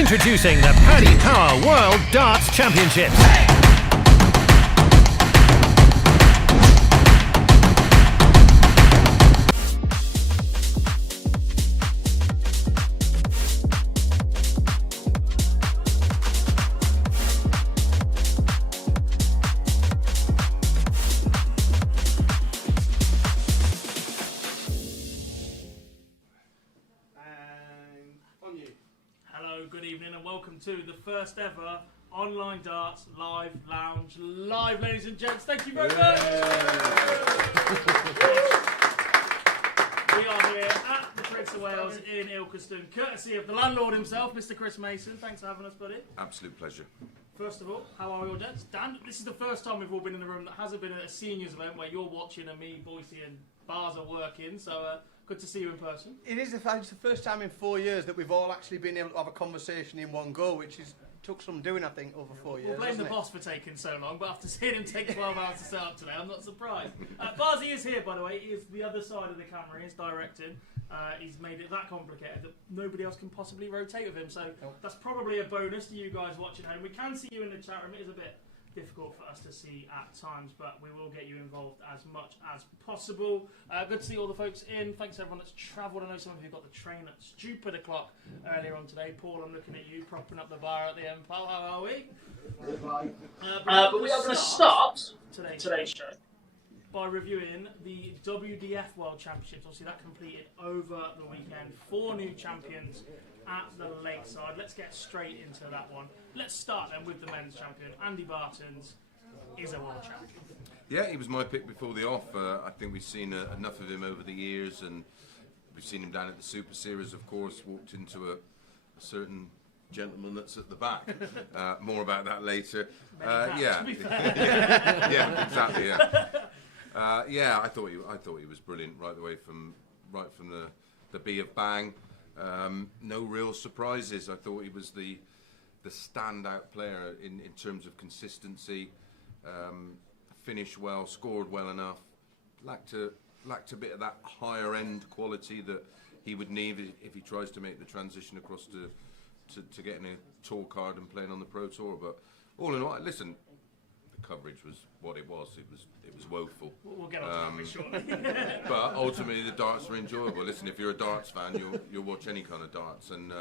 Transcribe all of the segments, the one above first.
Introducing the Paddy Power World Darts Championships. Good evening and welcome to the first ever online darts live lounge live, ladies and gents. Thank you very much. We are here at the Prince of Wales in Ilkeston, courtesy of the landlord himself, Mr. Chris Mason. Thanks for having us, buddy. Absolute pleasure. First of all, how are we all, gents? Dan, this is the first time we've all been in the room that hasn't been at a seniors event where you're watching and me, Boise and Bars are working, so good to see you in person. It is it's the first time in 4 years that we've all actually been able to have a conversation in one go, which took some doing, I think, over 4 years. We'll blame the boss for taking so long, but after seeing him take 12 hours to set up today, I'm not surprised. Barzy is here, by the way. He is the other side of the camera. He's directing. He's made it that complicated that nobody else can possibly rotate with him, so that's probably a bonus to you guys watching home. We can see you in the chat room. It is a bit difficult for us to see at times, but we will get you involved as much as possible. Good to see all the folks in. Thanks to everyone that's travelled. I know some of you got the train at stupid o'clock earlier on today. Paul, I'm looking at you, propping up the bar at the end. Pal, how are we? But we are going to start today's show by reviewing the WDF World Championships. Obviously that completed over the weekend. 4 new champions at the Lakeside. Let's get straight into that one. Let's start then with the men's champion. Andy Bartons is a world champion. Yeah, he was my pick before the off. I think we've seen enough of him over the years, and we've seen him down at the Super Series, of course, walked into a certain gentleman that's at the back. More about that later. Yeah, yeah, exactly. Yeah, yeah. I thought he was brilliant right from the B of Bang. No real surprises. I thought he was the standout player in terms of consistency. Finished well, scored well enough. Lacked a bit of that higher end quality that he would need if he tries to make the transition across to getting a tour card and playing on the Pro Tour. But all in all, listen, the coverage was what it was. It was woeful. We'll get on to that shortly. But ultimately, the darts were enjoyable. Listen, if you're a darts fan, you'll watch any kind of darts, and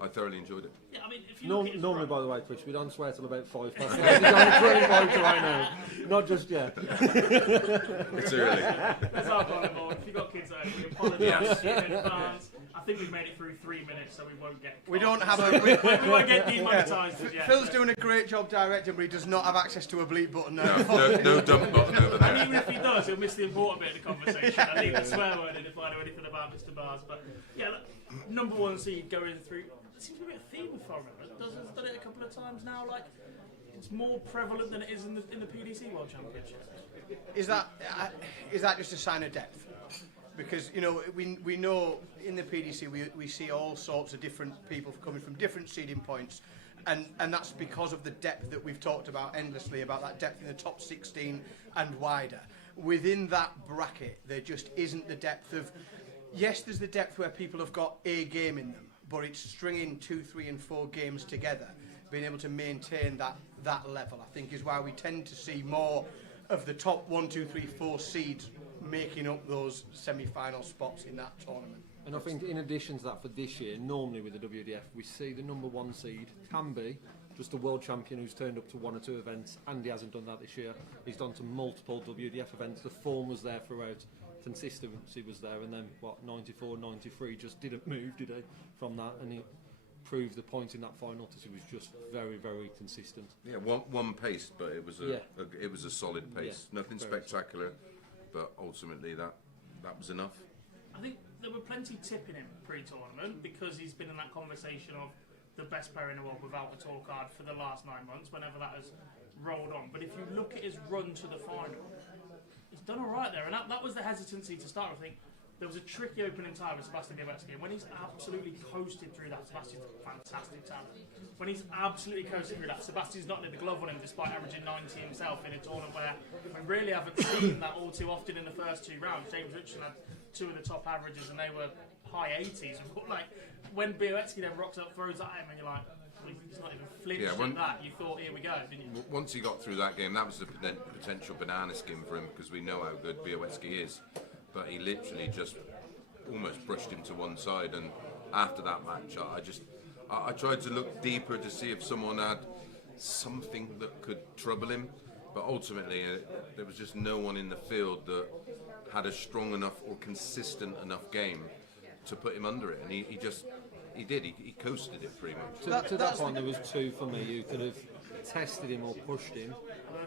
I thoroughly enjoyed it. Yeah, I mean, if you normally, by the way, Chris, we don't swear till about 5 past 8. He's on a train voter right now. Not just yet. It's early. That's our plan of all. If you've got kids at home, we apologise in advance. I think we've made it through 3 minutes, so we won't get. We don't have we won't get demonetised yet. Phil's doing a great job directing, but he does not have access to a bleep button now. No dump button over there. And even if he does, he'll miss the important bit of the conversation. I leave the swear word in if I know anything about Mr. Bars. But yeah, look, number 1 seed going through. There seems to be a theme with Foreign. Has done it a couple of times now. Like it's more prevalent than it is in the PDC World Championship. Is that just a sign of depth? Because we know in the PDC we see all sorts of different people coming from different seeding points, and that's because of the depth that we've talked about endlessly, about that depth in the top 16 and wider. Within that bracket, there just isn't the depth of. Yes, there's the depth where people have got a game in them, but it's stringing 2, 3, and 4 games together, being able to maintain that level. I think is why we tend to see more of the top 1, 2, 3, 4 seeds making up those semi-final spots in that tournament. And I think in addition to that, for this year, normally with the WDF, we see the number 1 seed can be just a world champion who's turned up to 1 or 2 events. Andy hasn't done that this year. He's done to multiple WDF events. The form was there throughout. Consistency was there, and then 94, 93 just didn't move, did he, from that, and he proved the point in that final. He was just very, very consistent. Yeah, one pace, but it was a solid pace. Yeah, nothing spectacular, but ultimately that was enough. I think there were plenty tipping him pre-tournament because he's been in that conversation of the best player in the world without a tour card for the last 9 months, whenever that has rolled on. But if you look at his run to the final, he's done all right there, and that was the hesitancy to start. I think there was a tricky opening time with Sebastian Gavetsky, and when he's absolutely coasted through that, Sebastian's fantastic talent. When he's absolutely coasted through that, Sebastian's not let the glove on him despite averaging 90 himself in a tournament where we really haven't seen that all too often in the first 2 rounds. James Richardson had 2 of the top averages, and they were high 80s. Like when Gavetsky then rocks up, throws at him, and you're like, He's not even flinched Yeah, at that. You thought, here we go, didn't you? Once he got through that game, that was a potential banana skin for him because we know how good Białowski is. But he literally just almost brushed him to one side. And after that match, I tried to look deeper to see if someone had something that could trouble him. But ultimately, there was just no one in the field that had a strong enough or consistent enough game to put him under it. And he coasted it pretty much. To that point, there was two for me who could have tested him or pushed him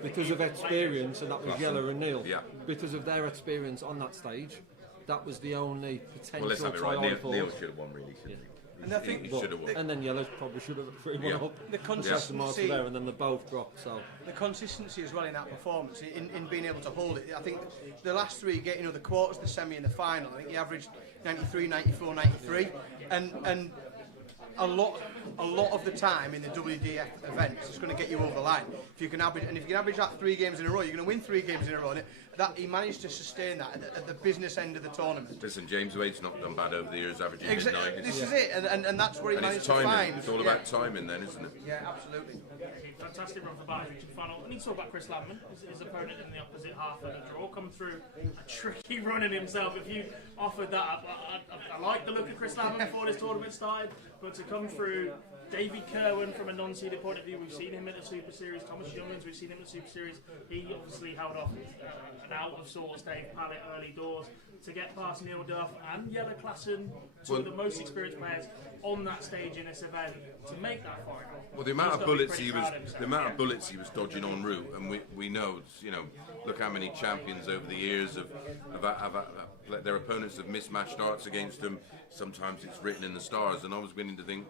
because of experience, and that was Yeller and Neil. Yeah. Because of their experience on that stage, that was the only potential Well, let's have it right. Neil should have won, really, shouldn't he? And I think he should have won. And then Yellow probably should have threw one up. the consistency, there, and then they both dropped. So the consistency as well in that performance, in being able to hold it. I think the last three, the quarters, the semi, and the final. I think he averaged 93, 94, 93, and a lot of the time in the WDF events, it's going to get you over the line. If you can average that 3 games in a row, you're going to win 3 games in a row. And that he managed to sustain that at the business end of the tournament. Listen, James Wade's not done bad over the years, averaging mid-90s. This is it, and that's where he And managed it's to timing. find. It's all about timing then, isn't it? Yeah, absolutely. Fantastic run for Bath reaching the final. And you talk about Chris Landman, his opponent in the opposite half of the draw, come through a tricky run in himself. If you offered that up, I like the look of Chris Landman before this tournament started, but to come through Davy Kerwin from a non-seeded point of view, we've seen him at the Super Series. Thomas Youngins, we've seen him at the Super Series. He obviously held off an out of sorts Dave Pallett early doors to get past Neil Duff and Yella Klassen, two of the most experienced players on that stage in this event, to make that final. Well, the amount of bullets he was dodging en route, and we know, look how many champions over the years have their opponents have mismatched darts against them. Sometimes it's written in the stars, and I was beginning to think,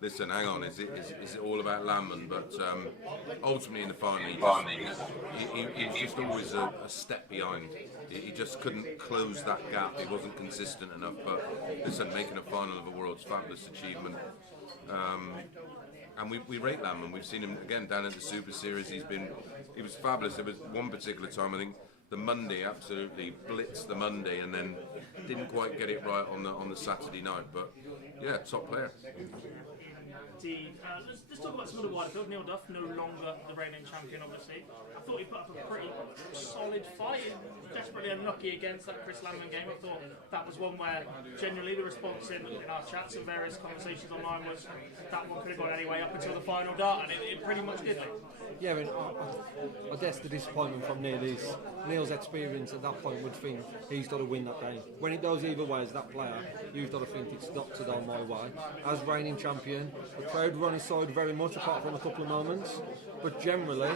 listen, hang on, is it all about Landman? But ultimately in the final, he's just always a step behind. He just couldn't close that gap. He wasn't consistent enough. But listen, making a final of a world's fabulous achievement. And we rate Landman. We've seen him again down at the Super Series. He was fabulous. There was one particular time, I think, the Monday absolutely blitzed the Monday, and then didn't quite get it right on the Saturday night. But yeah, top player. Let's talk about some of the wider field. Neil Duff, no longer the reigning champion, obviously. I thought he put up a pretty solid fight. He was desperately unlucky against that Chris Landman game. I thought that was one where generally the response in our chats and various conversations online was that one could have gone anyway up until the final dart, and it pretty much did. yeah, I guess the disappointment from Neil is Neil's experience at that point would think he's got to win that game. When it goes either way as that player, you've got to think it's got to go my way. As reigning champion, the crowd were on his side very much, apart from a couple of moments. But generally,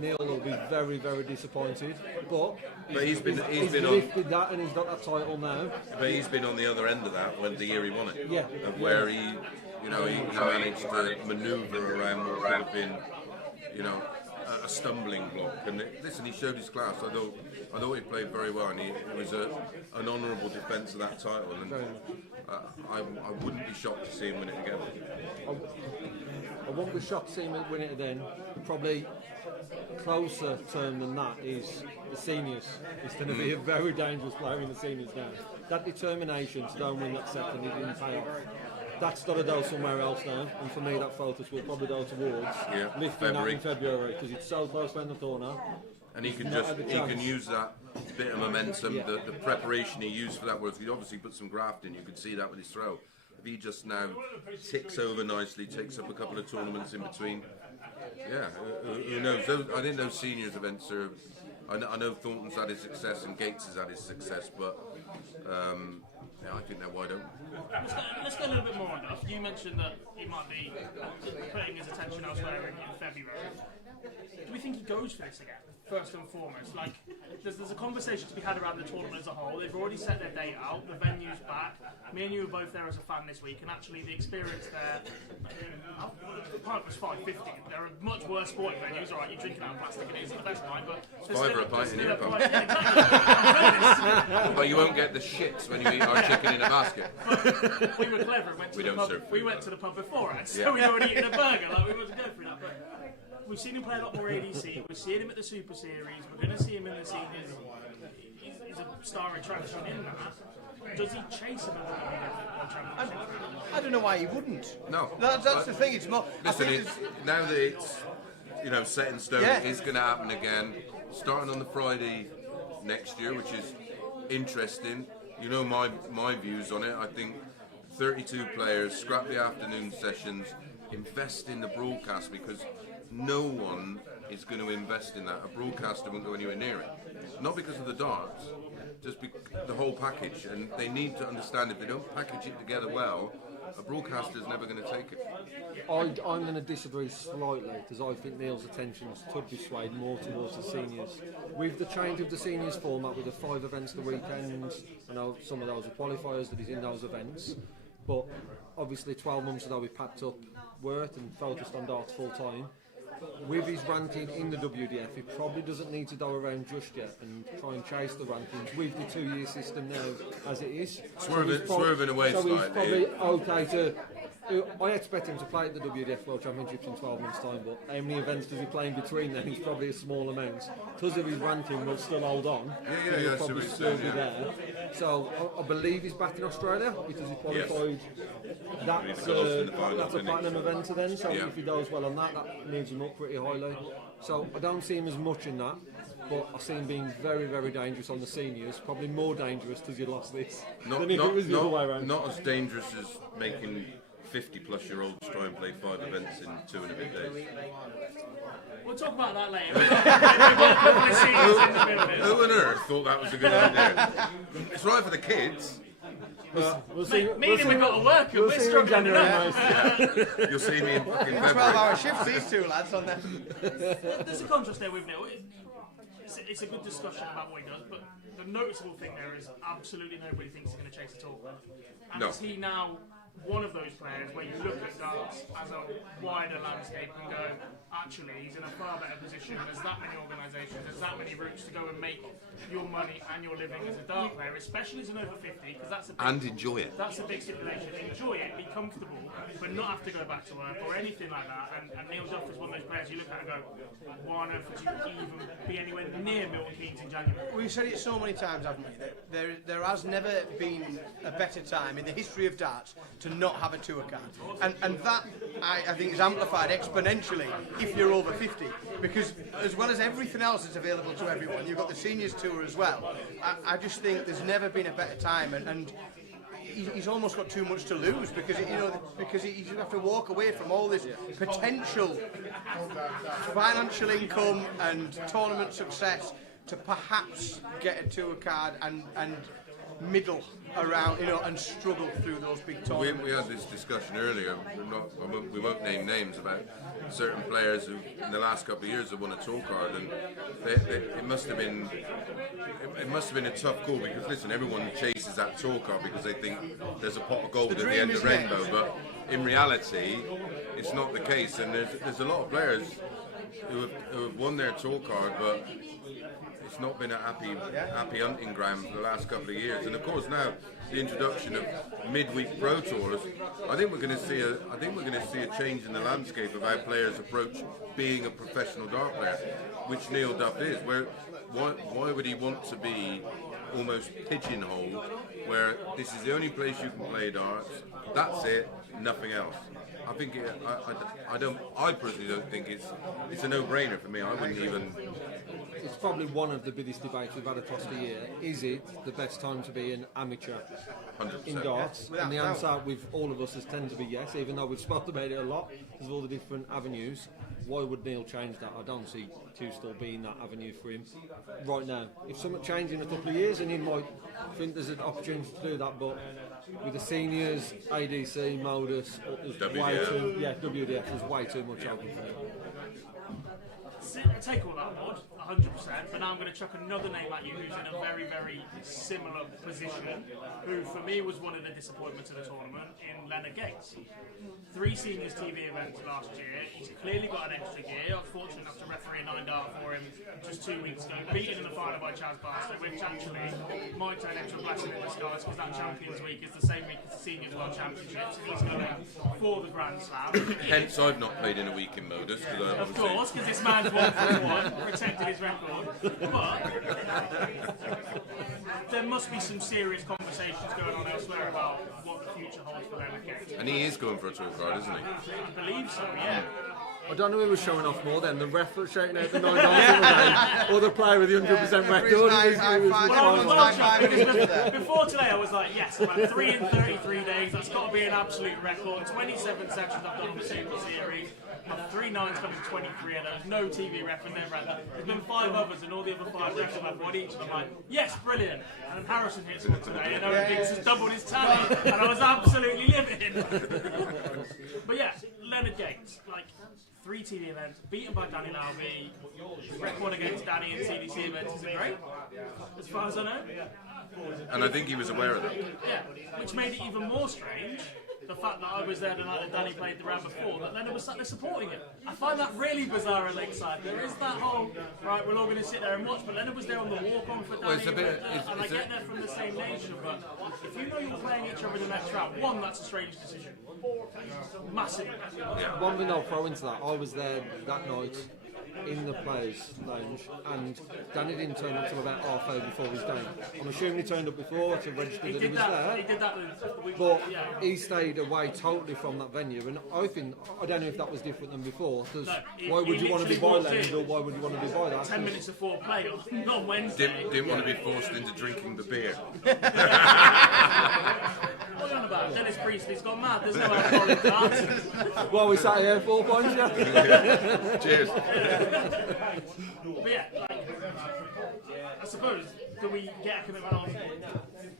Neil will be very, very disappointed. But he's lifted that, and he's got that title now. But he's been on the other end of that when the year he won it. Yeah. Where he managed to manoeuvre around what could have been, a stumbling block. And listen, he showed his class. I thought he played very well, and it was an honourable defence of that title. And I wouldn't be shocked to see him win it again. I won't be shocked to see him win it again. Probably closer term than that is the seniors. He's going to be a very dangerous player in the seniors now. That determination to go and win that second, it didn't pay off. That's got to go somewhere else now, and for me that focus will probably go towards lifting that in February, because it's so close around the corner. And he can use that bit of momentum, the preparation he used for that, where he obviously put some graft in. You could see that with his throw. If he just now ticks over nicely, takes up a couple of tournaments in between, who knows? I think those seniors events are. I know Thornton's had his success and Gates has had his success, but I think they're wide open. Let's go a little bit more on that. You mentioned that he might be putting his attention elsewhere in February. Do we think he goes for this again, first and foremost? Like, there's a conversation to be had around the tournament as a whole. They've already set their date out, the venue's back. Me and you were both there as a fan this week, and actually the experience there, the pint was $5.50. There are much worse sporting venues. Alright, you're drinking out of plastic, and it isn't the best pint, but... It's $5 a pint in here, pal. Yeah, exactly. But you won't get the shits when you eat our chicken in a basket. But we were clever and went to the pub. We went to the pub beforehand, so we already eaten a burger. Like, we wasn't going through that, but... We've seen him play a lot more ADC. We're seeing him at the Super Series. We're going to see him in the seniors. He's a star attraction in that. Does he chase another WWF Championship? I don't know why he wouldn't. No. That's the thing. It's more. Listen, I think now that it's set in stone, Yeah. it's going to happen again. Starting on the Friday next year, which is interesting. You know my views on it. I think 32 players, scrap the afternoon sessions, invest in the broadcast, because no one is going to invest in that. A broadcaster won't go anywhere near it. Not because of the darts, just the whole package. And they need to understand, if they don't package it together well, a broadcaster's never going to take it. I'm going to disagree slightly, because I think Neil's attentions could be swayed more towards the seniors. With the change of the seniors format with the 5 events the weekend, I know some of those are qualifiers that he's in those events, but obviously 12 months ago we packed up work and focused on darts full time. With his ranking in the WDF, he probably doesn't need to go around just yet and try and chase the rankings with the 2-year system now as it is. Swerving away so he's slightly. probably okay to. I expect him to play at the WDF World Championships in 12 months' time, but how many events does he play in between then? He's probably a small amount. Because of his ranking, will still hold on. He'll probably still be there. So I believe he's back in Australia because he qualified. That's a platinum event then, so if he goes well on that, that moves him up pretty highly. So I don't see him as much in that, but I see him being very, very dangerous on the seniors. Probably more dangerous because he lost this than if it was the other way around. Not as dangerous as making 50-plus-year-olds try and play 5 events in 2 and a bit days. We'll talk about that later. We've got a couple of scenes in the building. Who on earth thought that was a good idea? It's right for the kids. We'll see. Me and him have got to work, and we're struggling enough. You'll see me in fucking February. 12-hour shifts, these two lads on there. There's a contrast there with Neil. It's a good discussion about what he does, but the noticeable thing there is absolutely nobody thinks he's going to chase a tournament. And is he now one of those players where you look at darts as a wider landscape and go, actually, he's in a far better position. There's that many organisations, there's that many routes to go and make your money and your living as a dart player, especially as an over 50, because that's a big, And enjoy it. That's a big stipulation. Enjoy it, be comfortable, but not have to go back to work or anything like that. And Neil Duff is one of those players you look at and go, why on earth would you even be anywhere near Milton Keynes in January? We've said it so many times, haven't we? That there has never been a better time in the history of darts to not have a tour card. And that, I think, is amplified exponentially if you're over 50. Because as well as everything else that's available to everyone, you've got the seniors tour as well. I just think there's never been a better time. And he's almost got too much to lose because he's going to have to walk away from all this potential financial income and tournament success to perhaps get a tour card and middle around, and struggle through those big tournaments. We had this discussion earlier. We won't name names about certain players who, in the last couple of years, have won a tour card, and it must have been a tough call because listen, everyone chases that tour card because they think there's a pot of gold at the end of the rainbow, but in reality, it's not the case. And there's a lot of players who have won their tour card, but it's not been a happy hunting ground for the last couple of years. And of course now the introduction of midweek pro tours, I think we're going to see a change in the landscape of how players approach being a professional dart player, which Neil Duff is. Why would he want to be almost pigeonholed, where this is the only place you can play darts? That's it, nothing else. I think I personally don't think it's a no-brainer for me. I wouldn't even. It's probably one of the biggest debates we've had across the year. Is it the best time to be an amateur 100%. in darts? And the answer with all of us has tended to be yes, even though we've spoken about it a lot because of all the different avenues. Why would Neil change that? I don't see two still being that avenue for him right now. If something changes in a couple of years, then he might think there's an opportunity to do that, but with the seniors, ADC, Modus, WDF, there's way too much open for him. I take all that on board, 100%, but now I'm going to chuck another name at you who's in a very, very similar position, who for me was one of the disappointments of the tournament, in Leonard Gates. 3 seniors TV events last year, he's clearly got an extra gear. I was fortunate enough to referee a 9-dart for him just 2 weeks ago, beaten in the final by Chaz Barstow, which actually might turn into a blessing in disguise because that Champions Week is the same week as the Seniors World Championships, and he's going for the Grand Slam. Hence I've not played in a week in Modus. Of course, because this man's 1-1, protected his record. But there must be some serious conversation conversations going on elsewhere about what the future holds for Leonard Gates. And he is going for a tour card, isn't he? I believe so, yeah. I don't know who was showing off more then, the ref was shouting out the 9 goals or the player with the 100% record. Before today I was like, yes, I've had 3 in 33 days, that's got to be an absolute record. 27 sections I've done on the Super Series. I've 3 nines coming 23 and there's no TV ref and never had that. There's been 5 others and all the other 5 refs have won each. And I'm like, yes, brilliant. And then Harrison hits one today and Owen Giggs has doubled his tally and I was absolutely livid. But yeah, Leonard Gates, like 3 TD events, beaten by Danny Lowby. His record against Danny in TDC events isn't great, as far as I know. And I think he was aware of that. Yeah, which made it even more strange. The fact that I was there the night that Danny played the round before, that Leonard was sat there supporting it. I find that really bizarre at Lakeside. There is that whole, right, we're all going to sit there and watch, but Leonard was there on the walk-on for Danny, Well, it's a bit, and I get they're from the same nation, but if you know you're playing each other in the next round, one, that's a strange decision. Massive. Yeah. One thing I'll throw into that, I was there that night in the players' lounge and Danny didn't turn up till about half hour before his game. I'm assuming he turned up before to register that he was there. He did that but he stayed away totally from that venue, and I don't know if that was different than before, because why would you want to be by Leonard, or why would you want to be by that? 10 minutes before play on Wednesday. Didn't want to be forced into drinking the beer. What are you on about? Dennis Priestley's gone mad, there's no alcohol in darts. Well, we sat here 4 points, yeah. Cheers. But yeah, like, I suppose, do we get a commitment on,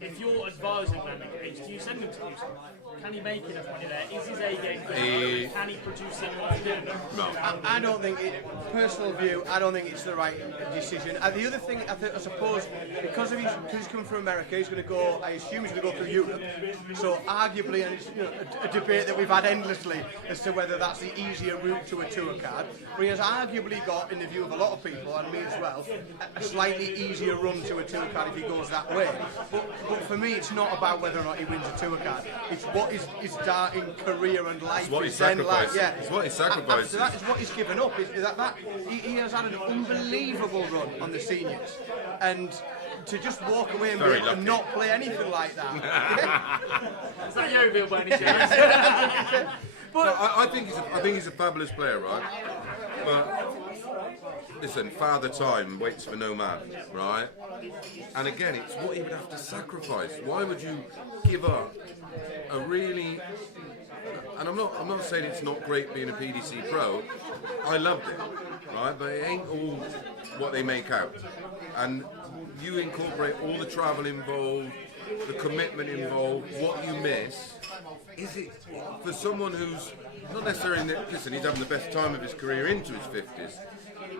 if you're advising Leonard Gates, do you send him to do something? Can he make enough money there? Is his A game good? Can he produce it while he's doing it? No. I don't think, personal view, I don't think it's the right decision. And the other thing, I suppose, because he's coming from America, he's going to go, I assume he's going to go through Europe. So arguably, and it's a debate that we've had endlessly as to whether that's the easier route to a tour card. But he has arguably got, in the view of a lot of people, and me as well, a slightly easier run to a tour card if he goes that way. But for me, it's not about whether or not he wins a tour card. It's what his darting career and life It's what he is then like. sacrificed. Yeah. It's what he sacrificed. After that is what he's given up. He has had an unbelievable run on the seniors, and to just walk away and not play anything like that. Is that Yeovil by any chance? But I think he's a fabulous player, right? But listen, Father Time waits for no man, right? And again, it's what he would have to sacrifice. Why would you give up a really? And I'm not saying it's not great being a PDC pro. I loved it, right? But it ain't all what they make out. And you incorporate all the travel involved, the commitment involved, what you miss. Is it for someone who's not necessarily, listen, he's having the best time of his career into his 50s,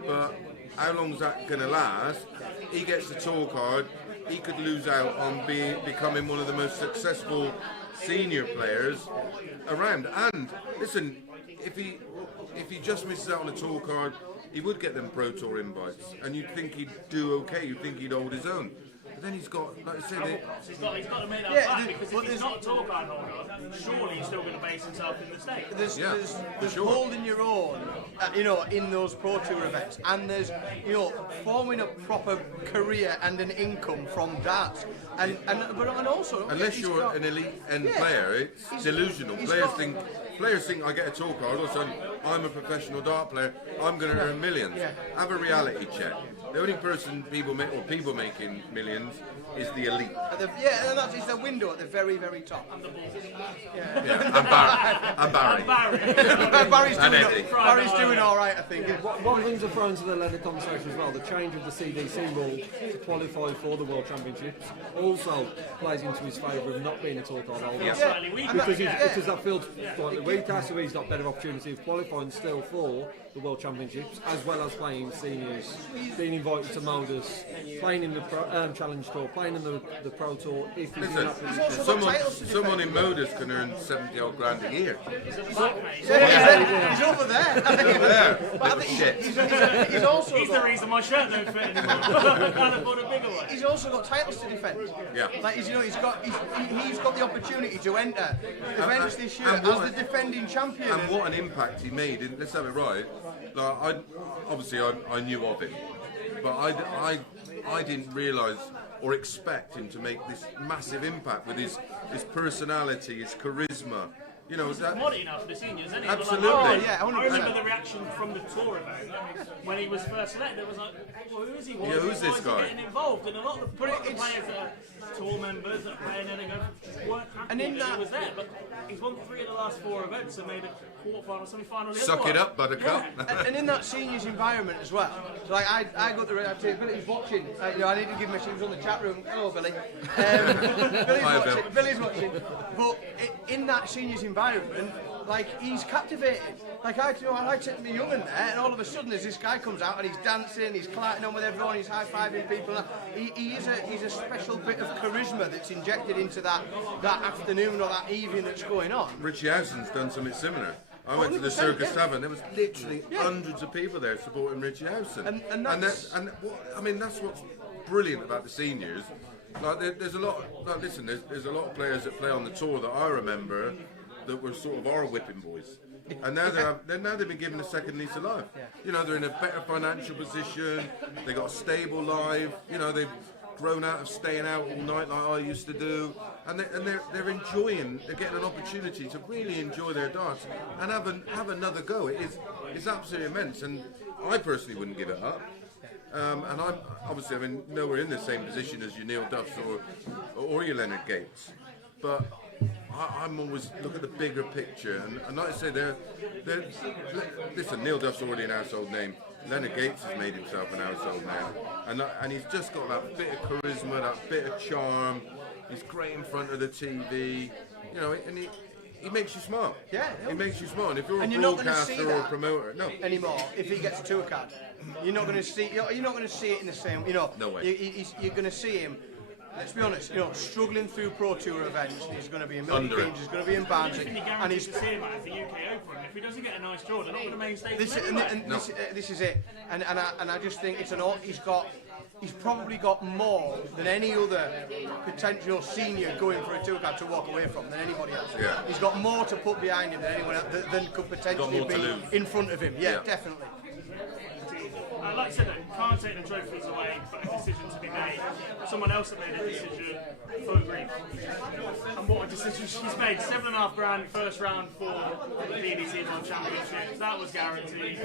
but how long's that going to last? He gets the tour card, he could lose out on becoming one of the most successful senior players around. And listen, if he just misses out on a tour card, he would get them Pro Tour invites, and you'd think he'd do okay, you'd think he'd hold his own. But then he's got, like I said, he's got to make that back, because if he's not a tour card holder, surely he's still going to base himself in the States. There's holding your own, in those Pro Tour events, and there's, forming a proper career and an income from darts, and also unless you're an elite end player, it's delusional. Players think I get a tour card, all of a sudden I'm a professional dart player, I'm going to earn millions. Yeah. Have a reality check. The only person people making millions is the elite. And it's the window at the very, very top. And the balls. And Barry. Barry's doing all right, I think. One thing to throw into the Leonard conversation as well, the change of the CDC rule to qualify for the World Championships also plays into his favour of not being a tour card holder. Because that field's slightly weaker, so he's got better opportunity of qualifying still for the World Championships, as well as playing seniors, being invited to Modus, playing in the Challenge Tour, playing in the Pro Tour. If he's in that position. Someone in Modus can earn 70 odd grand a year. He's over there. Over there. Little shit. He's the reason my shirt don't fit anymore. I can't afford a bigger one. He's also got titles to defend. Yeah. Like he's got the opportunity to enter events this year as the defending champion. And what an impact he made. Let's have it right. Like, I knew of him, but I didn't realise or expect him to make this massive impact with his personality, his charisma. You know, He's a commodity now for the seniors, isn't he? Absolutely. Like, yeah, 100%. I remember the reaction from the tour event when he was first selected. It was like, well, who is he? Yeah, who's this guy? Getting involved, and a lot of the players that are tour members that are playing anything weren't happy that he was there. But he's won 3 of the last 4 events and made a quarterfinal, semi-final. Suck it up, Buttercup. Yeah. and in that seniors environment as well. So like I got the idea. Billy's watching. You know, I need to give him a shout. He was on the chat room. Hello, Billy. Billy's watching. But in that seniors environment, like he's captivated. Like I took my young'un there, and all of a sudden there's this guy comes out and he's dancing, he's clatting on with everyone, he's high-fiving people. He's a special bit of charisma that's injected into that afternoon or that evening that's going on. Richie Howson's done something similar. I went to the Circus Tavern. There was literally hundreds of people there supporting Richie Howson. I mean, that's what's brilliant about the seniors. Like, there's a lot. Like, listen, there's a lot of players that play on the tour that I remember that were sort of our whipping boys, and now they've been given a second lease of life. You know, they're in a better financial position. They got a stable life. You know, they've grown out of staying out all night like I used to do, and they're enjoying. They're getting an opportunity to really enjoy their darts and have another go. It's absolutely immense, and I personally wouldn't give it up. And I'm obviously, I mean, nowhere in the same position as your Neil Duffs or your Leonard Gates, but I'm always look at the bigger picture, and like I say, listen, Neil Duff's already an household name. Leonard Gates has made himself an household name, and he's just got that bit of charisma, that bit of charm. He's great in front of the TV, you know, and he makes you smile. Yeah, he makes you smile. And if you're and a you're not going to see broadcaster or a that promoter, no, anymore. If he gets a tour card, you're not going to see. You're not going to see it in the same. You know, no way. You're going to see him. Let's be honest, you know, struggling through Pro Tour events, he's going to be in Milton Keynes, he's going to be in Barnsley, and he's to see him at the UK Open. If he doesn't get a nice draw, they're not going to mainstay. This is it, and I just think it's he's probably got more than any other potential senior going for a tour card to walk away from than anybody else. Yeah. He's got more to put behind him than anyone else than could potentially be in front of him. Yeah, definitely. Like I said, you can't take the trophies away, but a decision to be made. Someone else that made a decision, Beau Greaves. And what a decision she's made. $7.5 grand first round for the PDC World Championships. That was guaranteed.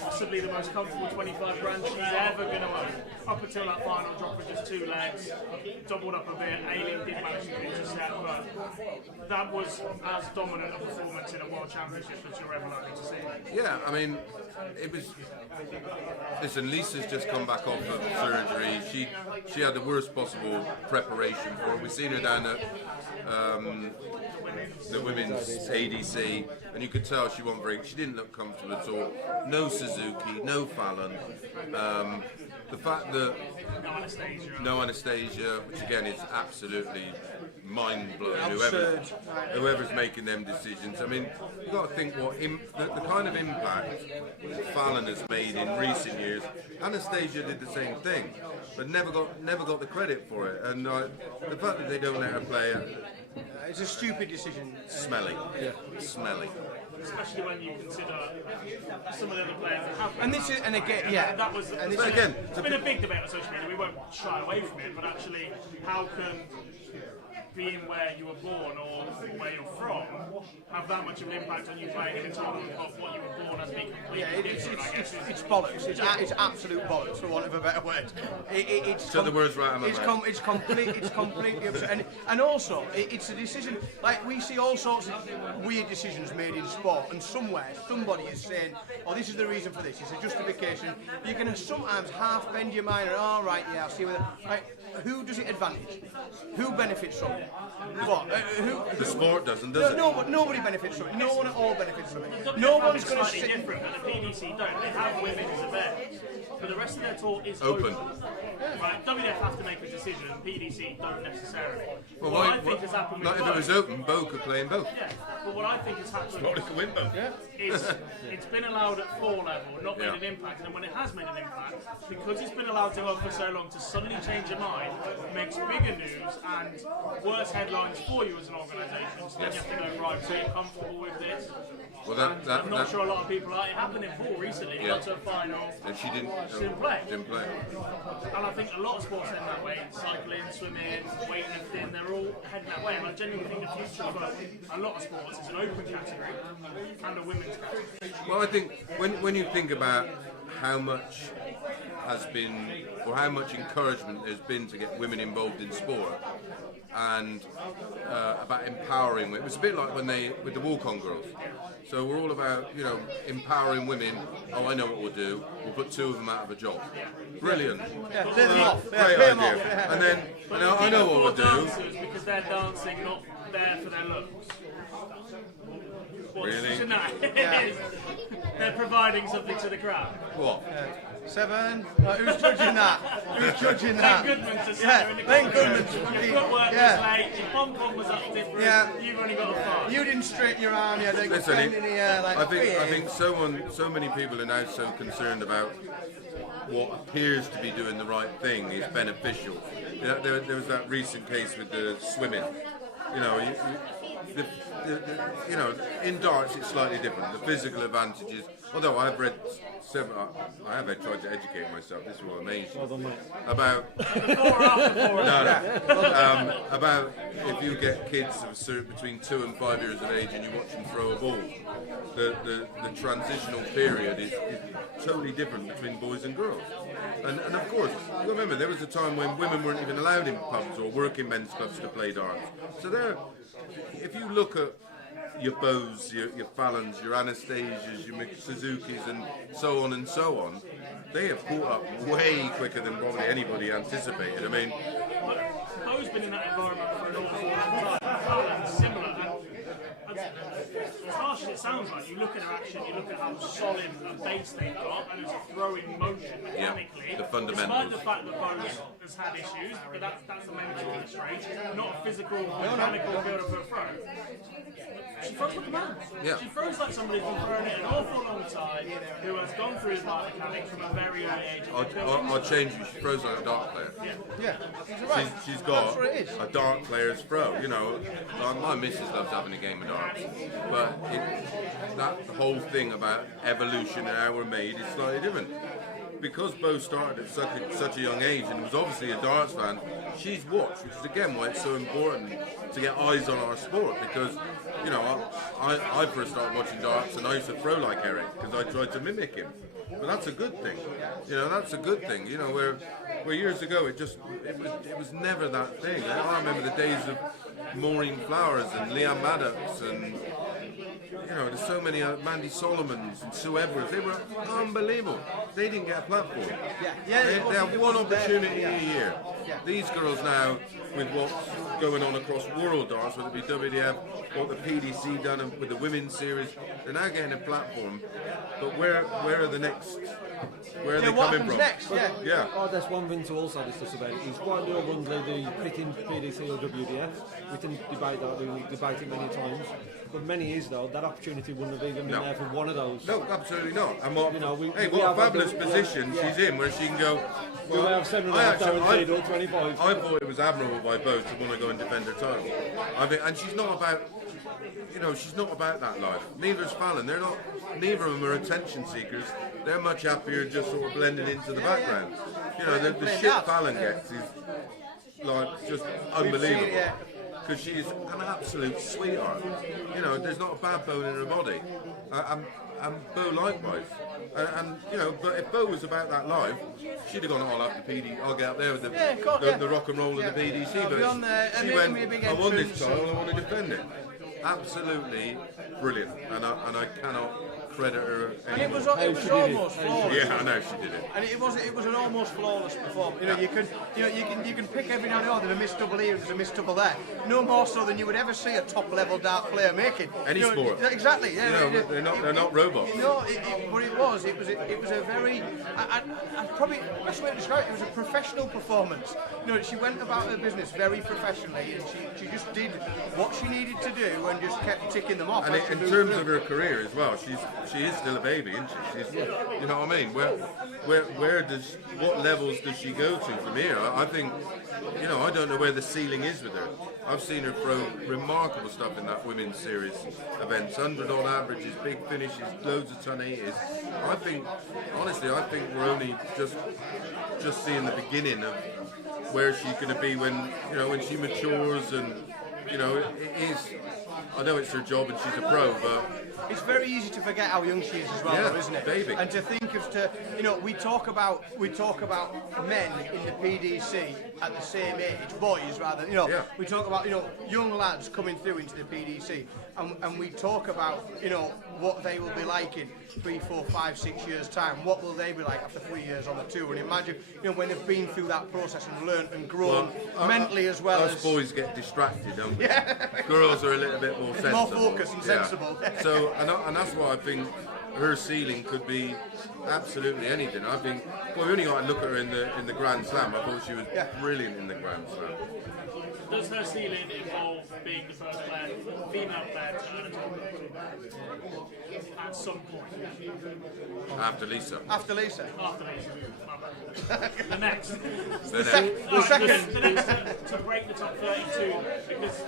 Possibly the most comfortable 25 grand she's ever going to own. Up until that final drop with just 2 legs. Doubled up a bit. Aileen did manage to intercept, but that was as dominant a performance in a World Championship as you're ever likely to see. Yeah, I mean, it was. Listen, Lisa's just come back off of surgery. She had the worst possible preparation for it. We've seen her down at the women's ADC, and you could tell she didn't look comfortable at all. No Suzuki, no Fallon. The fact that no anesthesia, which again is absolutely mind-blowing. Whoever's making them decisions. I mean, you've got to think the kind of impact Fallon has made in recent years. Anastasia did the same thing, but never got the credit for it. And the fact that they don't let her play, it's a stupid decision. Smelly. Yeah. Smelly. Especially when you consider some of the other players that have. And this is, and again, yeah. That was. And it's been a big debate on social media. We won't shy away from it, but actually, how can being where you were born or where you're from have that much of an impact on you playing in a tournament of what you were born as being completely different, I guess. It's bollocks. It's absolute bollocks, for want of a better word. The words right on my mouth. It's completely absurd. And also, it's a decision, like we see all sorts of weird decisions made in sport, and somewhere somebody is saying, oh, this is the reason for this, it's a justification. You can sometimes half bend your mind and, all right, yeah, I'll see whether, like, who does it advantage? Who benefits from it? What? The sport does it? No, but nobody benefits from it. No one at all benefits from it. No one's going to sit different, but the PDC don't. They have women's events, but the rest of their tour is open. Right? WDF have to make a decision, and PDC don't necessarily. Well, what I think has happened with if it was open, Beau could play in both. Yeah, but what I think has happened Probably could win both. is it's been allowed at 4 level, not made an impact, and when it has made an impact, because it's been allowed to go for so long, to suddenly change your mind makes bigger news and worse headlines for you as an organisation. So then you have to go, right, so you're comfortable with this. Well, I'm not sure a lot of people are. It happened in Paul recently. He got to a final. And she didn't play. Didn't play. And I think a lot of sports end that way. Cycling, swimming, weightlifting, they're all heading that way. And I genuinely think the future for a lot of sports is an open category and a women's category. Well, I think when you think about how much has been, or how much encouragement there's been to get women involved in sport, and about empowering women. It's a bit like when with the walk-on girls. So we're all about, empowering women. Oh, I know what we'll do. We'll put 2 of them out of a job. Brilliant. Yeah, clear them off. Great Clear them idea. off. Yeah. And then, I know what we'll do. Dancers, because they're dancing, not there for their looks. Really? No. They're providing something to the crowd. What? 7. Who's judging that? Who's judging that? Len Goodman's just Yeah, in the Len corner. Goodman's Your fucking. footwork was Yeah. late, your pom-pom was up different, Yeah. you've only got a 5. You didn't straighten your arm. You had a Listen, bend in the air like I think so many people are now so concerned about what appears to be doing the right thing is beneficial. There was that recent case with the swimming. In darts it's slightly different. The physical advantages. Although I've read several, I have tried to educate myself. This will amaze you. About about if you get kids of between 2 and 5 years of age and you watch them throw a ball, the transitional period is totally different between boys and girls. And of course, you remember there was a time when women weren't even allowed in pubs or working men's clubs to play darts. So if you look at your Bows, your Fallons, your Anastasias, your Suzukis, and so on, they have caught up way quicker than probably anybody anticipated. I mean, Beau's been in that environment for an awful long time. Fallon's similar. As harsh as it sounds like, you look at her action, you look at how solid a base they've got, and it's a throwing motion mechanically. the fundamentals. Despite the fact that Beau has had issues, but that's a mental constraint, not a physical, mechanical build of her throw. She throws like a man. Yeah. She throws like somebody who's thrown it an awful long time, who has gone through his biomechanics from a very early age. I'll change you. She throws like a dart player. Yeah, she's right. She's got That's what it is. a dart player's throw. My missus loves having a game of darts, but that whole thing about evolution and how we're made is slightly different. Because Beau started at such a young age and was obviously a darts fan, she's watched, which is again why it's so important to get eyes on our sport. Because I first started watching darts and I used to throw like Eric because I tried to mimic him. But that's a good thing. That's a good thing. Where years ago it was never that thing. I remember the days of Maureen Flowers and Liam Maddox and there's so many Mandy Solomons and Sue Edwards. They were unbelievable. They didn't get a platform. They have one opportunity a year. These girls now, with what's going on across world darts, whether it be WDF, what the PDC done with the women's series, they're now getting a platform. But where are the next? Where are they coming from? Next? Yeah. Oh, there's one thing to also discuss about it. Is why do Rundley the picking PDC or WDF? We can debate that. We debate it many times. But many years though, that opportunity wouldn't have even been there for one of those. No, absolutely not. And what we a fabulous position she's in, where she can go. Well, we have 7.5 guaranteed or 25. I thought it was admirable by Beau to want to go and defend her title. And she's not about. She's not about that life. Neither is Fallon. Neither of them are attention seekers. They're much happier just sort of blending into the background. The shit Fallon gets is like just unbelievable. Because she's an absolute sweetheart. There's not a bad bone in her body. And Beau likewise. But if Beau was about that life, she'd have gone all up the PD. I'll get up there with the rock and roll of the PDC. But she went, I won this title, I want to defend it. Absolutely brilliant, and I cannot credit her anymore. And it was almost flawless. Yeah, I know she did it. And it was an almost flawless performance. You can pick every now and then, there's a missed double here, there's a missed double there. No more so than you would ever see a top level dart player making. Any sport. Exactly. Yeah, they're not robots. But it was a very, I probably best way to describe it. It was a professional performance. She went about her business very professionally, and she just did what she needed to do and just kept ticking them off. And in terms of her career as well, she is still a baby, isn't she? She's, you know what I mean? What levels does she go to from here? I think, you know, I don't know where the ceiling is with her. I've seen her throw remarkable stuff in that women's series events, 100 on averages, big finishes, loads of 1080s. I think, honestly, we're only just seeing the beginning of where she's going to be when, you know, when she matures, and, you know, it is. I know it's her job and she's a pro, but it's very easy to forget how young she is as well, yeah, though, isn't it? Baby. And to think of, you know, we talk about men in the PDC at the same age, boys rather. You know, yeah. We talk about, you know, young lads coming through into the PDC, and we talk about, you know, what they will be like in 3, 4, 5, 6 years' time. What will they be like after 3 years on the tour? And imagine, you know, when they've been through that process and learned and grown mentally as well. Us as boys get distracted, don't we? Yeah. Girls are a little bit more sensible. More focused and sensible. So, and that's why I think her ceiling could be absolutely anything. I think, well, we only got to look at her in the Grand Slam. I thought she was brilliant in the Grand Slam. Does her ceiling involve being the first player, female player to earn a tournament at some point? After Lisa. After Lisa. After Lisa. My bad. The next. The next. second. The next to break the top 32, because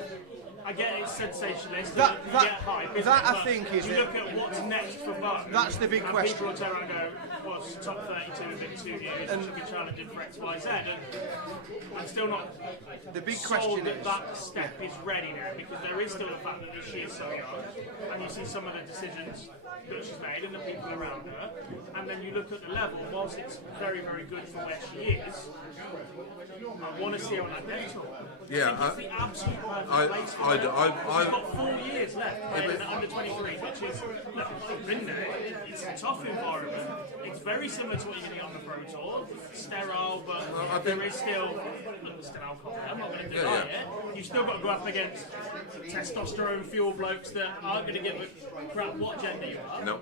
I get it's sensationalist. That- you that- get hype. isn't that it? I But think is You it. look at what's next for Beau. That's the big and question. People will turn around and go, "What's top 32 within 2 years? And should be challenging for X, Y, Z." And I'm still not The big sold question that is. that step is ready now, because there is still the fact that she is so young, and you see some of the decisions that she's made and the people around her, and then you look at the level. Whilst it's very, very good for where she is, I want to see her on that day tour. Yeah, I think it's the absolute perfect I- place for I- her. I- She's got 4 years left playing in the under 23, which is, look, I've been there. It's a tough environment. It's very similar to what you're going to get on the Pro Tour. Sterile, but there is still alcohol. I'm not going to deny it. You've still got to go up against testosterone fuel blokes that aren't going to give a crap what gender you are. No.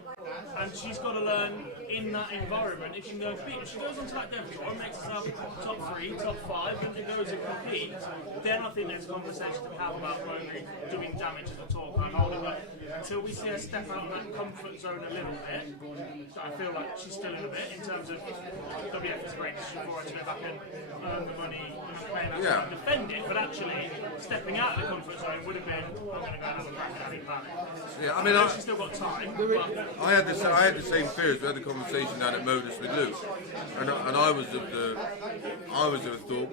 And she's got to learn in that environment if she can go and compete. If she goes onto that Dev Tour and makes herself top 3, top 5, and goes and competes, then I think there's a conversation to be had about Rory doing damage as a tour kind holder. But until we see her step out of that comfort zone a little bit, I feel like she's still in a bit in terms of WF is a great decision for her to go back and earn the money and play that and defend it. But actually, stepping out of the comfort zone would have been, I'm going to go and have a crack at having back. Yeah, I mean, She's still got time. But I had the same fears. We had the conversation down at Modus with Luke, and I was of the thought: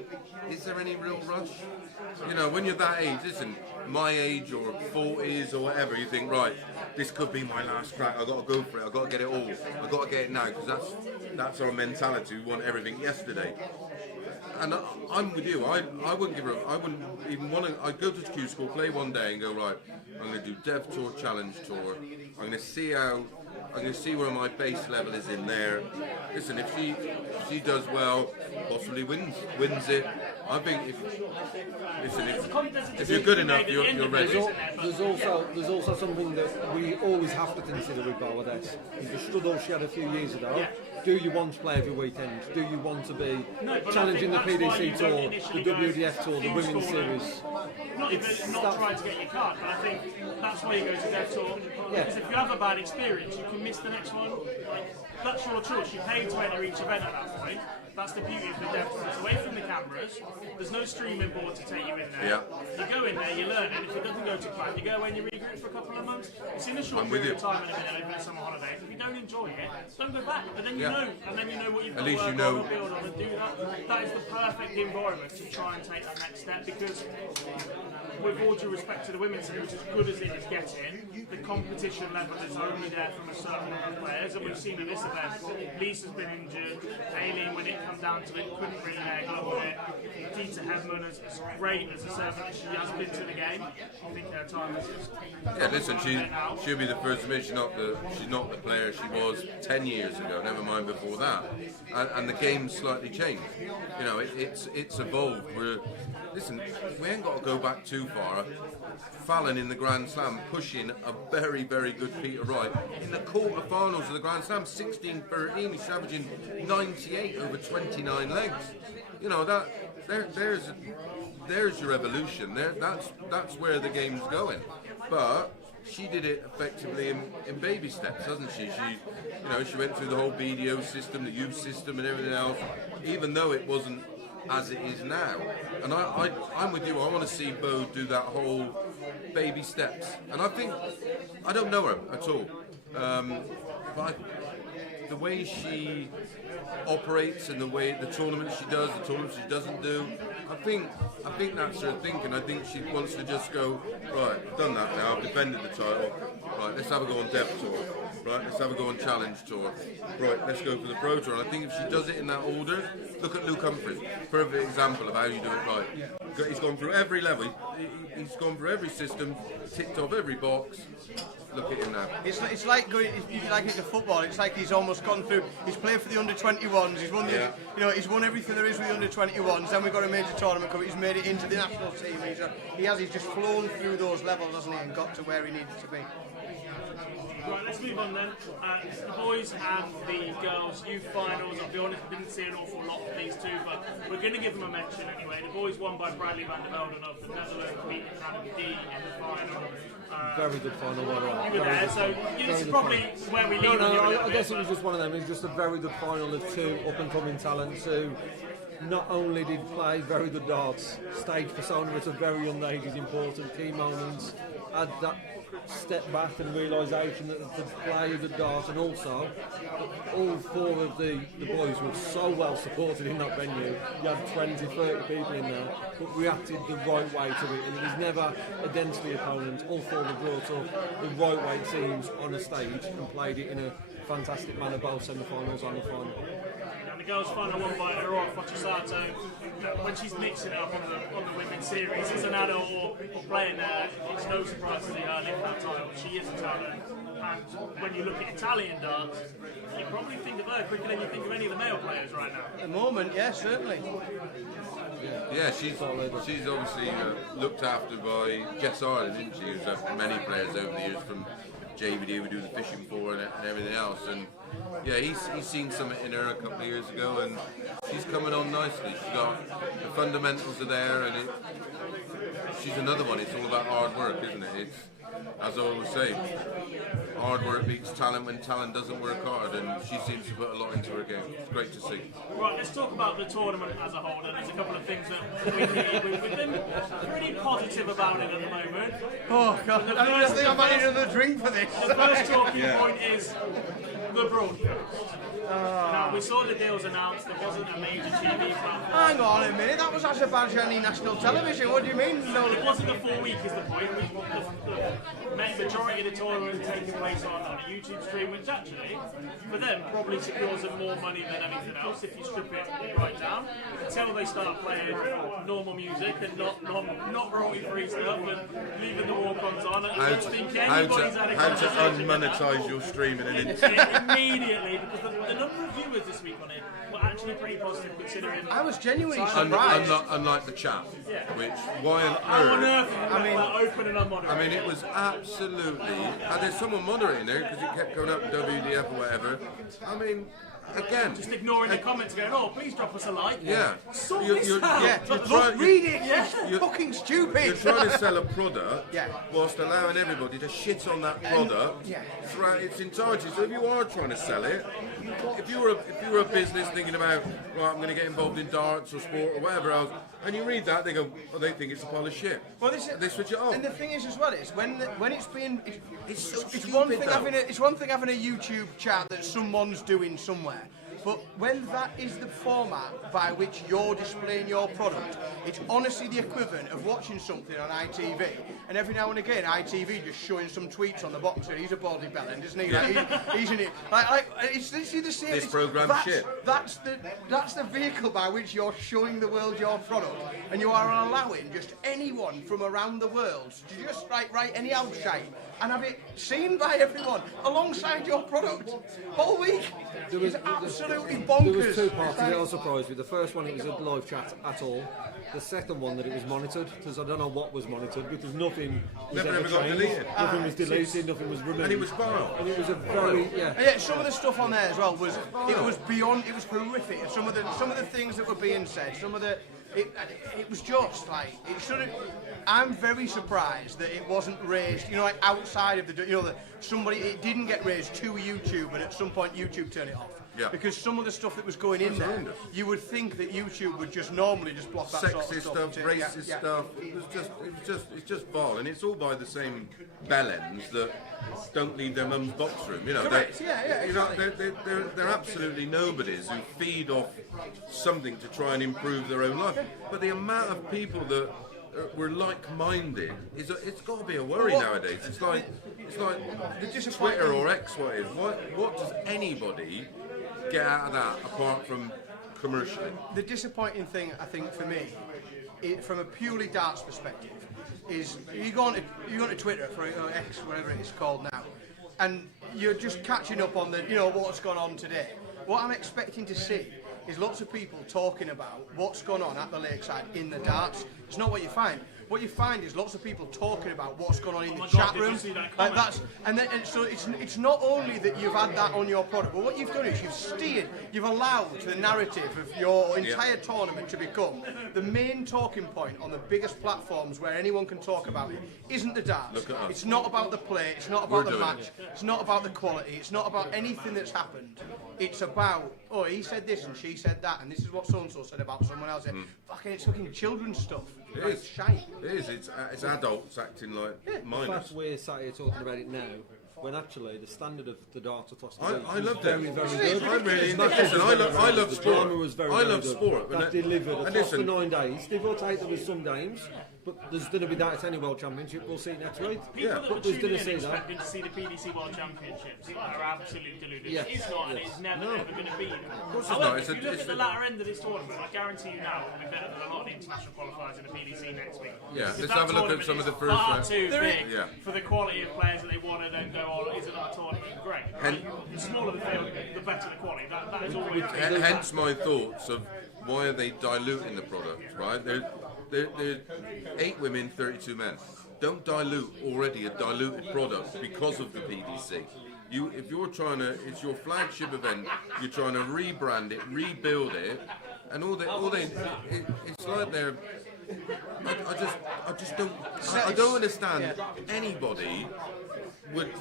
is there any real rush? You know, when you're that age, listen, my age or 40s or whatever, you think, right, this could be my last crack. I got to go for it. I got to get it all. I got to get it now, because that's our mentality. We want everything yesterday. And I'm with you. I wouldn't give her. I wouldn't even want to. I'd go to the Q school, play one day, and go, right, I'm going to do Dev Tour, Challenge Tour. I'm going to see where my base level is in there. Listen, if she does well, possibly wins it. I think if you're good enough, you're ready. There's also something that we always have to consider with Beau, is the struggle she had a few years ago. Yeah. Do you want to play every weekend? Do you want to be but challenging the I think that's why you PDC don't Tour, initially the go WDF Tour, the Q Women's school and Series? Not trying to get your card, but I think that's why you go to Dev Tour. Because if you have a bad experience, you can miss the next one. Like, that's your choice. You pay to enter each event at that point. That's the beauty of the Dev Tour. It's away from the cameras. There's no streaming board to take you in there. Yeah. You go in there, you learn, and if it doesn't go to plan, you go away and you regroup for a couple of months. It's in a short I'm with period of you. time in a minute over the summer holidays. If you don't enjoy it, don't go back. But then you Yeah. know, and then you know what you've got At to least work you know. on or build on and do that. That is the perfect environment to try and take that next step, because with all due respect to the women's series, as good as it is getting, the competition level is only there from a certain number of players, and we've seen at this event, Lisa's been injured, Aileen, when it comes down to it, couldn't really leg up on it. Dita Hedman, as great as a servant she has been to the game, I think her time is just... Yeah, listen, she'll be the first to admit she's not the player she was 10 years ago, never mind before that. And the game's slightly changed. You know, it's evolved. Listen, we ain't got to go back too far. Fallon in the Grand Slam pushing a very, very good Peter Wright in the quarterfinals of the Grand Slam, 16-13. He's averaging 98 over 29 legs. You know, there's your evolution. That's where the game's going. But she did it effectively in baby steps, hasn't she? She went through the whole BDO system, the youth system, and everything else, even though it wasn't as it is now. And I'm with you. I want to see Beau do that whole baby steps. And I don't know her at all, but the way she operates and the tournaments she does, the tournaments she doesn't do, I think that's her thinking. I think she wants to just go, right, I've done that now, I've defended the title, right, let's have a go on Dev Tour, right, let's have a go on Challenge Tour, right, let's go for the Pro Tour. And I think if she does it in that order, look at Luke Humphries, perfect example of how you do it right. He's gone through every level, he's gone through every system, ticked off every box. Look at him now. It's like going, like into football. It's like he's almost gone through. He's played for the under-21s. He's won he's won everything there is with the under-21s. Then we've got a major tournament coming. He's made it into the national team. He's just flown through those levels, hasn't he, and got to where he needed to be. Right, let's move on then. The boys and the girls youth finals. I'll be honest, I didn't see an awful lot of these two, but we're going to give them a mention anyway. The boys won by Bradley van der Velden of the Netherlands, beat Academy D in the final. Very good final, well done. You were there, so this is probably where we leave. I guess it was just one of them. It was just a very good final of two up-and-coming talents who not only did play very good darts, stage persona at a very young age is important, key moments, had that step back and realisation that the play of the dart, and also all four of the boys were so well supported in that venue. You had 20, 30 people in there, but reacted the right way to it, and it was never against the opponent. All four were brought up the right way teams on a stage and played it in a fantastic manner, both semi-finals and the final. And the girls' final won by Aurora Fochisato. When she's mixing it up on the women's series as an adult or playing there, it's no surprise to see her lift that title. She is a talent. And when you look at Italian darts, you probably think of her quicker than you think of any of the male players right now. At the moment, yeah, certainly. Yeah, she's obviously looked after by Jess Ireland, isn't she? Who's had many players over the years, from JVD we do the fishing for and everything else. And yeah, he's seen something in her a couple of years ago, and she's coming on nicely. She's got the fundamentals are there, and she's another one. It's all about hard work, isn't it? It's, as I always say, hard work beats talent when talent doesn't work hard, and she seems to put a lot into her game. It's great to see. Right, let's talk about the tournament as a whole. And there's a couple of things that we've been pretty positive about it at the moment. Oh God! I don't think I might need another drink for this. The first talking point is the broadcast. Now, we saw the deals announced. There wasn't a major TV platform. Hang on a minute, that was Azerbaijan national television. What do you mean? No, it wasn't the full week is the point. The majority of the tournament taking place on a YouTube stream, which actually, for them, probably secures them more money than anything else if you strip it right down. Until they start playing normal music and not royalty-free stuff and leaving the walk-ons on. I don't think anybody's had a conversation how to unmonetize your streaming and internet. Immediately, because the number of viewers this week on it were actually pretty positive considering. I was genuinely surprised. Unlike the chat, which why how on on earth? earth open and unmoderated? I mean, it was absolutely. And there's someone moderating there because it kept going up WDF or whatever. I mean, again, just ignoring the comments, going, "Oh, please drop us a like." Yeah, sort this out. Yeah, read it. You're fucking stupid. You're trying to sell a product, yeah, whilst allowing everybody to shit on that product throughout its entirety. So if you are trying to sell it, if you were a business thinking about, right, I'm going to get involved in darts or sport or whatever else, and you read that, they go, oh, they think it's a pile of shit. Well, they switch it off. And the thing is, as well, is when it's being, it's one thing having a YouTube chat that someone's doing somewhere. But when that is the format by which you're displaying your product, it's honestly the equivalent of watching something on ITV, and every now and again ITV just showing some tweets on the box saying he's a baldy bellend, isn't he? Like, he's in it. Like it's literally the same. This program's shit. That's the vehicle by which you're showing the world your product, and you are allowing just anyone from around the world to just write any old shite and have it seen by everyone alongside your product all week. It's absolutely bonkers. There was two parts that I was surprised with. The first one, it was a live chat at all. The second one, that it was monitored, because I don't know what was monitored, because nothing was ever got changed. deleted. Nothing was deleted, nothing was removed. And it was borrowed. And it was a very, yeah, some of the stuff on there as well was beyond, it was horrific. Some of the things that were being said, some of the It was just like it should have. I'm very surprised that it wasn't raised. You know, like outside of the, you know, that somebody it didn't get raised to YouTube, and at some point YouTube turned it off. Yeah. Because some of the stuff that was going in there, you would think that YouTube would just normally just block that sort of Sexist stuff. stuff, racist stuff. It's just vile, and it's all by the same bellends that don't leave their mum's box room. You know, Correct. they're absolutely nobodies who feed off something to try and improve their own life. But the amount of people that were like-minded it's got to be a worry nowadays. It's like Twitter or X. What does anybody get out of that apart from commercially? The disappointing thing, I think, for me, from a purely darts perspective, is you go onto Twitter for X, whatever it is called now, and you're just catching up on the, you know, what's gone on today. What I'm expecting to see is lots of people talking about what's gone on at the Lakeside in the darts. It's not what you find. What you find is lots of people talking about what's going on in the chat room. Like that's, and so it's not only that you've had that on your product, but what you've done is you've allowed the narrative of your entire tournament to become the main talking point on the biggest platforms where anyone can talk about it. Isn't the darts? It's not about the play. It's not about the match. It's not about the quality. It's not about anything that's happened. It's about, oh, he said this and she said that, and this is what so and so said about someone else. Fucking, it's fucking children's stuff. It's shite. It is. It's adults acting like minors. The fact we're sat here talking about it now, when actually the standard of the darts across the league I loved was very, it. very good. I'm really It's not interested. just I the love drama sport. was very, I very love good. sport. That delivered and across the listen, 9 days. Give or take, there was some games, but there's going to be that at any World Championship. We'll see next week. People that were but there's tuning going to in see that. expecting to see the PDC World Championships are absolutely deluded. Yes. It's not, and it's never ever going to be. course it's However, not. if you look at the latter end of this tournament, I guarantee you now it'll be better than a lot of the international qualifiers in the PDC next week. Yeah, Because let's that have a look at tournament some of is the first far round. too big Yeah. for the quality of players that they want to then go, oh, isn't that tournament great? And- The smaller the field, the better the quality. That is always been. Hence my thoughts of why are they diluting the product, right? They're 8 women, 32 men. Don't dilute already a diluted product because of the PDC. If you're trying to, it's your flagship event. You're trying to rebrand it, rebuild it, and it's like they're. I just don't. I don't understand anybody would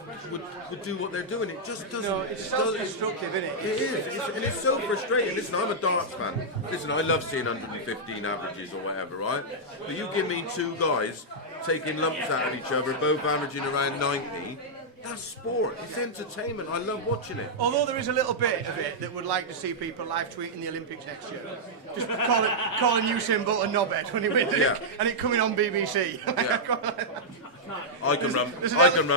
do what they're doing. It just doesn't. No, it's self-destructive, isn't it? It is, and it's so frustrating. Listen, I'm a darts fan. Listen, I love seeing 115 averages or whatever, right? But you give me 2 guys taking lumps out of each other, both averaging around 90. That's sport. It's entertainment. I love watching it. Although there is a little bit of it that would like to see people live tweeting the Olympics next year. Just calling Usain Bolt a knobhead when he wins it, and it coming on BBC. I can run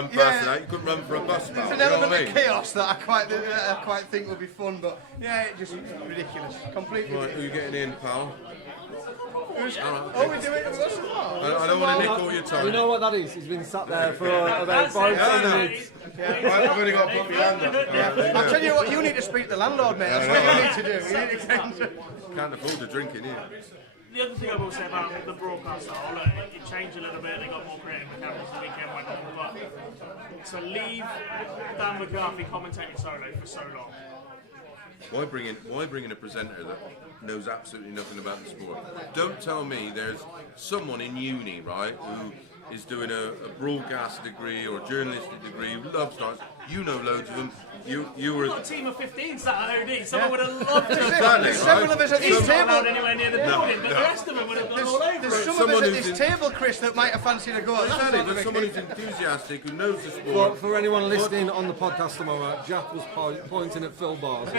faster now. You couldn't run for a bus, pal. There's You an know element what I of mean? chaos that I quite think would be fun, but yeah, it's just ridiculous. Completely Right, who are you getting in, pal? Oh, we're doing it. I don't want to nick all your time. You know what that is? He's been sat there for about 5 minutes. I've only got to put my hand up. I'll tell you what, you need to speak to the landlord, mate. That's what you need to do. You need to Can't afford to drink in here. The other thing I will say about the broadcast style, look, it changed a little bit, they got more creative with cameras as the weekend went on, but to leave Dan McCarthy commentating solo for so long. Why bring in a presenter that knows absolutely nothing about the sport? Don't tell me there's someone in uni, right, who is doing a broadcast degree or a journalistic degree who loves darts. You know loads of them. You were A team of 15 sat at OD. Someone would have loved to have Exactly, There's several of us at He's this not table. allowed anywhere near the building, but the rest of them would have gone all over There's it. some of Someone us at who's this in- table, Chris, that might have fancied a go at that. Exactly, sort of but a someone kid. who's enthusiastic, who knows the But sport. for anyone listening on the podcast tomorrow, Jack was pointing at Phil Bars.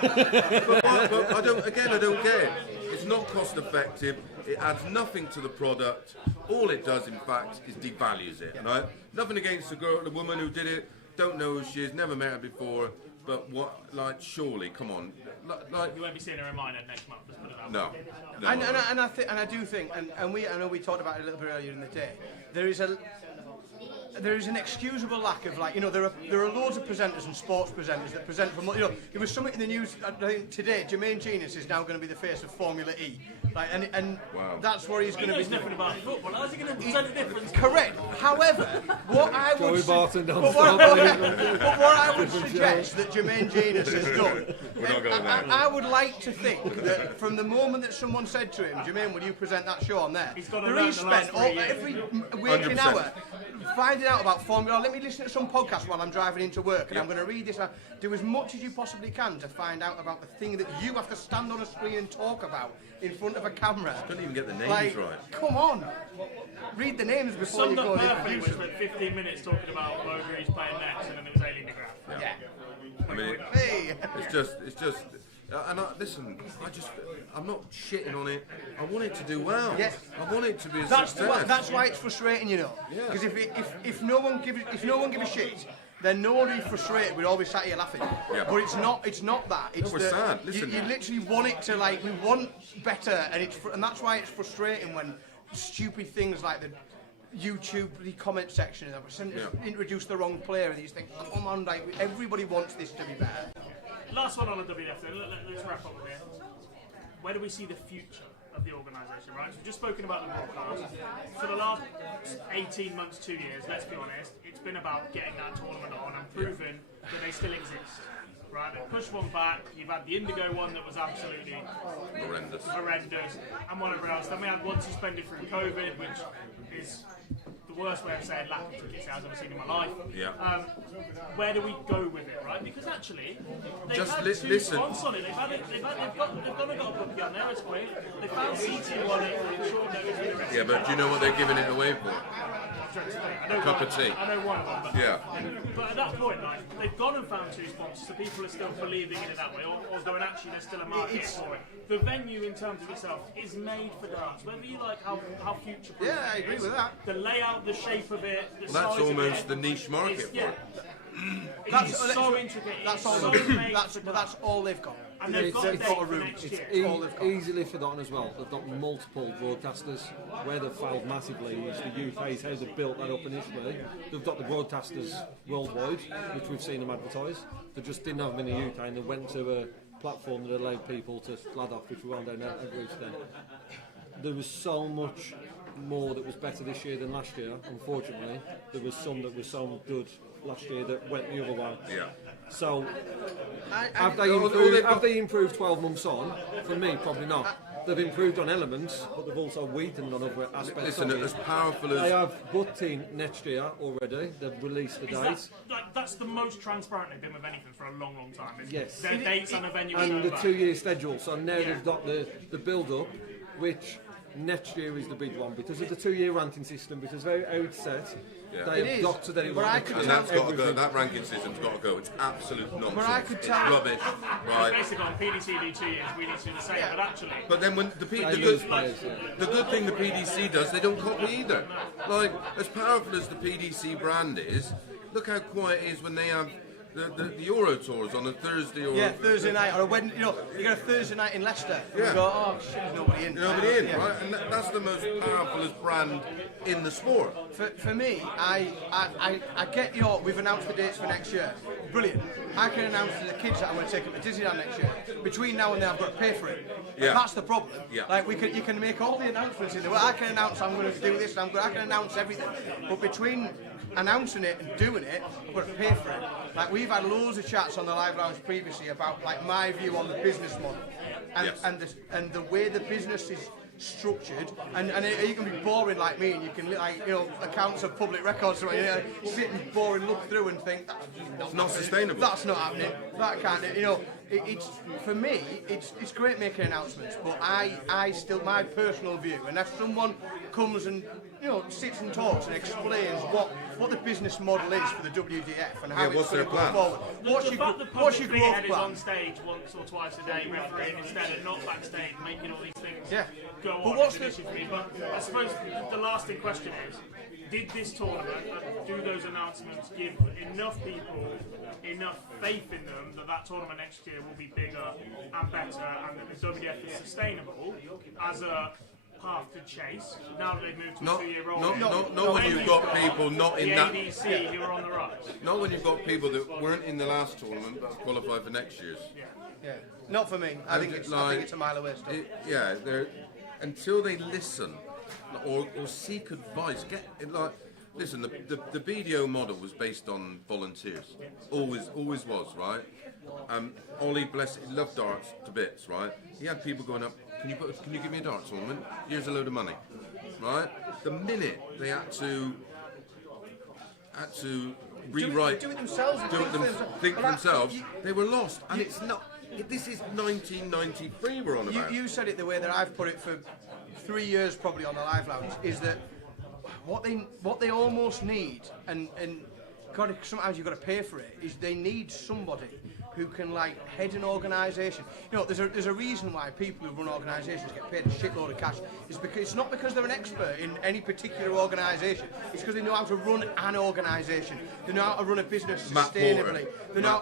But I don't get it. It's not cost effective. It adds nothing to the product. All it does, in fact, is devalues it. Right? Nothing against the woman who did it. Don't know who she is. Never met her before. But what? Like, surely, come on. Like, You won't be seeing her in mine next month. Let's put it that way. no. And I do think, and I know we talked about it a little bit earlier in the day. There is there is an excusable lack of, like, you know, there are loads of presenters and sports presenters that present from, you know, there was something in the news, I think today, Jermaine Genius is now going to be the face of Formula E. Like, and Wow. that's where he's going to be. He knows nothing about football. How's he going to present a difference? Correct. However, what I would Joey Barton down but what I would suggest that Jermaine Genius has done, not going there. I would like to think that from the moment that someone said to him, Jermaine, will you present that show on there? He's got to There learn he the spent last 3 years. every waking 100%. hour finding out about Formula. Let me listen to some podcast while I'm driving into work, and I'm going to read this. Do as much as you possibly can to find out about the thing that you have to stand on a screen and talk about in front of a camera. Couldn't even get the names Like, right. come on, read the names before you Summed go up and perfectly introduce was them. like 15 minutes talking about Beau Greaves playing next, and then it was Alien McGrath. Yeah. I mean, Hey. it's just, and listen, I'm not shitting on it. I want it to do well. Yes. I want it to be a That's success. why it's frustrating, you know. Yeah. Because if no one gives a shit, then no one will be frustrated. We'd all be sat here laughing. Yeah. But it's not that. It's we're that sad. Listen. You literally want it to, like, we want better, and that's why it's frustrating when stupid things like the YouTube comment section introduce the wrong player, and you think, come on, like, everybody wants this to be better. Last one on the WDF then, let's wrap up with it. Where do we see the future of the organisation, right? So we've just spoken about the broadcast. For the last 18 months, 2 years, let's be honest, it's been about getting that tournament on and proving that they still exist. Right, they pushed one back, you've had the Indigo one that was absolutely horrendous, and whatever else. Then we had one suspended through COVID, which is the worst way of saying lack of ticket sales I've ever seen in my life. Yeah. Where do we go with it, right? Because actually, they've Just had listen. two sponsors on it. They've gone and got a book on there, it's quick. They found CT on it, short notice with the rest. Yeah, but do you know what they're giving it away for? Cup of tea. I know one of them, but, Yeah. but at that point, like, they've gone and found two sponsors, so people are still believing in it that way, or going, actually, there's still a market for it. The venue, in terms of itself, is made for darts. Whether you like how future-proof Yeah, I it agree is, with that. the layout, the shape of it, the Well, size that's of almost it, the niche market is- for yeah. it. It's so intricate. That's it's all. so made for That's all they've got. and they've got a date for next It's year. all they've got. easily forgotten as well. They've got multiple broadcasters. Where they've failed massively is the UK's how they've built that up initially. They've got the broadcasters worldwide, which we've seen them advertise. They just didn't have them in the UK, and they went to a platform that allowed people to lad off, which we won't down that route then. There was so much more that was better this year than last year. Unfortunately, there was some that was so good last year that went the other way. Yeah. So, Have have they improved 12 months on? For me, probably not. They've improved on elements, but they've also weakened on other aspects. Listen, of it. as powerful They as have booked in next year already. They've released the dates. That's the most transparent they've been with anything for a long, long time. Yes. Their dates and the venue And the is 2-year schedule. So now Yeah. they've got the build-up, which next year is the big one because of the 2-year ranking system. Because how it's set, Yeah. they It have is, got to then but I could and tell that's got to go. everything. That ranking system's got to go. It's absolute nonsense. I could it's tell- rubbish, right? basically on PDC do 2 years, we need to do the same. But actually, But then when the They good, use players, yeah. the good thing the PDC does, they don't copy either. Like, as powerful as the PDC brand is, look how quiet it is when they have the Euro tours on a Thursday or Thursday night or a Wednesday. You know, you got a Thursday night in Leicester. Yeah. You go, oh shit, there's nobody in. Nobody in, Yeah. right? And that's the most powerfulest brand in the sport. For me, I get we've announced the dates for next year. Brilliant. I can announce to the kids that I'm going to take them to Disneyland next year. Between now and then, I've got to pay for it. Yeah. That's the problem. Yeah. Like you can make all the announcements in the world. I can announce I'm going to do this. I can announce everything. But between announcing it and doing it, I've got to pay for it. Like we've had loads of chats on the live lounge previously about like my view on the business model Yes. and the way the business is structured, and you can be boring like me, and you can accounts of public records, or sit and boring look through and think that's not sustainable. That's not happening. That can't. It's for me. It's great making announcements, but I still my personal view, and if someone comes and sits and talks and explains what the business model is for the WDF and how it's what's going their to go plan? forward. the fact that What's your public growth head is plan? on stage once or twice a day refereeing instead and not backstage making all these things Yeah. go But on what's is an issue for me. But I suppose the lasting question is, did this tournament, do those announcements give enough people enough faith in them that tournament next year will be bigger and better and that the WDF is sustainable as a path to chase. Now that they've moved to Not, a 2-year roll. not when you've got people not the in that. ABC who are on the rise. Not when you've got people that weren't in the last tournament but qualified for next year's. Yeah. Not for me. I think it's a mile away still. They're until they listen or seek advice. Listen. The BDO model was based on volunteers. Always was, right? Ollie, bless, he loved darts to bits, right? He had people going up. Can you give me a darts tournament? Here's a load of money, right? The minute they had to rewrite, do it themselves. think for themselves, they were lost. And it's not. This is 1993 we're on about. You said it the way that I've put it for 3 years probably on the Live Lounge, is that what they almost need, and God, sometimes you've got to pay for it, is they need somebody who can head an organisation. You know, there's a reason why people who run organisations get paid a shitload of cash. It's not because they're an expert in any particular organisation. It's because they know how to run an organisation. They know how to run a business sustainably. They know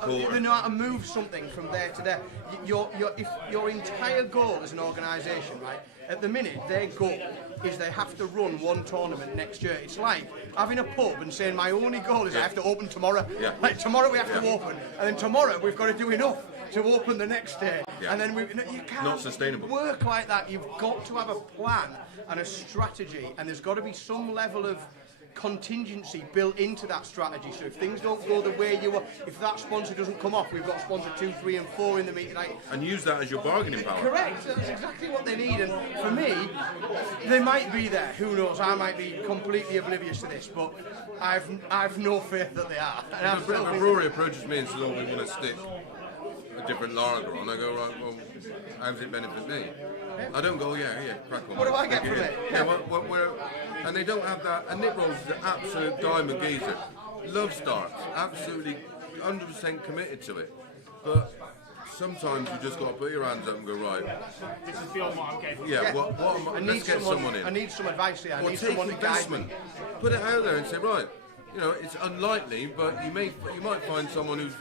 how to move something from there to there. If your entire goal as an organisation, right? At the minute, their goal is they have to run one tournament next year. It's like having a pub and saying my only goal is I have to open tomorrow. Yeah. Like tomorrow we have to open, and then tomorrow we've got to do enough to open the next day. Yeah. And then you can't Not sustainable. work like that. You've got to have a plan and a strategy, and there's got to be some level of contingency built into that strategy. So if things don't go the way you want, if that sponsor doesn't come off, we've got sponsor 2, 3 and 4 in the meeting. And use that as your bargaining power. Correct, that's exactly what they need. And for me, they might be there, who knows, I might be completely oblivious to this, but I've no faith that they are. And If a brewery approaches me and says, "Oh, we want to stick a different lager on," I go, "Right, well, how does it benefit me?" I don't go, yeah, crack on. What do I get from it? And they don't have that. And Nick Rolls is an absolute diamond geezer. Loves darts, absolutely 100% committed to it. But sometimes you just got to put your hands up and go, right. This is beyond what I'm capable of. Yeah, let's get someone in. I need some advice here. I need take someone to guide me. investment. Put it out there and say, right. You know, it's unlikely, but you might find someone who's,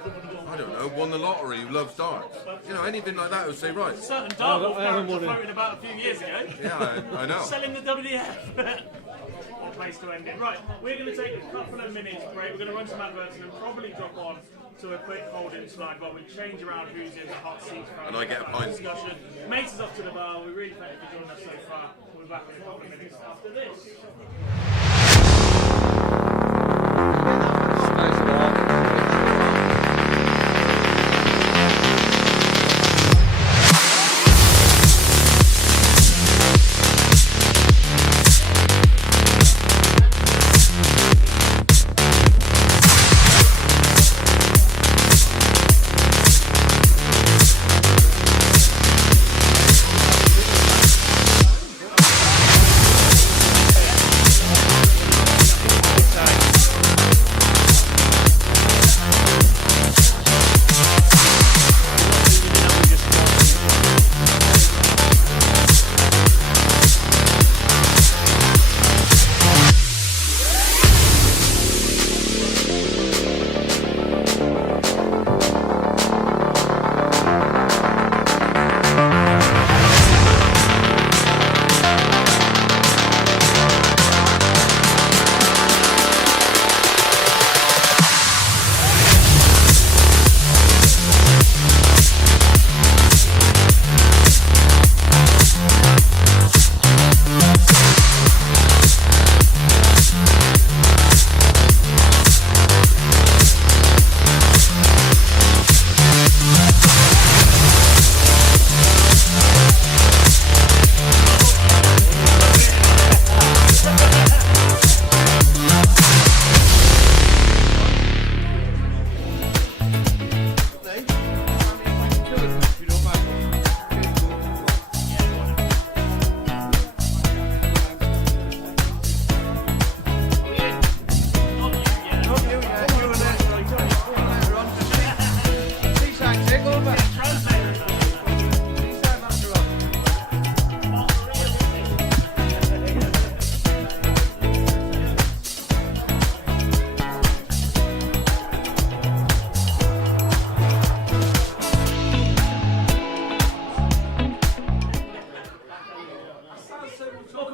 I don't know, won the lottery who loves darts. You know, anything like that who'll say, right. Certain dart character floating about a few years ago. Yeah, I know. Selling the WDF. What a place to end it. Right, we're going to take a couple of minutes break. We're going to run some adverts and then probably drop on to a quick holding slide while we change around who's in the hot seat for And I get a pint. discussion. Mates is off to the bar. We really thank you for joining us so far. We'll be back in a couple of minutes after this.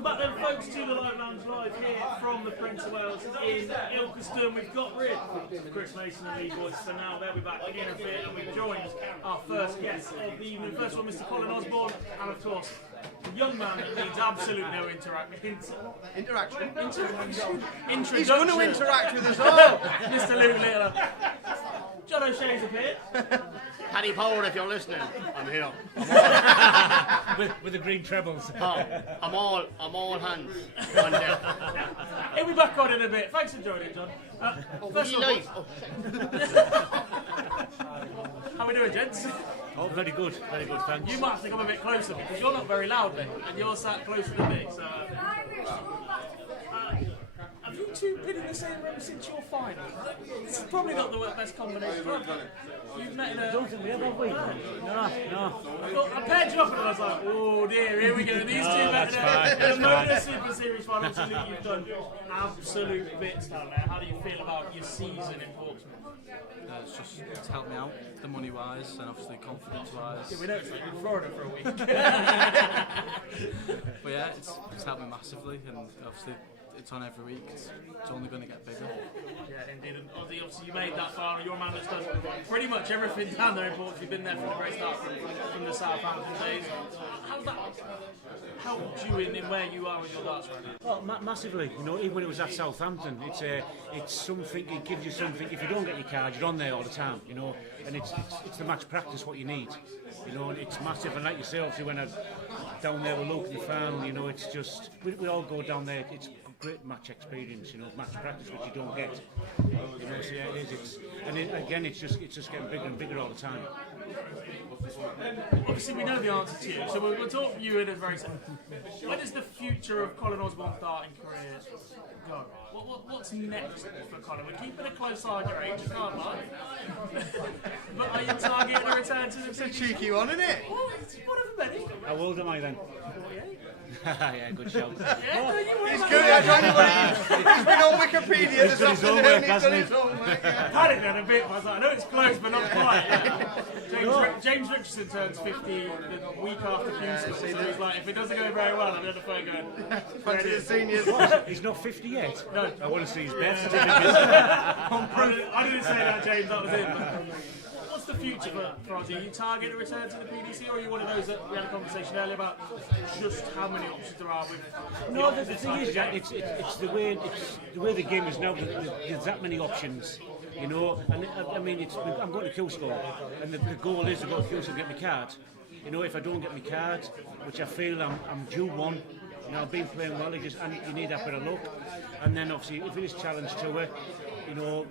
Welcome back then, folks, to the Live Lounge live here from the Prince of Wales in Ilkeston. We've got rid of Chris Mason and Lee Boyce for now. They'll be back in a bit, and we've joined our first guest of the evening. First one, Mr. Colin Osborne, and of course, the young man that needs absolutely no interaction. He's going to interact with us all. Mr. Luke Little. John O'Shea's appeared. Paddy Power, if you're listening, I'm here. with the green trebles. Oh, I'm all hands on deck. He'll be back on in a bit. Thanks for joining, John. First of all, how we doing, gents? Oh, very good, thanks. You might have to come a bit closer because you're not very loud, mate, and you're sat closer to me. So, have you two been in the same room since your final? This is probably not the best combination. You've met in a... Don't think we ever have we? No. I paired you up and I was like, oh dear, here we go. These two met in a Motor Super Series final. So Luke, you've done absolute bits down there. How do you feel about your season in Portsmouth? It's helped me out, the money wise and obviously confidence wise. Yeah, we know it's like in Florida for a week. But yeah, it's helped me massively, and obviously it's on every week. It's only going to get bigger. Yeah, indeed. And obviously you made that final. You're a man that's done pretty much everything down there in Portsmouth. You've been there from the very start, from the Southampton days. How's that helped you in where you are with your darts right now? Well, massively. You know, even when it was at Southampton, it's something. It gives you something. If you don't get your card, you're on there all the time. You know, and it's the match practice what you need. You know, and it's massive. And like you say, obviously when I'm down there with Luke in the final, you know, it's just we all go down there. It's great match experience, you know, match practice which you don't get. You know, so yeah, it is. Again, it's just getting bigger and bigger all the time. Obviously, we know the answer to you, so we'll talk to you in a very second. Where does the future of Colin Osborne's darting career go? What's next for Colin? We're keeping a close eye on your age, can't lie. But are you targeting a return to the It's a cheeky one, isn't it? Well, it's one of a many. How old am I then? Yeah, good shout. Yeah, no, you He's good. I don't know what he's been on Wikipedia this done his own afternoon. work, He's done hasn't he? his own work. Yeah. panicked then a bit. I was like, I know it's close, but not quite. James Richardson turns 50 the week after Houston, so he's like, if it doesn't go very well, I'm on the phone going, Fancy the seniors. He's not 50 yet. No. I want to see his birth certificate. I didn't say that, James, that was it. What's the future for Ozzy? Are you target a return to the PDC, or are you one of those that we had a conversation earlier about just how many options there are with No, the thing is, Jack, it's the way the game is now. There's that many options, you know. And I mean, I'm going to kill score, and the goal is to go to kill score and get my card. You know, if I don't get my card, which I feel I'm due one. You know, I've been playing well. You need that bit of luck, and then obviously if it is challenge tour, you know.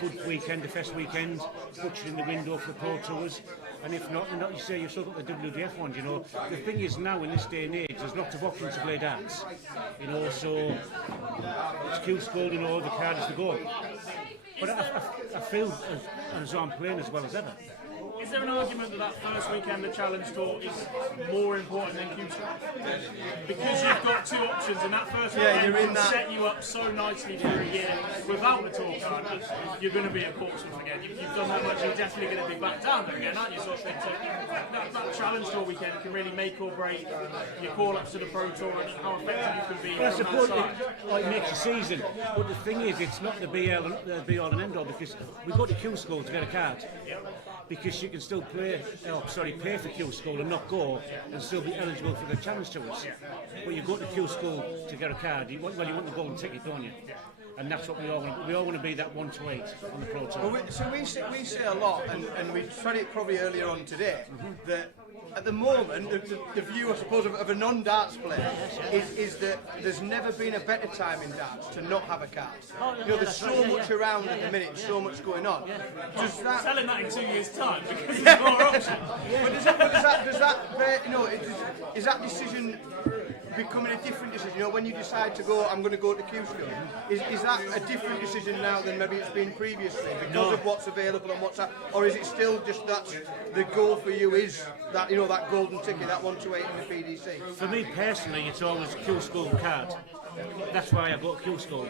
Good weekend, the first weekend, puts you in the window for the Pro Tours, and if not, then like you say, you've still got the WDF ones, you know. The thing is now, in this day and age, there's lots of options to play darts, you know, so it's Q-School, you know, the card is to go. But I feel as though I'm playing as well as ever. Is there an argument that first weekend the Challenge Tour is more important than Q-School? Because you've got two options, and that first weekend you're in can that. set you up so nicely for a year without the tour card. You're going to be at Portsmouth again. You've done that much, you're definitely going to be back down there again, aren't you? Sort of thing. So that Challenge Tour weekend can really make or break your call-ups to the Pro Tour and how effective you can be. Well, I on suppose that side. it makes a season, but the thing is, it's not the be all and end all, because we go to Q-School to get a card. Because you can still pay for Q-School and not go and still be eligible for the Challenge Tours. But you go to Q-School to get a card, you want the golden ticket, don't you? And that's what we all want. We all want to be that 1 to 8 on the Pro Tour. Well, we say a lot, and we said it probably earlier on today, that at the moment, the view, I suppose, of a non-darts player is that there's never been a better time in darts to not have a card. You know, there's so much around at the minute, so much going on. Does that... Selling that in 2 years' time because there's more options. But does that, you know, is that decision becoming a different decision? You know, when you decide to go, I'm going to go to Q-School, is that a different decision now than maybe it's been previously because of what's available and what's that, or is it still just that the goal for you is that, you know, that golden ticket, that 1 to 8 in the PDC? For me personally, it's always Q-School card. That's why I go to Q-School.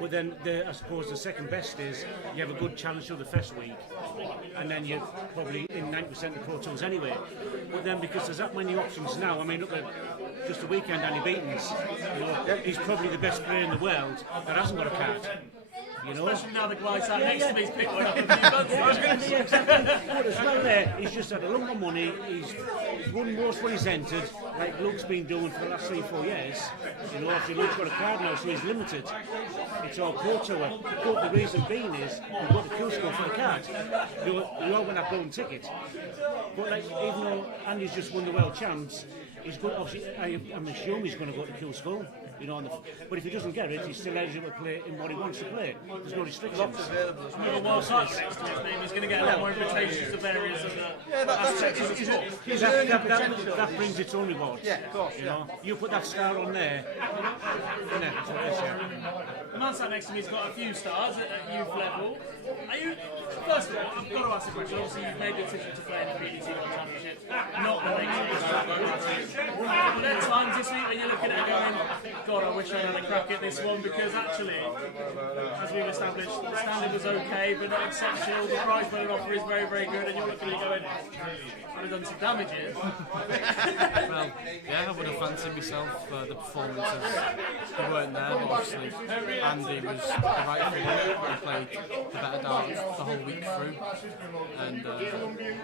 But then I suppose the second best is you have a good challenge through the first week, and then you're probably in 90% of Pro Tours anyway. But then because there's that many options now, I mean, look at just a weekend Andy Beaton's. You know, he's probably the best player in the world that hasn't got a card. You know? Especially now the guy sat next to me's picked one up a few months ago. Yeah, exactly. But as well there, he's just had a lump of money, he's won most when he's entered, like Luke's been doing for the last 3-4 years. You know, actually Luke's got a card now, so he's limited. It's all Pro Tour. But the reason being is, you've got the kill score for the card. You're all going to have golden ticket. But like, even though Andy's just won the World Champs, he's got, obviously, I'm assuming he's going to go to kill score. You know, but if he doesn't get it, he's still eligible to play in what he wants to play. There's no restrictions. Lots available. Well, Wild Card next to his name, he's going to get a lot more invitations to various of the. Yeah, that's it. He's earning potential. That brings its own rewards. Yeah, of course. You know, you put that star on there, and then it's what it is, yeah. The man sat next to me's got a few stars at youth level. Are you? First of all, I've got to ask a question. Obviously, you've made the decision to play in the PDC World Championships, not the next year's. But there are times this week when you're looking at it going, God, I wish I had a crack at this one, because actually, as we've established, the standard was okay, but not exceptional. The prize money offer is very, very good, and you're looking at it going, I'd have done some damage here. Well, yeah, I would have fancied myself the performances. They weren't there, but obviously Andy was the right for him. He played the better darts the whole week through, and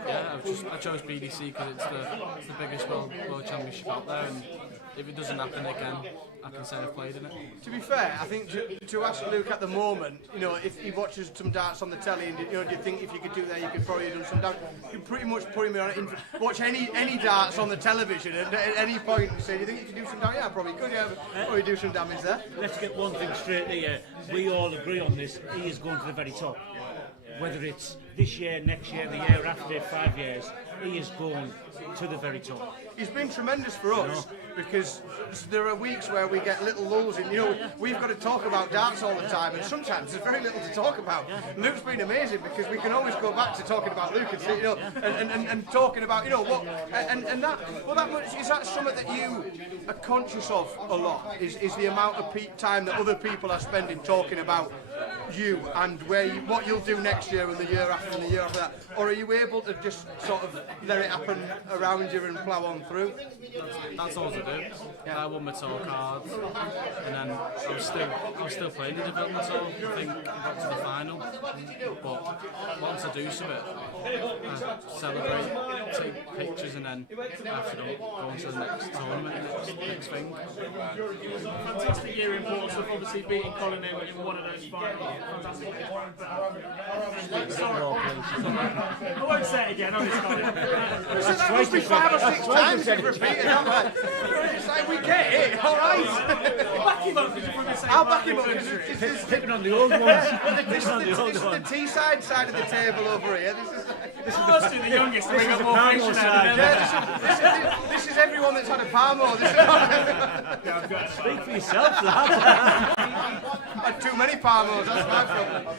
yeah, I chose BDC because it's the biggest world championship out there, and if it doesn't happen again, I can say I've played in it. To be fair, I think to ask Luke at the moment, you know, if he watches some darts on the telly, and you know, do you think if you could do that, you could probably do some darts? You pretty much putting me on it. Watch any darts on the television at any point and say, do you think you could do some damage? Yeah, probably could. Yeah, probably do some damage there. Let's get one thing straight here. We all agree on this. He is going to the very top. Whether it's this year, next year, the year after, 5 years, he is going to the very top. He's been tremendous for us because there are weeks where we get little lulls in. You know, we've got to talk about darts all the time, and sometimes there's very little to talk about. Luke's been amazing because we can always go back to talking about Luke and say, you know, and talking about, you know, what and that. Well, that much is that something that you are conscious of a lot. Is the amount of time that other people are spending talking about you and what you'll do next year and the year after and the year after that, or are you able to just sort of let it happen around you and plough on through? That's all I do. I won my tour cards, and then I was still playing the Developmental. I think I got to the final, but once I do something, I celebrate, take pictures, and then after that, go on to the next tournament, next thing. Fantastic year in Portsmouth, obviously beating Colin in one of those finals. Fantastic. I won't say it again, honestly. That must be 5 or 6 times you've repeated. I'm like, it's like, we get it, all right. Back him up, because you're probably saying I'll back him up. This Picking on the old ones. is the Teesside side of the table over here. This is Must be the youngest to bring up more fiction out of yeah, this is everyone that's had a Palmo. Speak for yourself, lad. Had too many Palmos, that's my problem.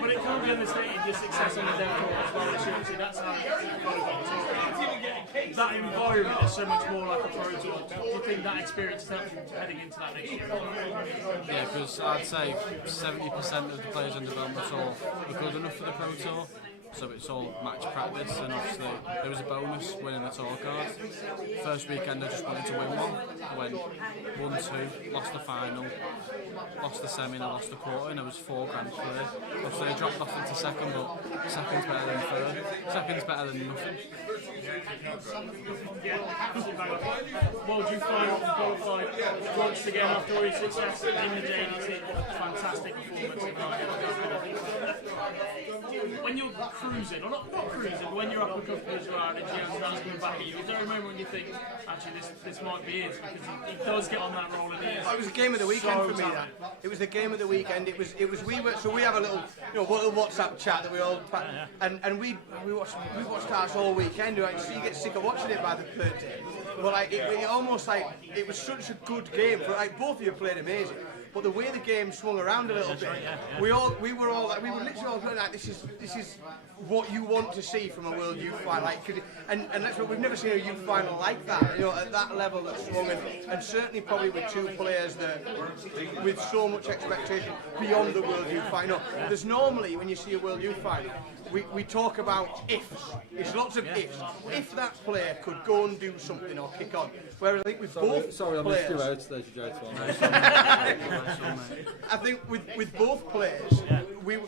But it can't be understated your success on the Developmental as well. Seriously, that's how you've got to go. That environment is so much more like a Pro Tour. Do you think that experience helps you heading into that next year? Yeah, because I'd say 70% of the players on Developmental are good enough for the Pro Tour. So it's all match practice, and obviously there was a bonus winning the tour card. First weekend I just wanted to win one. I went 1-2, lost the final, lost the semi and I lost the quarter, and it was $4 grand clear. Obviously I dropped off into second, but second's better than third. Second's better than nothing. Well, do you find you qualified once again after all your success in the JDC? Fantastic performance. When you're cruising, or not cruising, but when you're up a couple of around and Gio's coming back at you, is there a moment when you think, actually, this might be it? Because he does get on that roll, and he is. It was a game of the weekend so for me. talented. It was the game of the weekend. It was we have a little little WhatsApp chat that we all and we watched darts all weekend. Right? So you get sick of watching it by the third day. But like it almost like it was such a good game. For like both of you played amazing. But the way the game swung around a little bit, we were literally all going like, this is what you want to see from a World Youth Final. Like, and let's we've never seen a Youth Final like that, you know, at that level that swung, and certainly probably with two players that with so much expectation beyond the World Youth Final. There's normally when you see a World Youth Final, we talk about ifs. It's lots of ifs. If that player could go and do something or kick on, whereas I think with both I missed you players, out. I think with both players,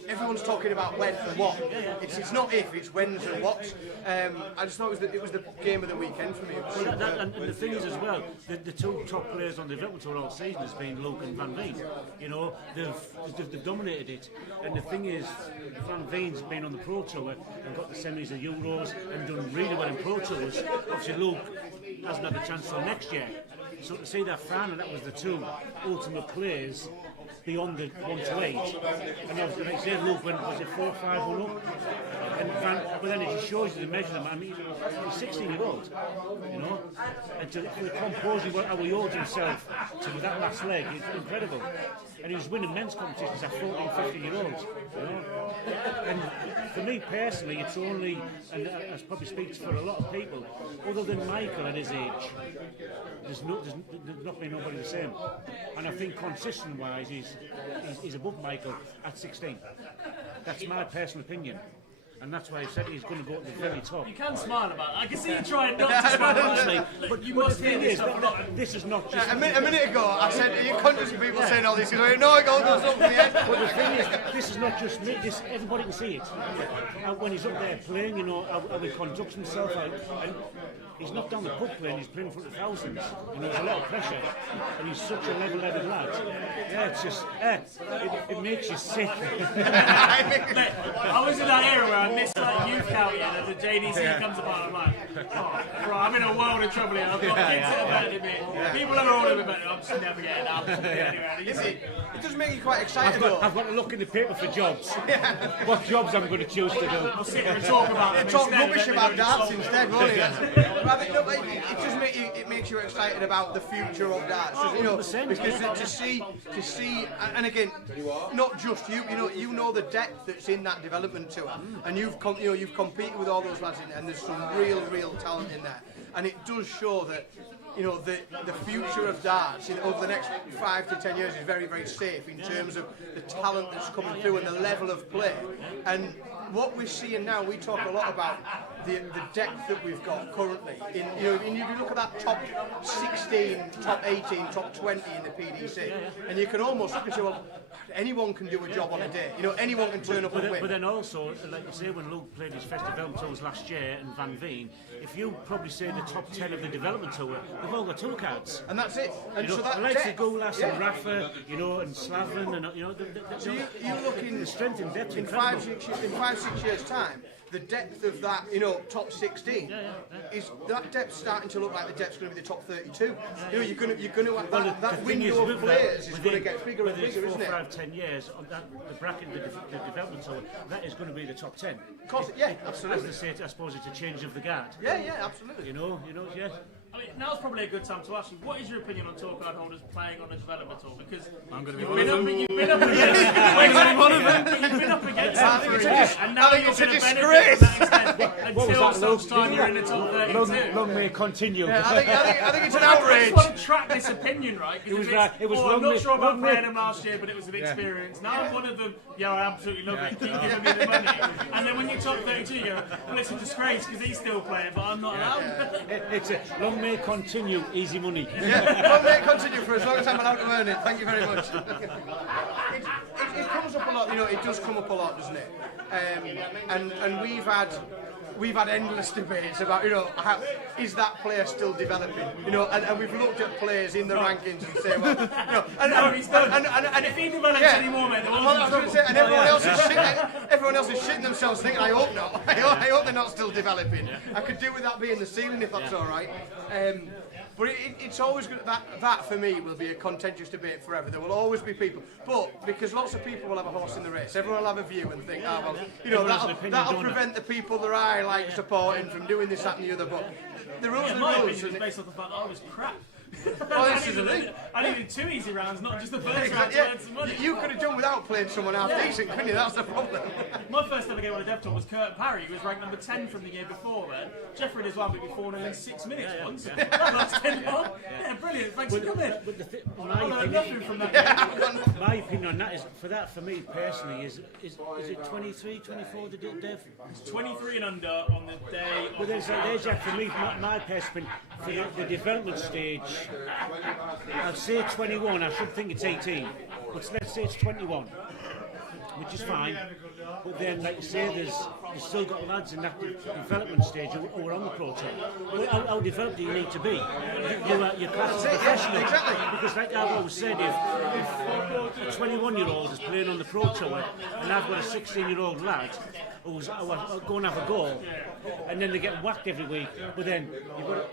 everyone's talking about when and what. It's not if, it's when's and what's. I just thought it was the game of the weekend for me. It was superb. And the thing is as well, the two top players on the Developmental all season has been Lowe and Van Veen. You know, they've dominated it. And the thing is, Van Veen's been on the Pro Tour and got the semis of Euros and done really well in Pro Tours. Obviously, Lowe hasn't had the chance till next year. So to see that final, that was the two ultimate players beyond the 1 to 8. And obviously, like I said, Lowe went, was it 4-5-1 up? And but then it just shows you the measurement. I mean, he's 16-year-old, you know, and to the composure how he holds himself to that last leg is incredible. And he was winning men's competitions at 14, 15-year-olds, you know. And for me personally, it's only, and I probably speaks for a lot of people, other than Michael at his age, there's not been nobody the same. And I think consistent-wise, he's above Michael at 16. That's my personal opinion. And that's why I said he's going to go to the very top. You can smile about that. I can see you trying not to smile. But you must the thing hear is, this. this is not just... A minute ago, I said, are you conscious of people saying all this? He's like, no, I go up for the end. But the thing is, this is not just me. Everybody can see it. And when he's up there playing, you know, how he conducts himself, and he's not down the pub playing, he's playing in front of thousands. You know, there's a lot of pressure. And he's such a level-headed lad. Yeah, it's just, it makes you sick. I was in that era where I missed like youth counting as the JDC comes about. I'm like, oh, right, I'm in a world of trouble here. I've got kids that are better than me. People that are older than me, I'm just never getting out. It does make you quite excited though. I've got to look in the paper for jobs. What jobs I'm going to choose to do. I'll sit here and talk about them. Talk rubbish about darts instead, won't it? I think, look, it does make you, it makes you excited about the future of darts. You know, because to see, and again, not just you. You know the depth that's in that development tour, and you've competed with all those lads in there, and there's some real talent in there, and it does show that. You know, the future of darts over the next 5 to 10 years is very safe in terms of the talent that's coming through and the level of play. And what we're seeing now, we talk a lot about the depth that we've got currently. If you look at that top 16, top 18, top 20 in the PDC, and you can almost look and say, well, anyone can do a job on a day. You know, anyone can turn up and win. But then also, like you say, when Lowe played his first development tours last year and Van Veen, if you probably say the top 10 of the development tour, they've all got tour cards. And that's it. And you know, so that Alexei depth, Goulas and Rafa, you know, and Slaven, and you know, so you look in the strength and depth in 5-6 years' time. The depth of that, you know, top 16 is that depth starting to look like the depth's going to be the top 32. You know, you're going to have that window of players is going to get bigger and bigger, isn't it? 4, 5, 10 years, the bracket, the development tour, that is going to be the top 10. Of course, yeah, absolutely. As they say, I suppose it's a change of the guard. Yeah, absolutely. You know, yeah. I mean, now's probably a good time to ask you, what is your opinion on tour card holders playing on a development tour? Because I'm going to be you've one of them. been up against you've been up against I think it's and now you're it's a going to benefit disgrace. from that extent until sometime you're in the top 32. Long may continue. Yeah, I think it's an I outrage. just want to track this opinion, right? It was I'm long not may- sure about long may- playing them last year, but it was an experience. Now I'm one of them, I absolutely love it, keep giving me the money. And then when you're top 32, you go, well, it's a disgrace because he's still playing, but I'm not allowed. It's a long may continue, easy money. Yeah, long may it continue for as long as I'm allowed to earn it. Thank you very much. It comes up a lot, you know, it does come up a lot, doesn't it? And we've had endless debates about, you know, how is that player still developing? You know, and we've looked at players in the rankings and say, well, you know, and if he develops anymore, mate, well, I was going to say, and everyone else is shitting themselves thinking, I hope not. I hope they're not still developing. I could do with that being the ceiling if that's all right. But it's always good. That for me will be a contentious debate forever. There will always be people, but because lots of people will have a horse in the race, everyone will have a view and think, well, you know, that'll prevent the people that I like supporting from doing this, that, and the other. But the rules are the my rules. opinion is based on the fact that I was crap. Well, this is the thing. I needed 2 easy rounds, not just the first round to Yeah, earn some money. you could have done without playing someone half decent, couldn't you? That's the problem. My first ever game on a dev tour was Kurt Parry, who was ranked number 10 from the year before then. Jeffrey did one, but before in 6 minutes once. That lost 10 on. Yeah, brilliant. Thanks for coming. But I learned nothing from that game. my my opinion on that is, for me personally, is it 23, 24, did it, Dev? It's 23 and under on the day. Well, there's Jack, for me, my personal opinion, for the development stage, I'd say 21, I should think it's 18, but let's say it's 21, which is fine. But then, like you say, you've still got lads in that development stage who are on the Pro Tour. Well, how developed do you need to be? You're classed as professional. Exactly. Because like I've always said, if a 21-year-old is playing on the Pro Tour and I've got a 16-year-old lad who's going to have a go, and then they get whacked every week, but then you've got to...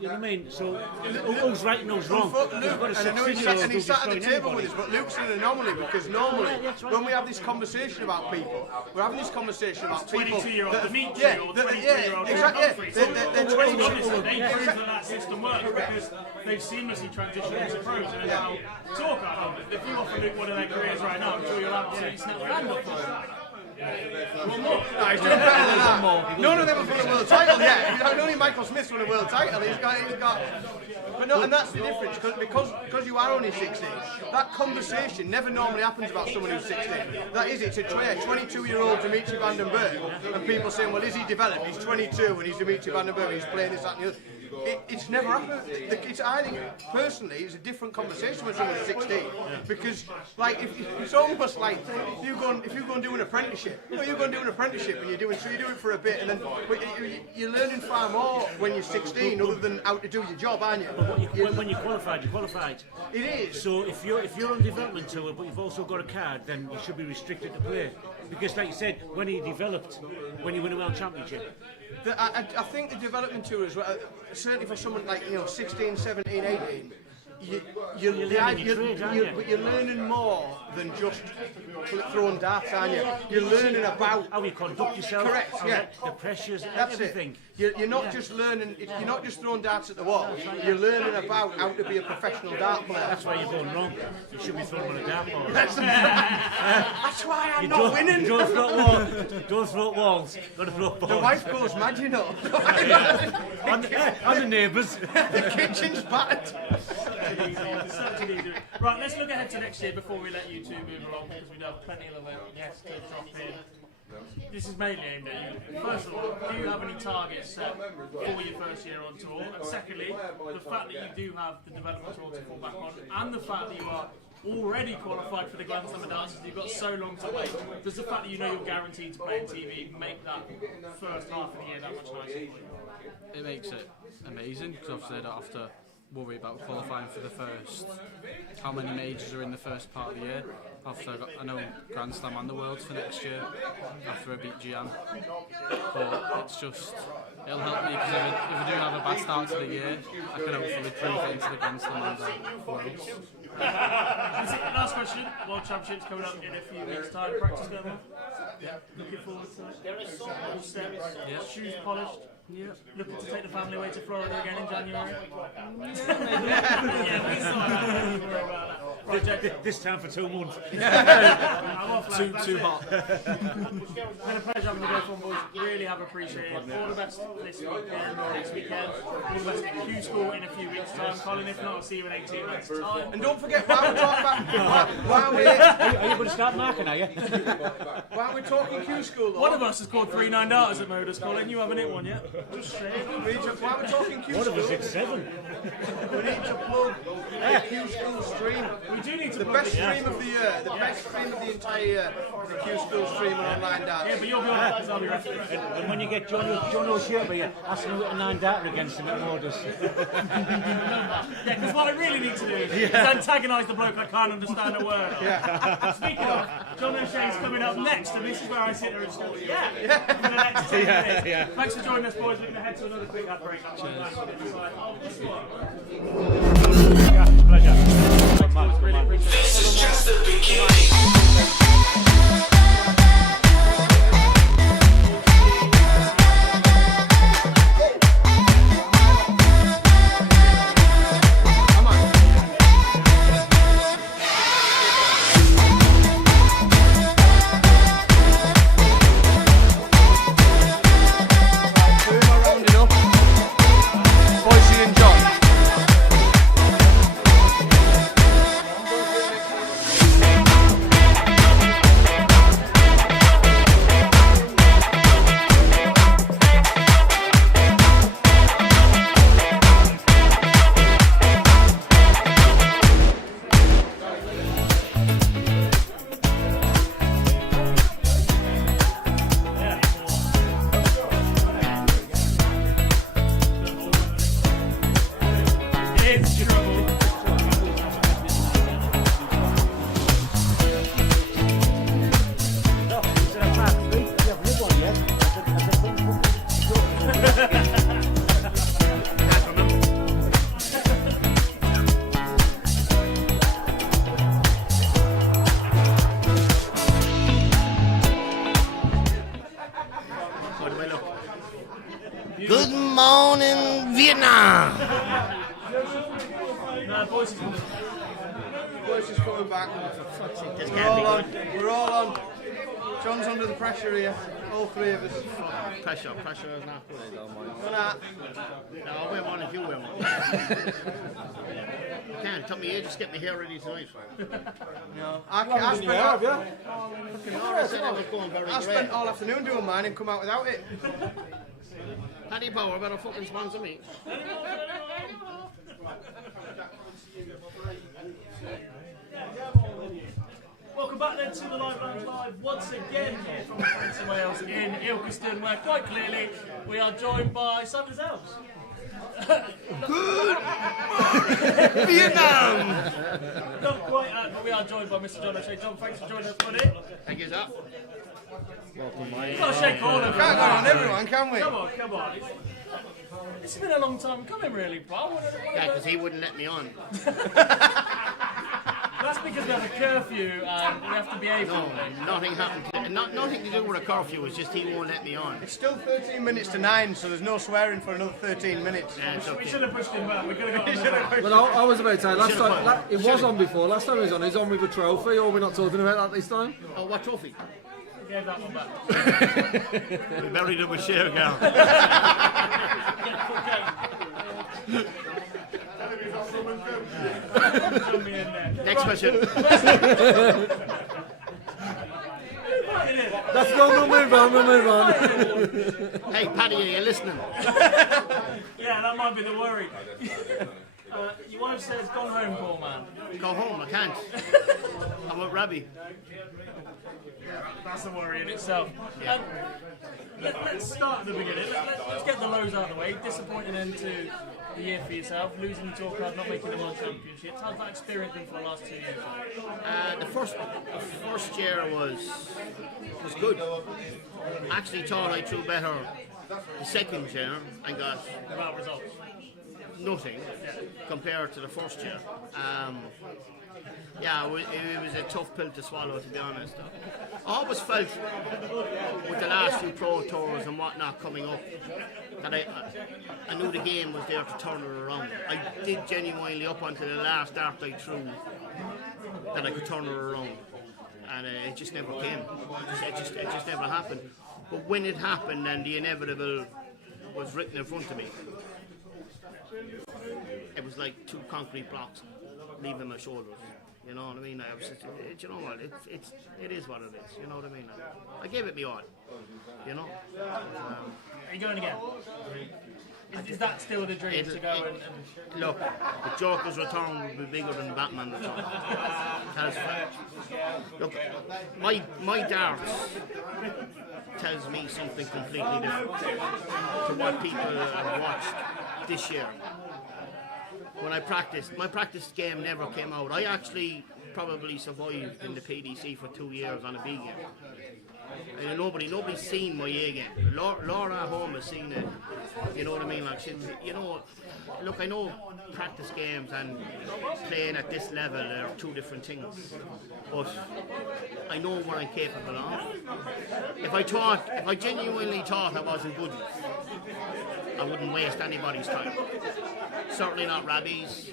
You know what I mean? So, who's right and who's wrong? Luke, and I know he sat at the table with us, but Luke's an anomaly because normally when we have this conversation about people, we're having this conversation about people 22-year-old that Dimitri yeah, or that, 23-year-old exactly, they're 22. They prove that system works because they've seamlessly transitioned into pros and now talk about it. If you offer Luke one of their careers right now, I'm sure you'll absolutely snap your hand off for it. One more. No, he's doing better than that. None of them have won a world title yet. Only Michael Smith's won a world title. He's got. But no, and that's the difference because you are only 16. That conversation never normally happens about someone who's 16. That is, it's a 22-year-old Dimitri van den Berg, and people saying, well, is he developed? He's 22 and he's Dimitri van den Berg. He's playing this, that, and the other. It's never happened. I think personally, it's a different conversation when someone's 16 because, like, it's almost like if you go and do an apprenticeship. You go and do an apprenticeship and you do it for a bit, and then you're learning far more when you're 16, other than how to do your job, aren't you? But when you're qualified, you're qualified. It is. So if you're on development tour, but you've also got a card, then you should be restricted to play. Because, like you said, when he developed, when you win a world championship. I think the development tour as well, certainly for someone like 16, 17, 18, you're learning more than just throwing darts, aren't you? You're learning about how you conduct yourself. Correct. Yeah. The pressures. That's everything. It. You're not just learning. You're not just throwing darts at the wall. You're learning about how to be a professional dart player. That's why you're going wrong. You should be throwing on a dart ball. That's why I'm not winning. Don't throw walls. Don't throw walls. Got to throw balls. The wife goes mad, you know. And the neighbours. The kitchen's battered. Right, let's look ahead to next year before we let you two move along because we have plenty of guests to drop in. This is mainly aimed at you. First of all, do you have any targets set for your first year on tour? And secondly, the fact that you do have the development tour to fall back on, and the fact that you are already qualified for the Grand Slam of Darts, you've got so long to wait. Does the fact that you know you're guaranteed to play on TV make that first half of the year that much nicer? It makes it amazing because obviously I don't have to worry about qualifying for the first. How many majors are in the first part of the year? Obviously I know Grand Slam and the Worlds for next year after I beat Gian. But it's just, it'll help me because if I do have a bad start to the year, I can hopefully prove it into the Grand Slam and the Worlds. Last question. World Championships coming up in a few weeks' time. Practice going on? Yeah. Looking forward to it. All set. Yeah. Shoes polished. Yeah. Looking to take the family away to Florida again in January. Yeah, we saw that. Don't worry about that. Right, Jack. This time for 2 months. I'm off, lad. Too hot. It's been a pleasure having you both on, boys. Really have appreciated it. All the best this weekend, next weekend. All the best at Q School in a few weeks' time. Colin, if not, I'll see you in 18 months' time. And don't forget, while we're talking about Are you going to start marking, are you? while we're talking Q School, though, One of us has scored 3 9-darters at Modus, Colin. You haven't hit one yet. Just saying. while we're talking Q One of School, us hit 7. we need to plug the Q School stream. We do need to The plug best it, yeah. stream of the year, the best stream of the entire year, the Q School stream on online darts. Yeah, but you'll be on it because I'll be refereeing. And when you get John O'Shearby, ask him to hit a 9-darter against him at Modus. Yeah, because what I really need to do is antagonise the bloke I can't understand a word of. Yeah. Speaking of, John O'Shea's coming up next, and this is where I sit there and just go, yeah, for the next 10 minutes. Thanks for joining us, boys. We're going to head to another quick ad break. Pleasure. Really appreciate it. This is just the beginning. Boise and John. Boys is coming. Boys is coming back. This We're can't be all on. good. We're all on. John's under the pressure here. All three of us. Pressure is not good. Nah. No, we want if you will. You can't. Tell me, just get me hair ready tonight. No. Have you? Have you? I said I was going very I great. spent all afternoon doing mine and come out without it. Paddy Power better fucking sponsor me. Welcome back then to the Live Lounge Live once again here from France and Wales in Ilkeston, where quite clearly we are joined by Sanders Elves. Vietnam! Not quite, but we are joined by Mr. John O'Shea. John, thanks for joining us, buddy. Thank you, sir. You've got to shake all of them. Can't go on everyone, can we? Come on. It's been a long time coming, really, bro. Yeah, because he wouldn't let me on. That's because we have a curfew and we have to behave. No, nothing happened. Nothing to do with a curfew. It's just he won't let me on. It's still 13 minutes to 9, so there's no swearing for another 13 minutes. Yeah, it's We okay. should have pushed him back. We could have got him back. But I was about to say, last Should've time, won. it was on before. Last time he was on with a trophy, or we're not talking about that this time? Oh, what trophy? Gave that one back. We buried him with share gown. Next question. That's no, we'll move on. Hey, Paddy, are you listening? Yeah, that might be the worry. Your wife says, gone home, poor man. Go home, I can't. I'm with Robbie. That's a worry in itself. Let's start at the beginning. Let's get the lows out of the way. Disappointing end to the year for yourself, losing the tour card, not making the World Championships. How's that experience been for the last 2 years? The first year was good. Actually thought I threw better the second year and got About results. nothing compared to the first year. Yeah, it was a tough pill to swallow, to be honest. I always felt with the last few pro tours and whatnot coming up that I knew the game was there to turn it around. I did genuinely, up until the last dart I threw, that I could turn it around, and it just never came. It just never happened. But when it happened, and the inevitable was written in front of me, it was like two concrete blocks leaving my shoulders. You know what I mean? I was just, you know what? It is what it is. You know what I mean? I gave it me all. You know. Are you going again? Is that still the dream to go and Look, the Joker's return will be bigger than Batman return. That's fact. Look, my darts tells me something completely different to what people have watched this year. When I practiced, my practice game never came out. I actually probably survived in the PDC for 2 years on a B game. And nobody's seen my A game. Laura at home has seen it. You know what I mean? Like, you know, look, I know practice games and playing at this level are two different things. But I know what I'm capable of. If I genuinely thought I wasn't good enough, I wouldn't waste anybody's time. Certainly not Robbie's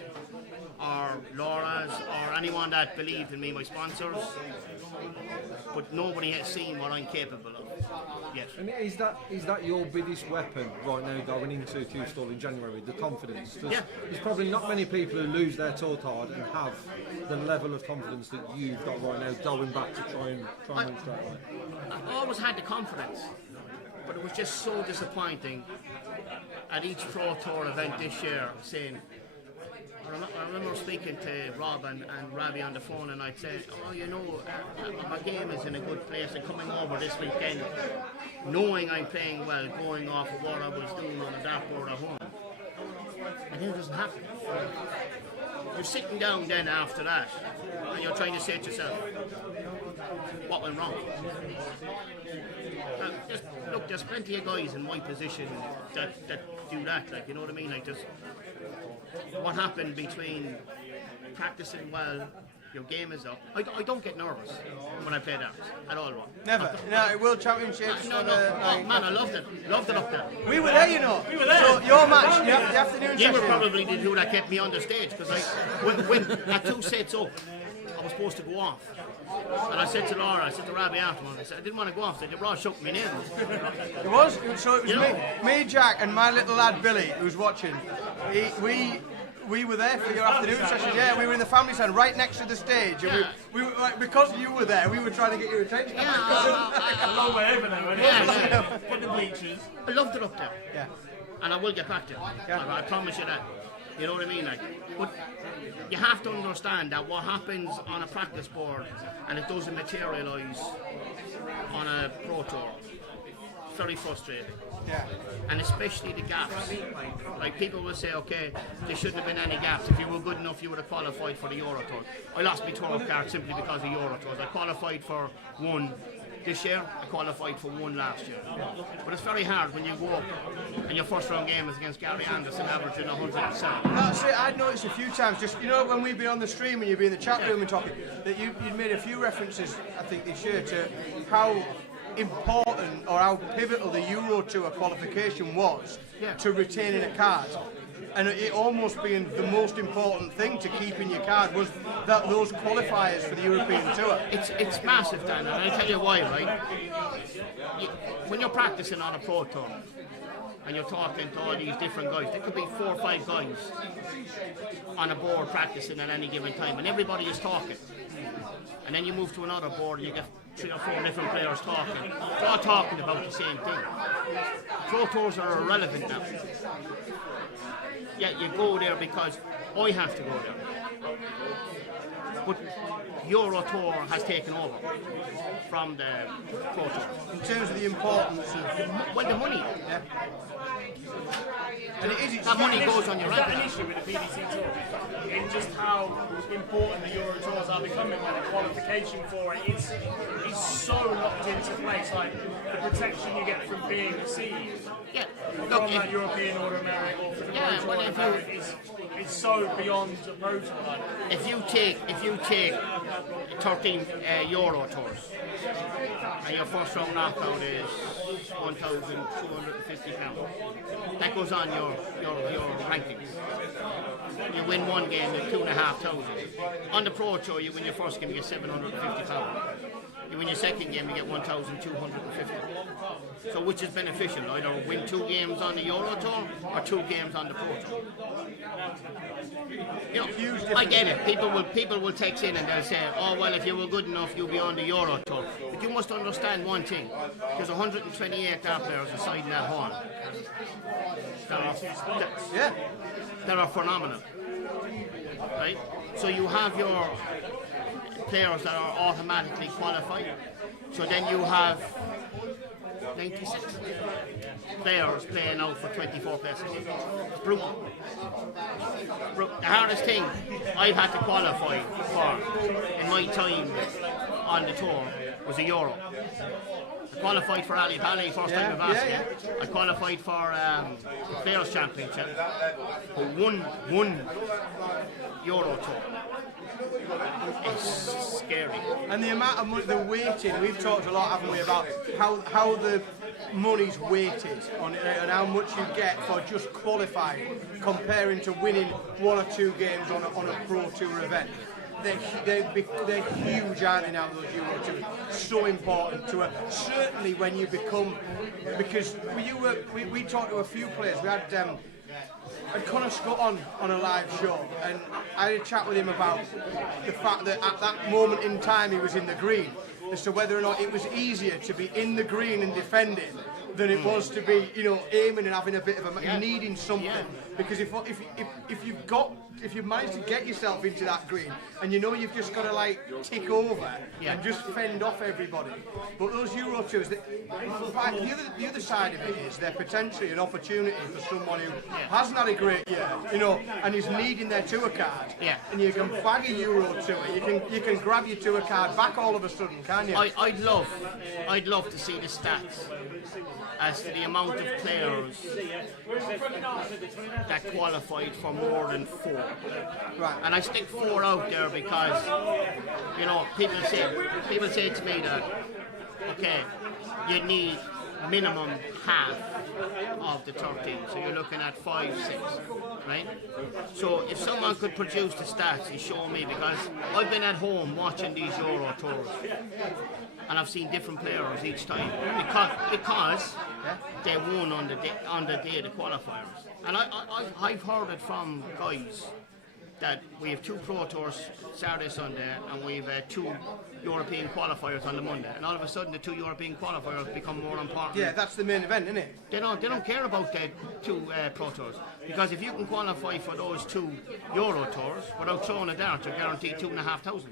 or Laura's or anyone that believed in me, my sponsors. But nobody has seen what I'm capable of yet. And is that your biggest weapon right now going into Q-Stall in January, the confidence? There's probably not many people who lose their tour card and have the level of confidence that you've got right now going back to try and win straight away. I always had the confidence, but it was just so disappointing at each Pro Tour event this year, saying, I remember speaking to Rob and Robbie on the phone, and I'd say, oh, you know, my game is in a good place, and coming over this weekend, knowing I'm playing well, going off of what I was doing on the dartboard at home. And then it doesn't happen. You're sitting down then after that, and you're trying to say to yourself, what went wrong? Look, there's plenty of guys in my position that do that, like, you know what I mean? Like, what happened between practicing well your game is up. I don't get nervous when I play darts at all. Never. No, World Championships. No. Oh, man, I loved it. Loved it up there. We were there, you know. We were there. So your match, the afternoon You were session. probably the two that kept me on the stage because when at 2 sets up, I was supposed to go off. And I said to Laura, I said to Robbie afterwards, I said, I didn't want to go off. I said, you're all shook me in. It was me, Jack, and my little lad Billy, who's watching. We were there for your afternoon session. Yeah, we were in the family stand right next to the stage, and we were, like, because you were there, we were trying to get your attention. A long way over there, Yeah. Put the bleachers. I loved it up there. Yeah. And I will get back there. I promise you that. You know what I mean? Like, but you have to understand that what happens on a practice board and it doesn't materialise on a pro tour, it's very frustrating. Yeah. And especially the gaps. Like, people will say, okay, there shouldn't have been any gaps. If you were good enough, you would have qualified for the Euro Tour. I lost my 12 card simply because of Euro Tours. I qualified for one this year, I qualified for one last year. But it's very hard when you go up and your first round game is against Gary Anderson averaging 107. That's it. I'd noticed a few times, just, you know, when we've been on the stream and you've been in the chat room and talking, that you'd made a few references, I think, this year to how important or how pivotal the Euro Tour qualification was to retaining a card. And it almost being the most important thing to keep in your card was that those qualifiers for the European Tour. It's massive, Dan, and I'll tell you why, right? When you're practicing on a pro tour and you're talking to all these different guys, there could be 4 or 5 guys on a board practicing at any given time, and everybody is talking. And then you move to another board and you get 3 or 4 different players talking. They're all talking about the same thing. Pro tours are irrelevant now. Yeah, you go there because I have to go there. But Euro Tour has taken over from the Pro Tour. In terms of the importance of... Well, the money. Yeah. And it's that money goes on your Is that an record. issue with the PDC Tour? In just how important the Euro Tours are becoming when the qualification for it is so locked into place, like the protection you get from being received from that European order of merit or from the Pro Tour order of merit is so beyond the Pro Tour. Like, If you take 13 Euro Tours and your first round knockout is £1,250, that goes on your rankings. You win one game, you get 2,500. On the Pro Tour, you win your first game, you get £750. You win your second game, you get 1,250. So which is beneficial? Either win 2 games on the Euro Tour or 2 games on the Pro Tour. You know, I get it. People will text in and they'll say, oh well, if you were good enough, you'll be on the Euro Tour. But you must understand one thing. There's 128 dart players aside that horn. That are phenomenal. Right? So you have your players that are automatically qualified. So then you have 96 players playing out for 24 places. It's brutal. The hardest thing I've had to qualify for in my time on the tour was a Euro. I qualified for Ali Pali first time in basket. I qualified for the Players Championship, who won Euro Tour. It's scary. And the amount of money, the weighting, we've talked a lot, haven't we, about how the money's weighted on it and how much you get for just qualifying comparing to winning 1 or 2 games on a Pro Tour event. They're huge, aren't they, now, those Euro Tours? So important to certainly when you become, because we talked to a few players. We had Conor Scott on a live show, and I had a chat with him about the fact that at that moment in time he was in the green, as to whether or not it was easier to be in the green and defending than it was to be, you know, aiming and having a bit of a needing something. Because if you've managed to get yourself into that green, and you know you've just got to like tick over and just fend off everybody. But those Euro Tours, the other side of it is they're potentially an opportunity for someone who hasn't had a great year, you know, and is needing their tour card. And you can bag a Euro Tour, you can grab your tour card back all of a sudden, can't you? I'd love to see the stats as to the amount of players that qualified for more than 4. Right. And I stick 4 out there because, you know, people say to me that, okay, you need minimum half of the 13, so you're looking at 5, 6, right? So if someone could produce the stats and show me, because I've been at home watching these Euro tours, and I've seen different players each time because they won on the day of the qualifiers, and I've heard it from guys that we have 2 Pro Tours Saturday, Sunday, and we've 2 European qualifiers on the Monday, and all of a sudden the 2 European qualifiers become more important. Yeah, that's the main event, isn't it? They don't care about the 2 Pro Tours, because if you can qualify for those 2 Euro Tours without throwing a dart, you're guaranteed 2,500.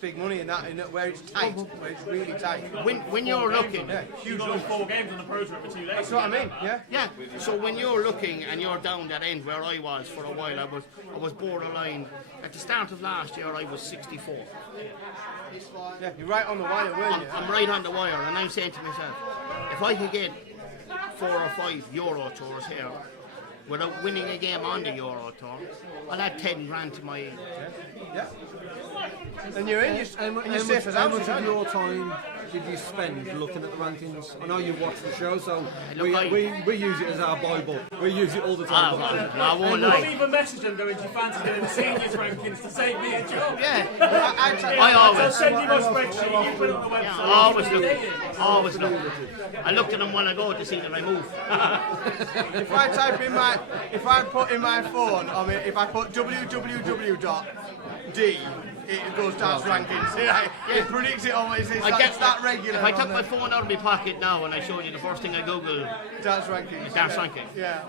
Big money in that, where it's tight, where it's really tight. When you're looking, You've got 4 games on the Pro Tour for 2 days. That's what I mean. Yeah. yeah. So when you're looking and you're down that end where I was for a while, I was borderline. At the start of last year, I was 64. Yeah, you're right on the wire, weren't you? I'm right on the wire, and I'm saying to myself, if I could get 4 or 5 Euro Tours here without winning a game on the Euro Tour, I'll add 10 grand to my. Yeah. And you're in, and you're safe as How houses, much of aren't you? your time did you spend looking at the rankings? I know you watch the show, so Look, we use it as our Bible. We use it all the time. I won't I've lie. even messaged them going, do you fancy doing the seniors rankings to save me a job? Yeah, I I'll always. send you my spreadsheet, you put it on the website. Yeah, always look. Always look. I looked at them when I go to see that I move. If I type in if I put in my phone, if I put www.d, it goes down to rankings. Yeah, it predicts it always. It's that regular. If I took my phone out of my pocket now and I showed you the first thing I Google, Darts rankings. Darts ranking. Yeah.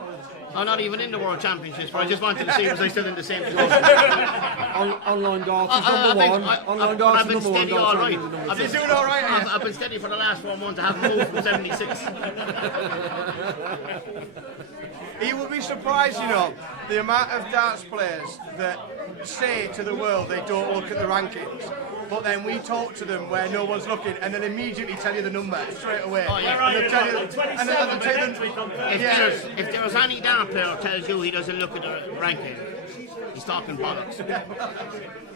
I'm not even in the World Championships, but I just wanted to see was I still in the same position. Online darts is number 1. Online darts I've is been number 1. steady all right. I've been doing all right, yeah. I've been steady for the last 4 months. I haven't moved from 76. He would be surprised, you know, the amount of darts players that say to the world they don't look at the rankings, but then we talk to them where no one's looking, and then immediately tell you the number straight away. Oh, yeah. Where are And you? they'll tell you, Like 27, and they'll but tell next you, week I'm If there's any dart player who tells you he doesn't look at the ranking, he's talking bollocks.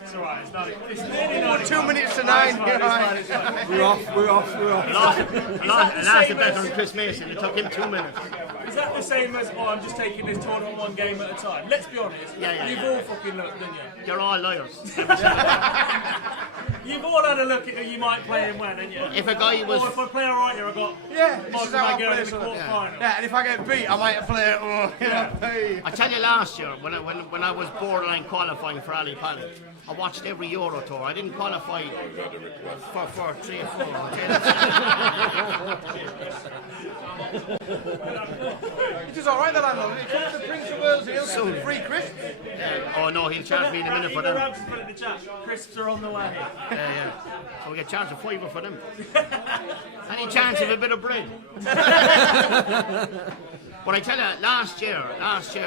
It's alright, it's nearly 9. 2 minutes to 9. You're right. We're off. It lasted better than Chris Mason. It took him 2 minutes. Is that the same as, I'm just taking this tournament 1 game at a time? Let's be honest, you've all fucking looked, didn't you? They're all liars. You've all had a look at who you might play and when, haven't you? If a guy was... Or if I play alright here, I've got Yeah, this Michael is how I McGill play in the something. quarter-final. Yeah, and if I get beat, I might play it. Hey. I tell you, last year, when I was borderline qualifying for Ali Pally, I watched every Euro Tour. I didn't qualify for 3 or 4. It is alright, the landlord. It comes to the Prince of Wales and he'll get some free crisps. Oh no, he'll charge me in a minute for them. Rabs has put it in the chat. Crisps are on the way. Yeah. So we get charged a £5 for them. Any chance of a bit of bread? But I tell you, last year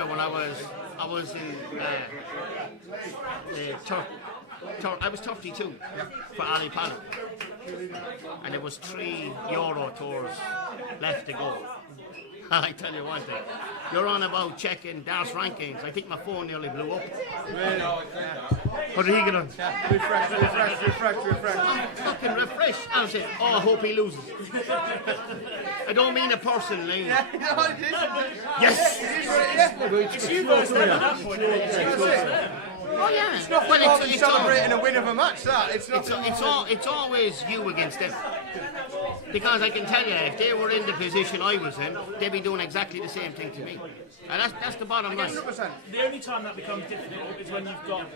when I was in I was 32 for Ali Pally, and there was 3 Euro Tours left to go. I tell you one thing, you're on about checking darts rankings. I think my phone nearly blew up. Really? What did he get on? Refresh. I'm fucking refreshed. I said, oh, I hope he loses. I don't mean a person, Lane. Yeah, no, it is. Yes! It's you guys then at that point. Oh yeah. It's nothing more than celebrating a win of a match, that. It's always you against them. Because I can tell you, if they were in the position I was in, they'd be doing exactly the same thing to me. And that's the bottom line. 100%. The only time that becomes difficult is when you've got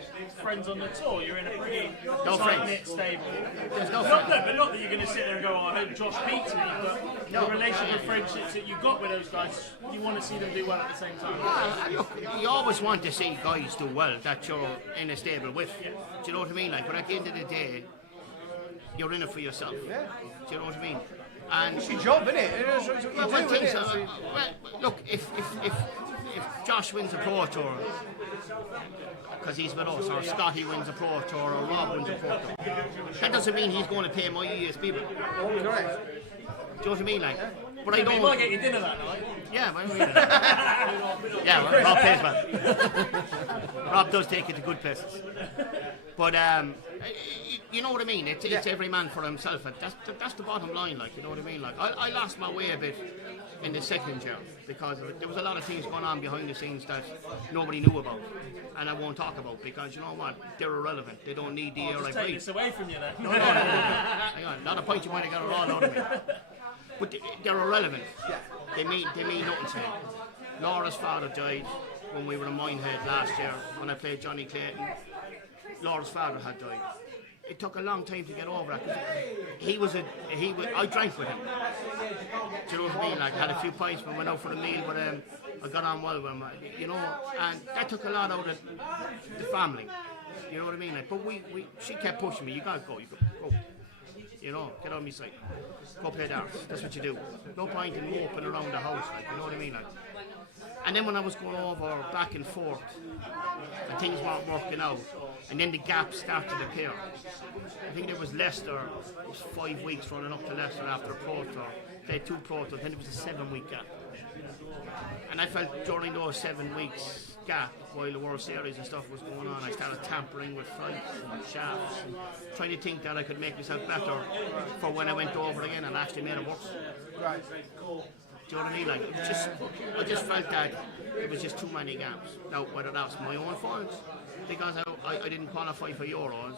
friends on the tour. You're in a pretty No tight-knit friends. stable. There's no Not friends. that, but not that you're going to sit there and go, oh, I hope Josh beats me. But the relationship and friendships that you've got with those guys, you want to see them do well at the same time. Look, you always want to see guys do well that you're in a stable with. Do you know what I mean? Like, but at the end of the day, you're in it for yourself. Yeah. Do you know what I mean? And It's your job, isn't it? It's what you well, do, things isn't are- it? well, look, if Josh wins a Pro Tour because he's with us, or Scotty wins a Pro Tour, or Rob wins a Pro Tour, that doesn't mean he's going to pay my ESB bill. Correct. you know what I mean? Like, but I You don't. might get your dinner that night. Yeah, well, yeah, well, Rob pays, man. Rob does take it to good places. But you know what I mean? It's every man for himself, and that's the bottom line. Like, you know what I mean? Like, I lost my way a bit in the second year because there was a lot of things going on behind the scenes that nobody knew about, and I won't talk about because you know what? They're irrelevant. They don't need the air I Just take breathe. this away from you then. No. Hang on, not a point you might have got it all out of me. But they're irrelevant. They mean nothing to me. Laura's father died when we were in Minehead last year when I played Johnny Clayton. Laura's father had died. It took a long time to get over that. I drank with him. Do you know what I mean? Like, I had a few pints when we went out for a meal, but I got on well with him, you know, and that took a lot out of the family. You know what I mean? Like, but she kept pushing me. You gotta go. You go. You know, get on me side. Go play darts. That's what you do. No point in moping around the house. Like, you know what I mean? Like, and then when I was going over back and forth, and things weren't working out, and then the gap started to appear. I think there was Leicester. It was 5 weeks running up to Leicester after a Pro Tour. Played 2 Pro Tours. Then it was a 7-week gap. And I felt during those 7 weeks gap, while the World Series and stuff was going on, I started tampering with flights and shafts and trying to think that I could make myself better for when I went over again and actually made it worse. Right. Do you know what I mean? Like, I just felt that it was just too many gaps. Now, whether that's my own fault, because I didn't qualify for Euros,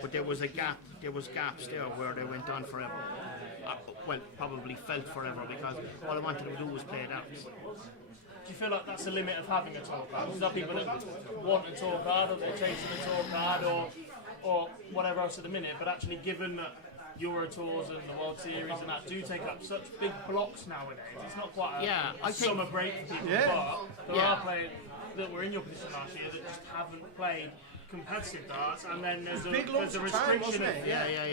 but there was a gap. There was gaps there where they went on forever. Well, probably felt forever because all I wanted to do was play darts. Do you feel like that's the limit of having a tour card? There's people that want a tour card or they're chasing a tour card or whatever else at the minute, but actually given that Euro Tours and the World Series and that do take up such big blocks nowadays, it's not quite a summer break for people, but there are players that were in your position last year that just haven't played competitive darts, and then there's a restriction of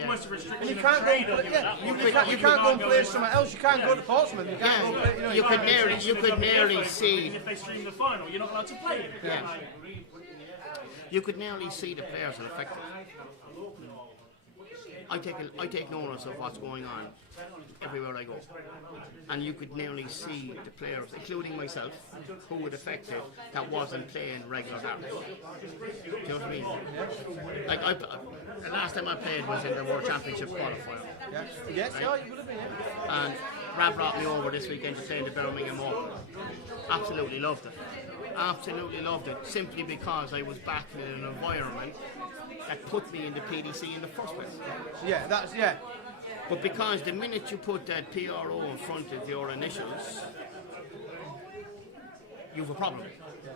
almost a restriction of trade on you can't go and play somewhere else. You can't go to Portsmouth. You can't go play, you could nearly see. If they stream the final, you're not allowed to play it. Yeah. You could nearly see the players that are affected. I take notice of what's going on everywhere I go, and you could nearly see the players, including myself, who would affect it that wasn't playing regular darts. Do you know what I mean? Like the last time I played was in the World Championship qualifier. Yes, you would have been. And Brad brought me over this weekend to play in the Birmingham Open. Absolutely loved it. Absolutely loved it, simply because I was back in an environment that put me in the PDC in the first place. But because the minute you put that PRO in front of your initials, you have a problem.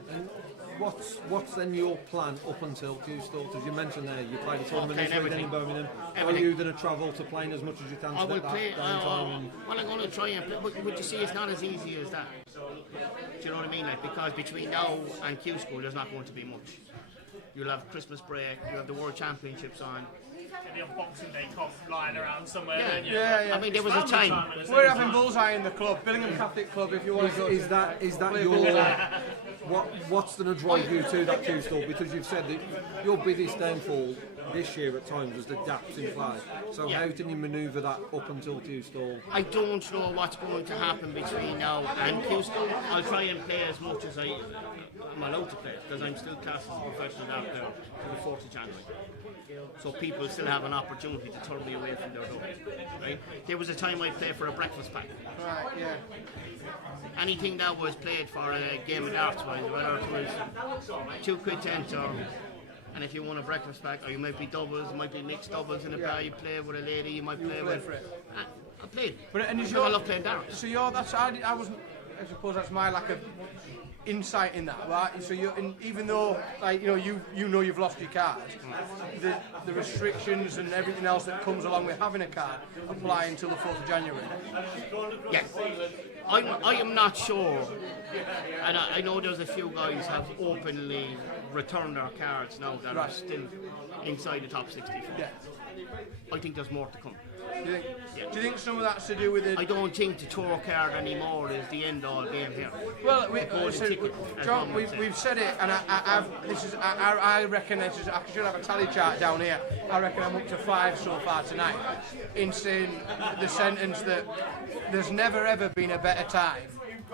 And what's then your plan up until Q-Store? Because you mentioned there you played a tournament this weekend in Birmingham. Are you going to travel to playing as much as you can? I will play. Well, I'm going to try and play, but you see, it's not as easy as that. Do you know what I mean? Like, because between now and Q School, there's not going to be much. You'll have Christmas break. You have the World Championships on. The Boxing Day comp lying around somewhere. I mean, there was a time. We're having bullseye in the club, Billingham Catholic Club. If you want to go, is that your what's going to drive you to that Q-Store? Because you've said that your biggest downfall this year at times was the gaps in play. So how can you manoeuvre that up until Q-Store? I don't know what's going to happen between now and Q-Store. I'll try and play as much as I'm allowed to play, because I'm still classed as a professional after the 4th of January. So people still have an opportunity to turn me away from their door. Right? There was a time I played for a breakfast pack. Right, yeah. Anything that was played for a game of darts, whether it was £2 to enter, and if you won a breakfast pack, or you might be doubles, it might be mixed doubles in a bar, you play with a lady, you might play with. I played. I love playing darts. So I suppose that's my lack of insight in that, right? So even though, like, you know you've lost your card, the restrictions and everything else that comes along with having a card apply until the 4th of January. Yeah, I am not sure, and I know there's a few guys have openly returned our cards now that are still inside the top 64. Yeah. I think there's more to come. Do you think? Yeah. Do you think some of that's to do with it? I don't think the tour card anymore is the end all game here. Well, John, would say. we've said it, and I reckon this is. I should have a tally chart down here. I reckon I'm up to 5 so far tonight. In saying the sentence that there's never ever been a better time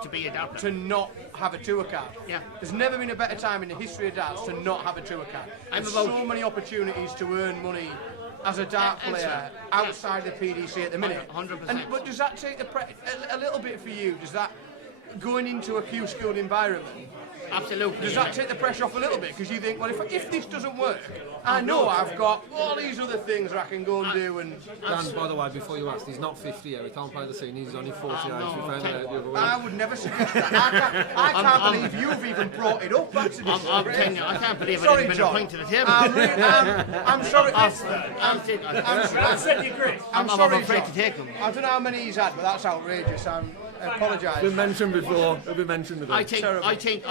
To be a darter. to not have a tour card. Yeah. There's never been a better time in the history of darts to not have a tour card. There's so many opportunities to earn money as a dart player outside the PDC at the minute. 100%. But does that take a little bit for you? Does that, going into a Q school environment, Absolutely. does that take the pressure off a little bit? Because you think, well, if this doesn't work, I know I've got all these other things that I can go and do. And Dan, by the way, before you asked, he's not 50 yet. He can't play the scene. He's only 48. no, We found out the other way. I would never suggest that. I can't believe you've even brought it up. That's a disgrace. I can't believe Sorry, I didn't John. point to the table. I'm sorry. I said you agree. I'm I'm sorry, afraid John. to take them. I don't know how many he's had, but that's outrageous. I apologise. It's been mentioned before. It'll be mentioned again. I think,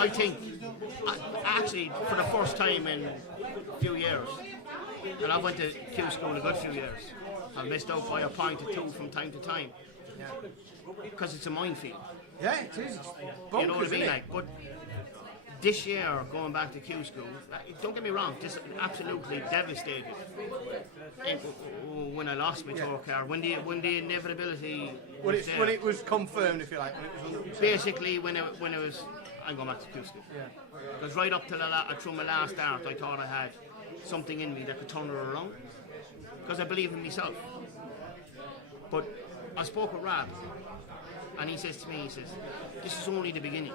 actually, for the first time in a few years, and I went to Q school a good few years, I missed out by a point or two from time to time. Because it's a minefield. Yeah, it is. It's bonkers, You know what I mean? isn't it? Like, but this year, going back to Q school, don't get me wrong, just absolutely devastated. When I lost my tour card, when the inevitability was there. When it was confirmed, if you like. When it was Basically, when it was, I'm going back to Q school. Because right up to through my last dart, I thought I had something in me that could turn it around. Because I believe in myself. But I spoke with Rab, and he says to me, this is only the beginning.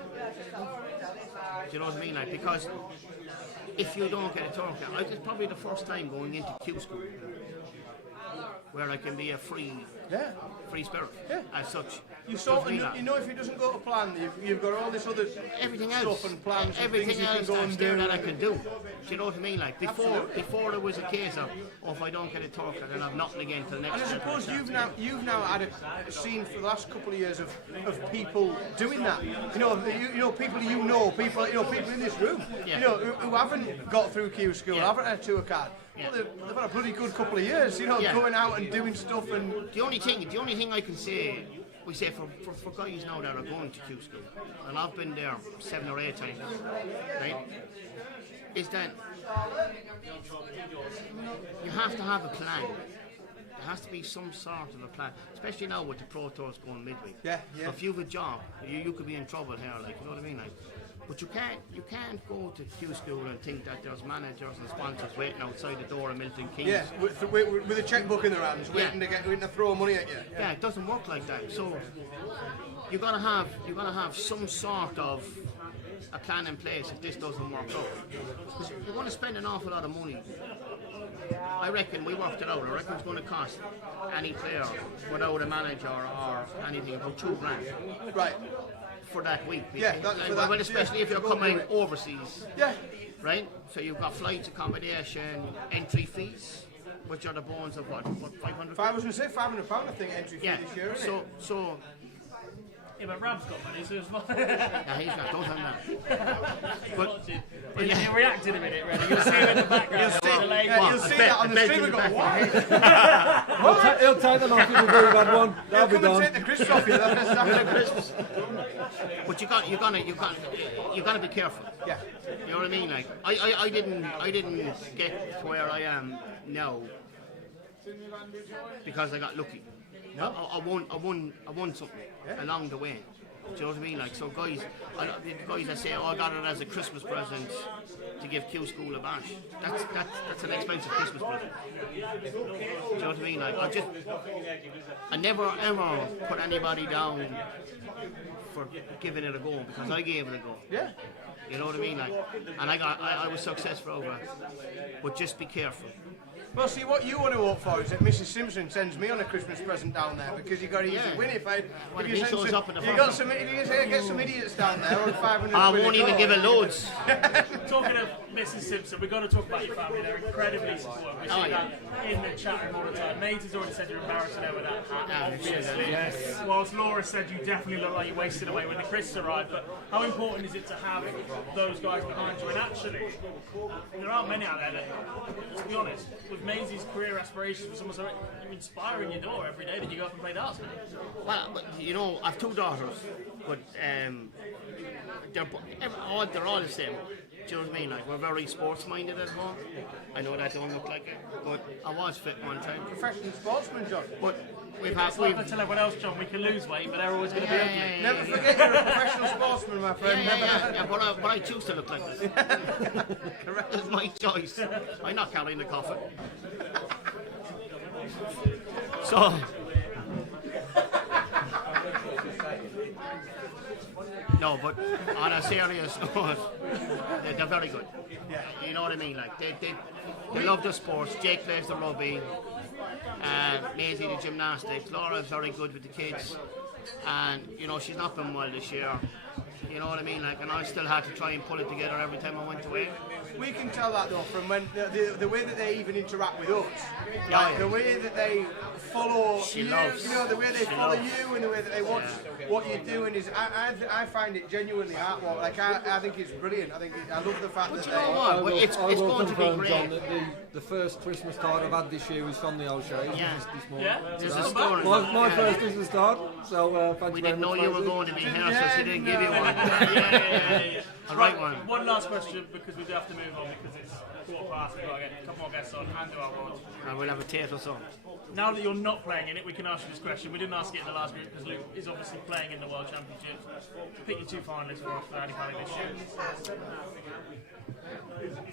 Do you know what I mean? Like, because if you don't get a tour card, it's probably the first time going into Q school where I can be a free spirit as such. You know if it doesn't go to plan, you've got all this other everything stuff else and plans and everything things you else can go and that's there do. that I can do. Do you know what I mean? Like before there was a case of if I don't get a tour card, then I've nothing again till the next. And I suppose you've now had a scene for the last couple of years of people doing that. You know people people in this room. Yeah. You know who haven't got through Q school, haven't had a tour card. Yeah. Well, they've had a bloody good couple of years. Going out and doing stuff and. The only thing I can say. We say for guys now that are going to Q school, and I've been there 7 or 8 times, right? Is that you have to have a plan. There has to be some sort of a plan, especially now with the Pro Tours going midweek. Yeah. So if you have a job, you could be in trouble here, like, you know what I mean, like. But you can't go to Q school and think that there's managers and sponsors waiting outside the door of Milton Keynes. Yeah, with a checkbook in their hands, waiting to throw money at you. Yeah, it doesn't work like that. So you gotta have some sort of a plan in place if this doesn't work out. Because you're going to spend an awful lot of money. I reckon we worked it out. I reckon it's going to cost any player without a manager or anything about $2,000. Right. For that week. Yeah, for that, well, especially if you're coming overseas. Yeah. Right? So you've got flights, accommodation, entry fees, which are the bones of what 500? I was going to say £500, I think, entry fee this year, isn't it? So Yeah, but Rab's got money, so it's not. yeah, he's not. Don't tell him that. But He'll react in a minute, really. You'll see him in the background. You'll see that on the stream and go, what? He'll take them off. It's a very bad one. He'll That'll be come and done. take the crisps off you. That's after Christmas. But you gotta be careful. Yeah. You know what I mean? Like I didn't get to where I am now because I got lucky. No. I won something along the way. Do you know what I mean? Like, so guys that say, oh, I got it as a Christmas present to give Q School a bash. That's an expensive Christmas present. Do you know what I mean? Like, I never ever put anybody down for giving it a go because I gave it a go. Yeah. You know what I mean? Like, and I was successful over it. But just be careful. Well, see, what you want to hope for is that Mrs. Simpson sends me on a Christmas present down there because you got to easy win if you he shows up in the get some idiots down there on 500. I won't even give it loads. talking of Mrs. Simpson, we've got to talk about your family. They're incredibly supportive. We see that in the chat room all the time. Nate has already said you're embarrassing her with that hat, obviously. Yes. Whilst Laura said you definitely look like you wasted away when the Chris arrived. But how important is it to have those guys behind you? And actually, there aren't many out there that, to be honest, with Maisie's career aspirations, with someone so you're inspiring your daughter every day that you go up and play darts, man. Well, but, you know, I've 2 daughters, but they're all the same. Do you know what I mean? Like, we're very sports-minded at home. I know that don't look like it, but I was fit one time. Professional sportsman, John. But we've It's like I tell everyone else, John, we can lose weight, but they're always going to be ugly. Never forget you're a professional sportsman, my friend. But I choose to look like this. It's my choice. I'm not carrying the coffin. So... No, but on a serious note, they're very good. You know what I mean? Like they love the sports. Jake plays the rugby, Maisie the gymnastics. Laura's very good with the kids, and you know she's not been well this year. You know what I mean? Like, and I still had to try and pull it together every time I went away. We can tell that though from when the way that they even interact with us, Yeah, like, the way that they follow you, loves. you know, the way they follow loves. you and the way that they watch what you're doing is, I find it genuinely heartwarming. Like I think it's brilliant. I love the fact that you know what? I will, It's I will going to be confirm, great. John, that the first Christmas card I've had this year was from the O'Shea's Yeah. this morning. Yeah? There's Just a story. My first Christmas card, so thank We you very didn't know much, you were Maisie. going to be here, so she didn't give you one. Yeah. The right one. One last question, because we do have to move on, because it's 4:15. We've got to get a couple more guests on and do our awards. And we'll have a tater song. Now that you're not playing in it, we can ask you this question. We didn't ask it in the last group because Luke is obviously playing in the World Championships. Pick your 2 finalists for us for Annie Pally this year.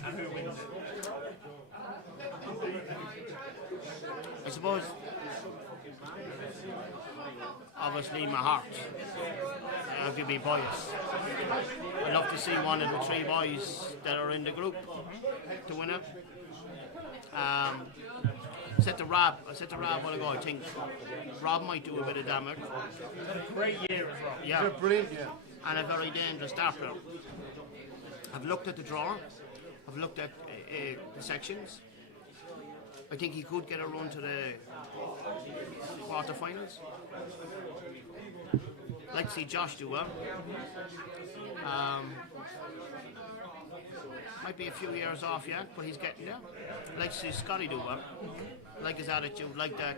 And who wins it? I suppose, obviously, my heart. I'll be biased. I'd love to see one of the 3 boys that are in the group to win it. I said to Rob a while ago, I think Rob might do a bit of damage. Great year as well. Yeah. brilliant. Yeah. And a very dangerous starter. I've looked at the draw. I've looked at the sections. I think he could get a run to the quarterfinals. I'd like to see Josh do well. Might be a few years off yet, but he's getting there. I'd like to see Scotty do well. Like his attitude, like that.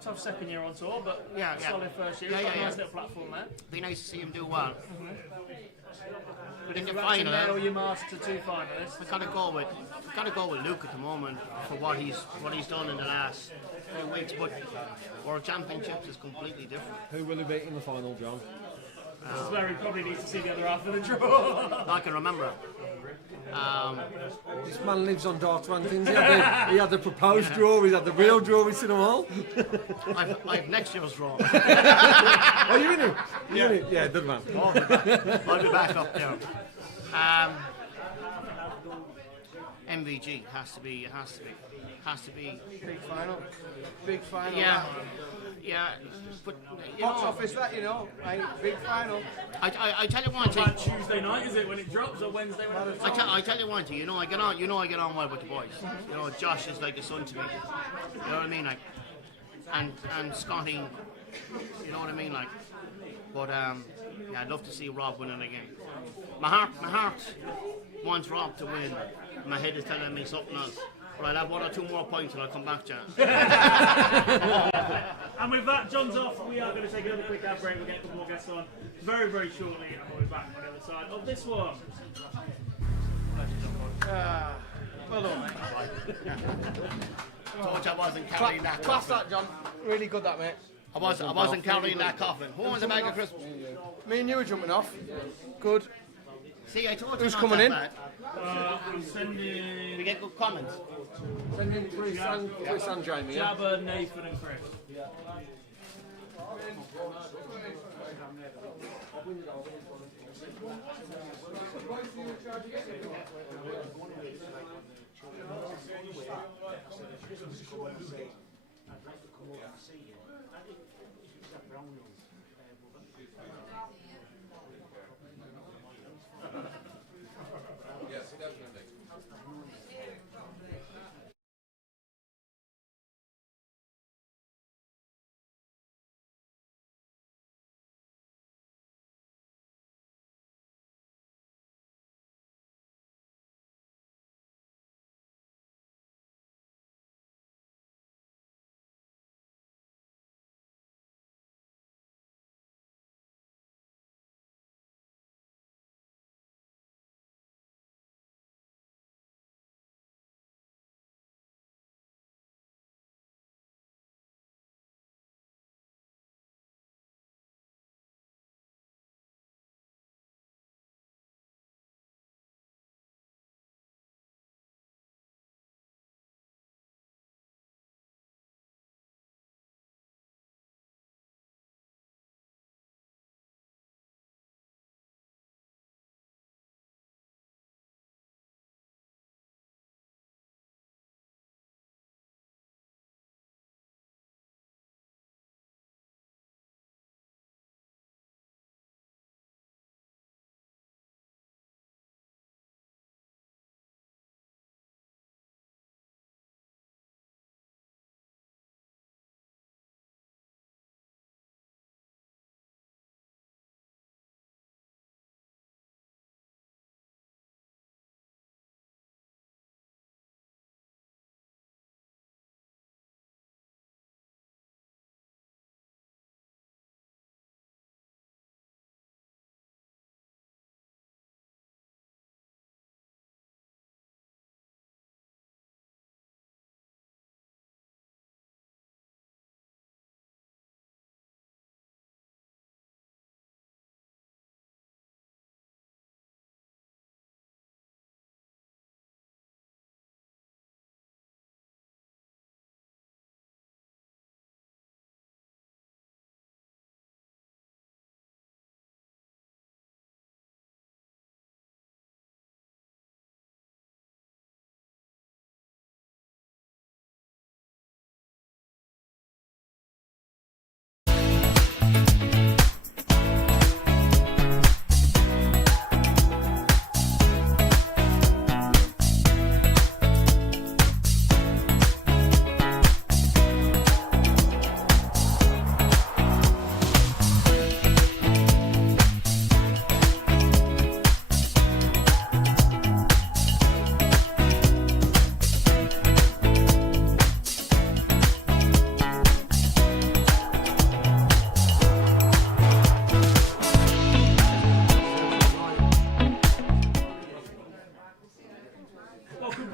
Tough second year on tour, but Yeah. solid first year. Yeah, He's got a yeah, nice yeah. little platform there. Be nice to see him do well. But In if the you had to final, narrow your marks to 2 finalists, I gotta go with Luke at the moment for what he's done in the last few weeks. But World Championships is completely different. Who will he beat in the final, John? this is where he probably needs to see the other half of the draw. I can remember. This man lives on darts rankings. He had the proposed draw, he had the real draw, we've seen them all. I've next year's draw. Are you in it? You in it? Yeah, doesn't matter. I'll be back up there. MVG has to be. Big final. Yeah. But you Box know, office, that, you know, big final. I tell you one thing. Like Tuesday night, is it, when it drops, or Wednesday when it drops? I tell you one thing. I get on well with the boys. Josh is like a son to me. You know what I mean, like, and Scotty. You know what I mean, like. But I'd love to see Rob winning again. My heart wants Rob to win. My head is telling me something else. But I'll have 1 or 2 more points and I'll come back to you. And with that, John's off. We are going to take another quick ad break. We'll get a couple more guests on very, very shortly, and we'll be back on the other side of this one. Well done, mate. Told you I wasn't carrying that Class coffin. that, John. Really good, that, mate. I wasn't carrying that coffin. Who wants a bag of crisps? Me and you were jumping off. Good. See, I told you Who's not coming that in? bad. I'm sending We get good comments. Send in Chris and Jamie, yeah? Jabba, Nathan, and Chris.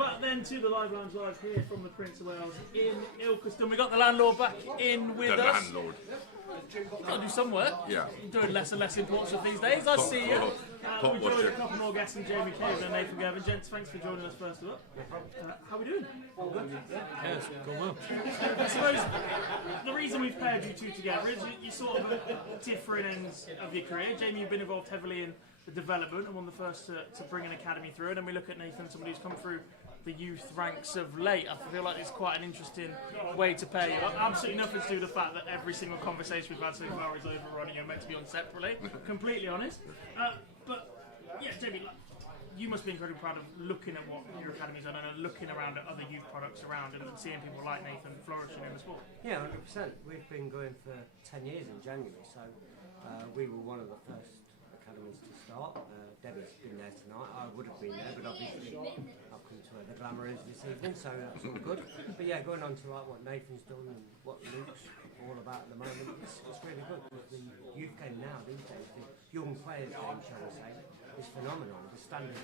back then to the Live Lounge Live here from the Prince of Wales in Ilkeston. We got the landlord back in with The us. landlord. Got to do some work. Yeah. Doing less and less important stuff these days. I see you. Pot We're joined with washer. a couple more guests, and Jamie Caven and Nathan Gavin. Gents, thanks for joining us first of all. How are we doing? Yes, go well. I suppose the reason we've paired you two together is you're sort of at different ends of your career. Jamie, you've been involved heavily in the development and one of the first to bring an academy through. And then we look at Nathan, somebody who's come through the youth ranks of late. I feel like it's quite an interesting way to pair you. Absolutely nothing to do with the fact that every single conversation we've had so far is overrunning. You're meant to be on separately. Completely honest. But yeah, Jamie, you must be incredibly proud of looking at what your academy's done and looking around at other youth products around and seeing people like Nathan flourishing in the sport. Yeah, 100%. We've been going for 10 years in January, so we were one of the first academies to start. Debbie's been there tonight. I would have been there, but obviously I've come to where the glamour is this evening, so that's all good. But yeah, going on to like what Nathan's done and what Luke's all about at the moment, it's really good. The youth game now these days, the young players game, shall we say, is phenomenal. The standard,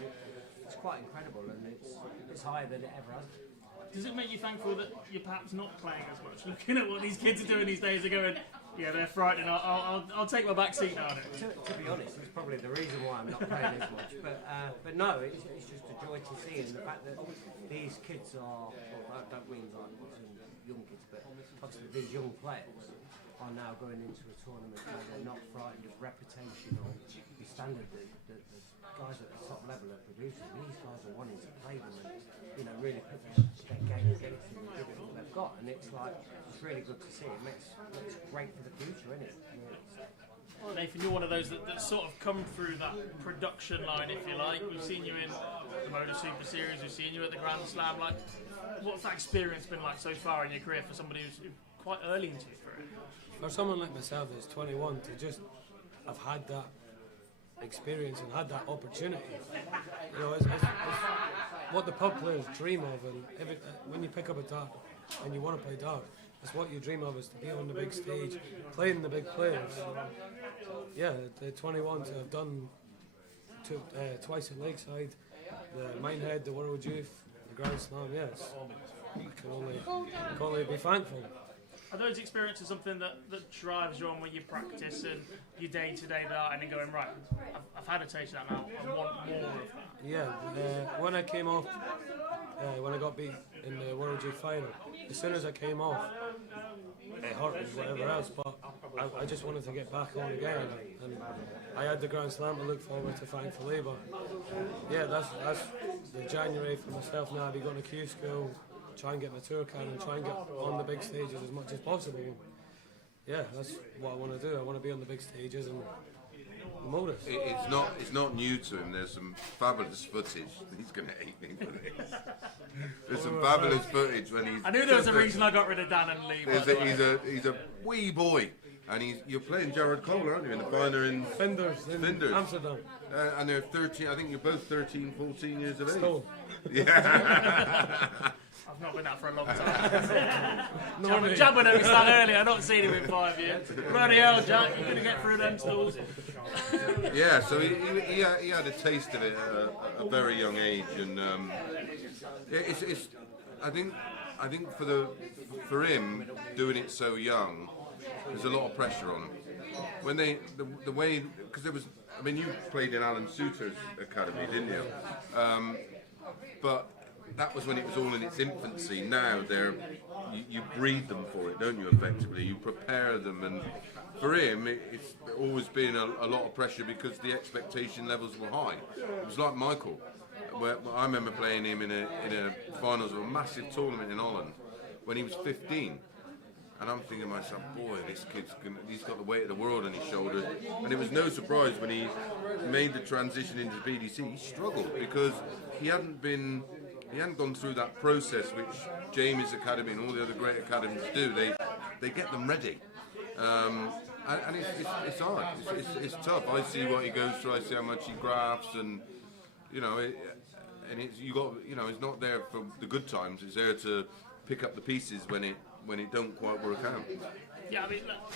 it's quite incredible, and it's higher than it ever has been. Does it make you thankful that you're perhaps not playing as much? Looking at what these kids are doing these days, are going, yeah, they're frightening. I'll take my back seat now. To be honest, it's probably the reason why I'm not playing as much. But no, it's just a joy to see, and the fact that these kids are, well, I don't mean like young kids, but obviously these young players are now going into a tournament where they're not frightened of reputation or the standard that the guys at the top level are producing. These guys are wanting to play them and, you know, really put their game against them and give it all they've got. And it's like, it's really good to see. It makes great for the future, isn't it? Well, Nathan, you're one of those that sort of come through that production line, if you like. We've seen you in the Motor Super Series, we've seen you at the Grand Slam. Like, what's that experience been like so far in your career for somebody who's quite early into your career? For someone like myself that's 21 to just have had that experience and had that opportunity, you know, it's what the pub players dream of, and when you pick up a dart and you want to play dart, it's what you dream of, is to be on the big stage, playing the big players. Yeah, the 21 to have done twice at Lakeside, the Minehead, the World Youth, the Grand Slam, yes, I can only be thankful. Are those experiences something that drives you on when you practice and your day-to-day that, and then going, right, I've had a taste of that now, I want more of that? Yeah, when I came off, when I got beat in the World Youth final, as soon as I came off, it hurt and whatever else, but I just wanted to get back on again, and I had the Grand Slam to look forward to, thankfully. But yeah, that's the January for myself now. I'll be going to Q school, try and get my tour card and try and get on the big stages as much as possible. Yeah, that's what I want to do. I want to be on the big stages and promote it. It's not new to him. There's some fabulous footage. He's going to hate me for this. There's some fabulous footage when he's. I knew there was a reason I got rid of Dan and Lee. He's a wee boy, and you're playing Jared Cole, aren't you, in the final in Finders in Amsterdam. And they're 13. I think you're both 13, 14 years of age. Still. Yeah. I've not been out for a long time. Jabba noticed that earlier. I've not seen him in 5 years. Bloody hell, Jack, you're going to get through them stalls. Yeah, so he had a taste of it at a very young age, and it's I think for him doing it so young, there's a lot of pressure on him. When the way, because there was, I mean, you played in Alan Suter's academy, didn't you? But that was when it was all in its infancy. Now you breed them for it, don't you? Effectively, you prepare them, and for him, it's always been a lot of pressure because the expectation levels were high. It was like Michael. Where I remember playing him in a finals of a massive tournament in Holland when he was 15. And I'm thinking to myself, boy, he's got the weight of the world on his shoulders. And it was no surprise when he made the transition into BDC, he struggled because he hadn't gone through that process which Jamie's Academy and all the other great academies do. They get them ready. And it's hard, it's tough. I see what he goes through, I see how much he grafts, and you know, it's not there for the good times, it's there to pick up the pieces when it don't quite work out. Yeah, I mean, look,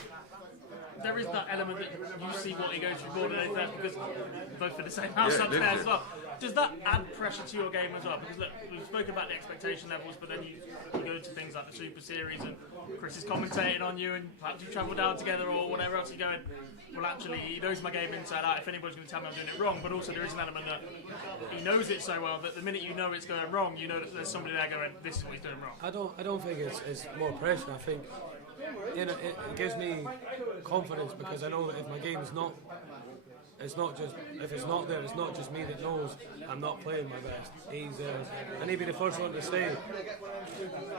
there is that element that you see what he goes through more than anything else, because both in the same house upstairs as well. Does that add pressure to your game as well? Because look, we've spoken about the expectation levels, but then you go to things like the Super Series and Chris is commentating on you, and perhaps you travel down together or whatever else, you're going, well actually he knows my game inside out, if anybody's going to tell me I'm doing it wrong. But also there is an element that he knows it so well that the minute you know it's going wrong, you know that there's somebody there going, this is what he's doing wrong. I don't think it's more pressure. I think it gives me confidence, because I know that if my game's not, it's not just, if it's not there, it's not just me that knows I'm not playing my best. And he'd be the first one to say.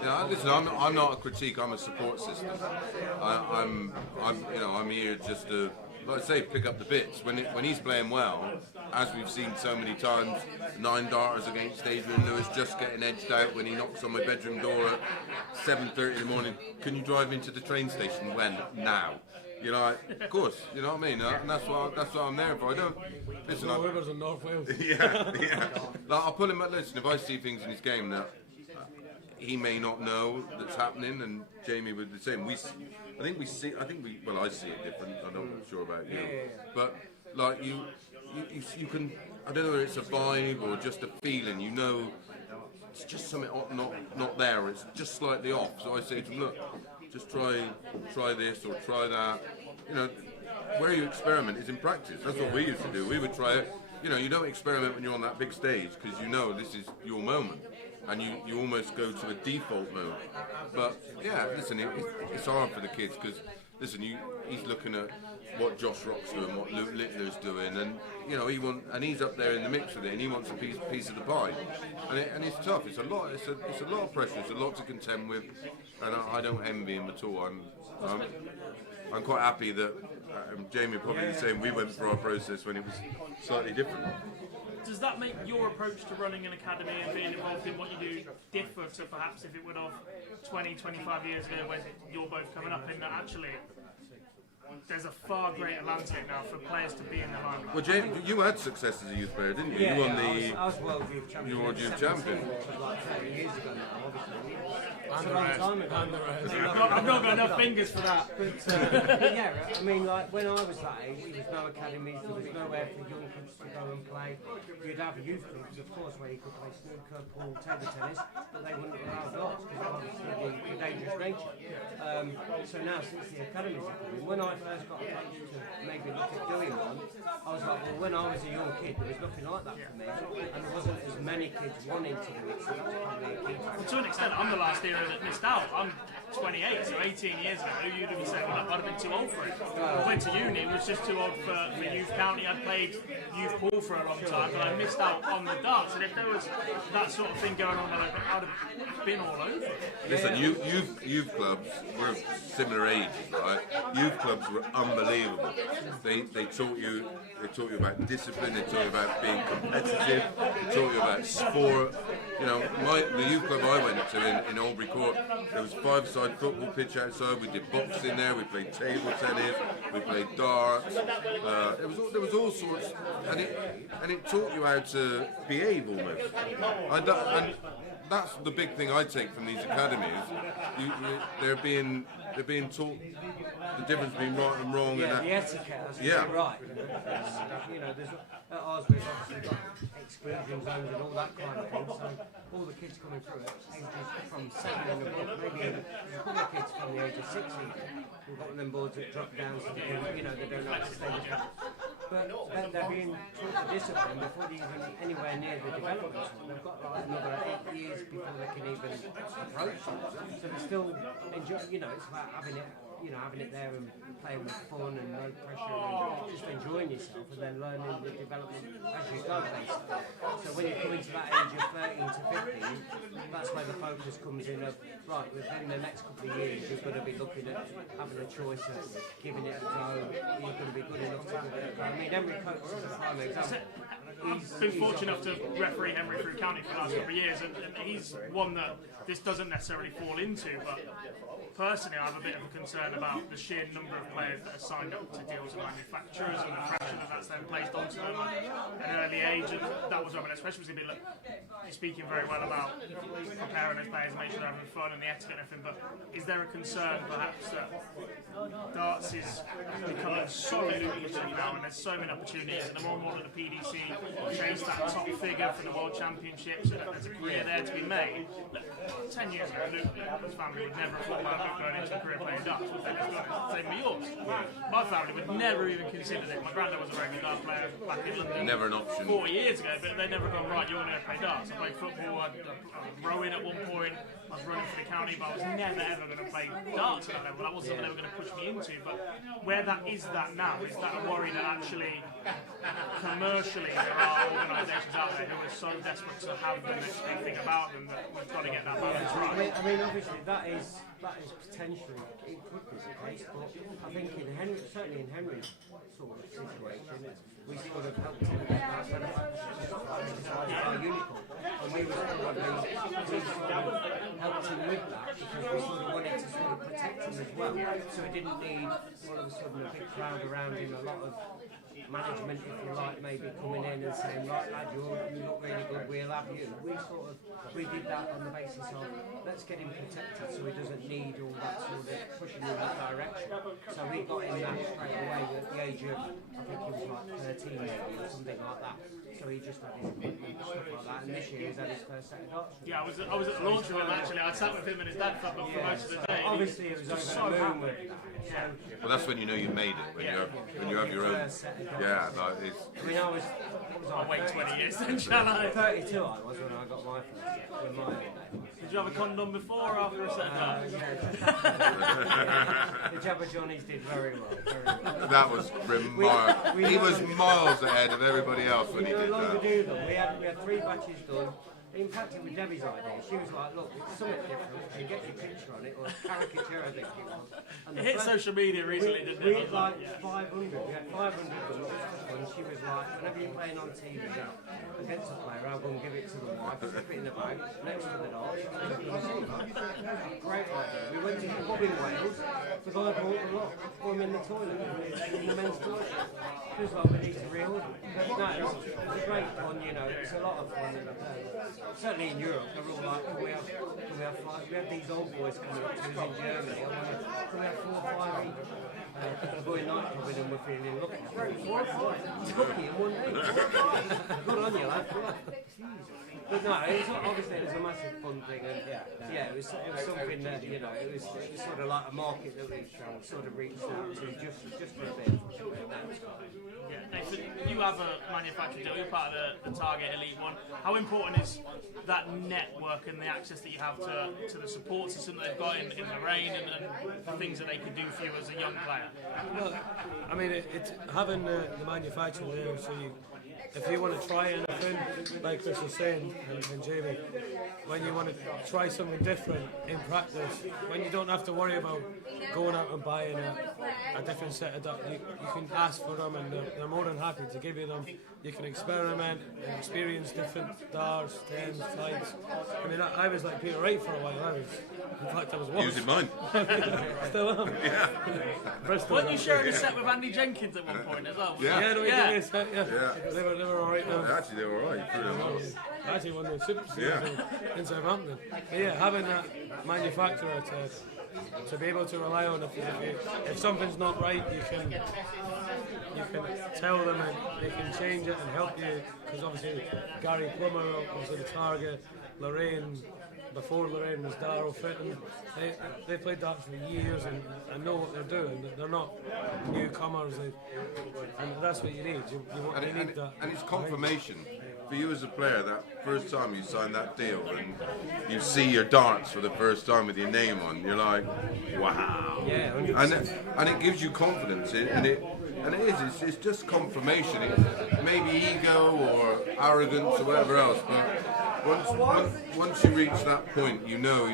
Yeah, listen, I'm not a critique. I'm a support system. I'm here just to, like I say, pick up the bits. When he's playing well, as we've seen so many times, 9 darters against Adrian Lewis just getting edged out when he knocks on my bedroom door at 7:30 in the morning. Can you drive into the train station? When? Now. You know, of course, you know what I mean, and that's what I'm there for. I don't listen. No rivers in North Wales. Yeah. Like, I'll pull him at listen. If I see things in his game that he may not know that's happening, and Jamie would the same. I see it different. I'm not sure about you, but like you can. I don't know whether it's a vibe or just a feeling. You know, it's just something not there. It's just slightly off. So I say to him, look, just try this or try that. You know, where you experiment is in practice. That's what we used to do. We would try it. You know, you don't experiment when you're on that big stage, because you know this is your moment, and you almost go to a default mode. But yeah, listen, it's hard for the kids, because listen, he's looking at what Josh Rock's doing, what Luke Littler's doing, and you know he's up there in the mix with it, and he wants a piece of the pie, and it's tough. It's a lot of pressure. It's a lot to contend with, and I don't envy him at all. I'm quite happy that Jamie probably the same. We went through our process when it was slightly different. Does that make your approach to running an academy and being involved in what you do differ to perhaps if it would have 20, 25 years ago when you're both coming up in that actually there's a far greater landscape now for players to be in the limelight? Well, James, you had success as a youth player, didn't you? Yeah, you won I was world youth champion. You were world youth champion. Which was like 30 years ago now, obviously. And It's a long time ago. I've not got enough fingers for that. But yeah, I mean, like when I was that age, there was no academies, there was nowhere for young kids to go and play. You'd have youth clubs, of course, where you could play snooker, pool, table tennis, but they wouldn't allow darts because of obviously the dangerous nature. So now, since the academies are coming, when I first got approached to maybe look at doing one, I was like, well, when I was a young kid, there was nothing like that for me, and there wasn't as many kids wanting to do it, so that was probably a key factor. Well, to an extent, I'm the last era that missed out. I'm 28, so 18 years ago, you'd have been saying, well, I'd have been too old for it. I went to uni, was just too old for youth county. I'd played youth pool for a long time, but I missed out on the darts. And if there was that sort of thing going on, I'd have been all over it. Listen, youth clubs were similar ages, right? Youth clubs were unbelievable. They taught you about discipline. They taught you about being competitive. They taught you about sport. You know, the youth club I went to in Albury Court, there was 5-side football pitch outside. We did boxing there. We played table tennis. We played darts. There was all sorts, and it taught you how to behave almost. And that's the big thing I take from these academies. They're being taught the difference between right and wrong. Yeah, and the etiquette has to yeah. be right. You know, there's at ours we've obviously got exclusion zones and all that kind of thing. So all the kids coming through it, ages from 7 and above, maybe even there's a couple of kids from the age of 6 even. We've got them boards that drop down so they don't like to stay with that. But they're being taught the discipline before they even anywhere near the development. They've got like another 8 years before they can even approach it. So they're still enjoying, it's about having it there and playing with fun and no pressure and just enjoying yourself and then learning the development as you go basically. So when you come into that age of 13 to 15, that's where the focus comes in of, right, within the next couple of years you're going to be looking at having a choice of giving it a go, you're going to be good enough to give it a go. I mean, Henry Coates is a prime example. I've been fortunate enough to referee Henry through county for the last couple of years, and he's one that this doesn't necessarily fall into, but personally I have a bit of a concern about the sheer number of players that are signed up to deals with manufacturers and the pressure that's then placed onto them at an early age, and that was especially you're speaking very well about preparing those players, make sure they're having fun and the etiquette and everything, but is there a concern perhaps that darts is becoming so lucrative now and there's so many opportunities, and the more and more that the PDC chase that top figure for the World Championships and there's a career there to be made? Look, 10 years ago, Luke and his family would never have thought about Luke going into a career playing darts, would they? Same with yours. My family would never even consider it. My granddad was a very good dart player back in London. Never an option. 40 years ago, but they'd never gone, right, you're going to play darts. I played football, I was rowing at one point, I was running for the county, but I was never ever going to play darts at that level. That wasn't something they were going to push me into. But where that is that now, is that a worry that actually commercially there are organisations out there who are so desperate to have the next big thing about them that we've got to get that balance right? I mean, obviously that is potentially, it could be the case, but I think certainly in Henry's sort of situation, we sort of helped him get that benefit. It's not like we decided our unicorn, and we were sort of helped him with that because we sort of wanted to sort of protect him as well, so he didn't need all of a sudden a big crowd around him, a lot of management, if you like, maybe coming in and saying, right lad, you look really good, we'll have you. We did that on the basis of, let's get him protected so he doesn't need all that sort of pushing in that direction. So we got him that straight away at the age of, I think he was like 13 maybe, or something like that. So he just had his equipment and stuff like that, and this year he's had his first set of darts. Yeah, I was at the launch of him actually. I sat with him and his dad for most of the day. Obviously it was over the moon with that. Yeah. Well, that's when you know you made it, when you have your own. Yeah, that is. I mean, I'll wait 20 years then, shall I? 32 I was when I got my first. With my Did you have a condom before or after a set of darts? The Jabba Johnnies did very well. That was remarkable. He was miles ahead of everybody else when he did that. Do them. We had 3 batches done. In fact, it was Debbie's idea. She was like, look, it's something different. You get your picture on it, or caricature, I think it was. And it hit social media recently, didn't it? We had like 500. We had 500 done. And she was like, whenever you're playing on TV against a player, I'll go and give it to the wife, slip it in the bag, next to the dog. Great idea. We went to the pub in Wales. The guy bought a lot for him in the toilet, in the men's toilet. She was like, we need to reorder. No, it's a great one, you know. It's a lot of fun. Certainly in Europe, they're all like, can we have 5? We have these old boys coming up to us in Germany. Can we have 4 or 5 each? We're in nightclub with them, we're feeling, look, 4 or 5. It's lucky in one day. Good on you, lad. But no, obviously it was a massive fun thing, and yeah, it was something that, you know, it was sort of like a market that we sort of reached out to just for a bit. Yeah, Nathan, you have a manufacturer deal, you're part of the Target Elite One. How important is that network and the access that you have to the support system that they've got in the rain and the things that they can do for you as a young player? Well, I mean, it's having the manufacturer there, so if you want to try anything, like Chris was saying, and Jamie, when you want to try something different in practice, when you don't have to worry about going out and buying a different set of darts, you can ask for them and they're more than happy to give you them. You can experiment and experience different darts, 10s, flights. I mean, I was like Peter Wright for a while. In fact, I was once. Using mine. Still am. Yeah. Weren't you sharing a set with Andy Jenkins at one point as well? Yeah. We did a set, They were alright now. Actually, they were alright. Actually won the Super Series in Southampton. But yeah, having that manufacturer to be able to rely on, if something's not right, you can tell them and they can change it and help you. Because obviously Gary Plummer was at the Target, Lorraine. Before Lorraine was Darryl Fitton, they played darts for years and know what they're doing. They're not newcomers, and that's what you need. You need that. And it's confirmation for you as a player that first time you sign that deal and you see your darts for the first time with your name on, you're like, wow. Yeah, 100%. And it gives you confidence, it's just confirmation. It may be ego or arrogance or whatever else, but once you reach that point, you know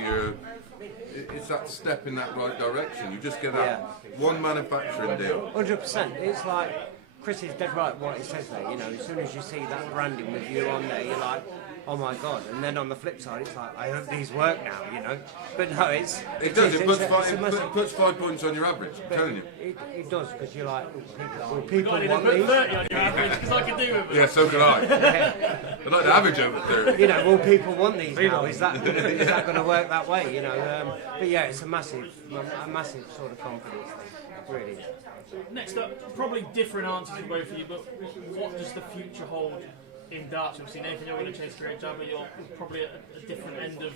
it's that step in that right direction. You just get that one manufacturing deal. 100%. It's like Chris is dead right what he says there. You know, as soon as you see that branding with you on there, you're like, oh my God. And then on the flip side, it's like, I hope these work now, you know. But no, it does. It puts, massive, puts 5 points on your average. I'm telling you. It does, because you're like, people I need want to put these. 30 on your average because I can do with it. Yeah, so can I. I'd like to average over 30. You know, will people want these now? Is that going to work that way? You know, but yeah, it's a massive sort of confidence thing, really. Next up, probably different answers for both of you, but what does the future hold in darts? Obviously, Nathan, you're going to chase Great Jabber. You're probably at a different end of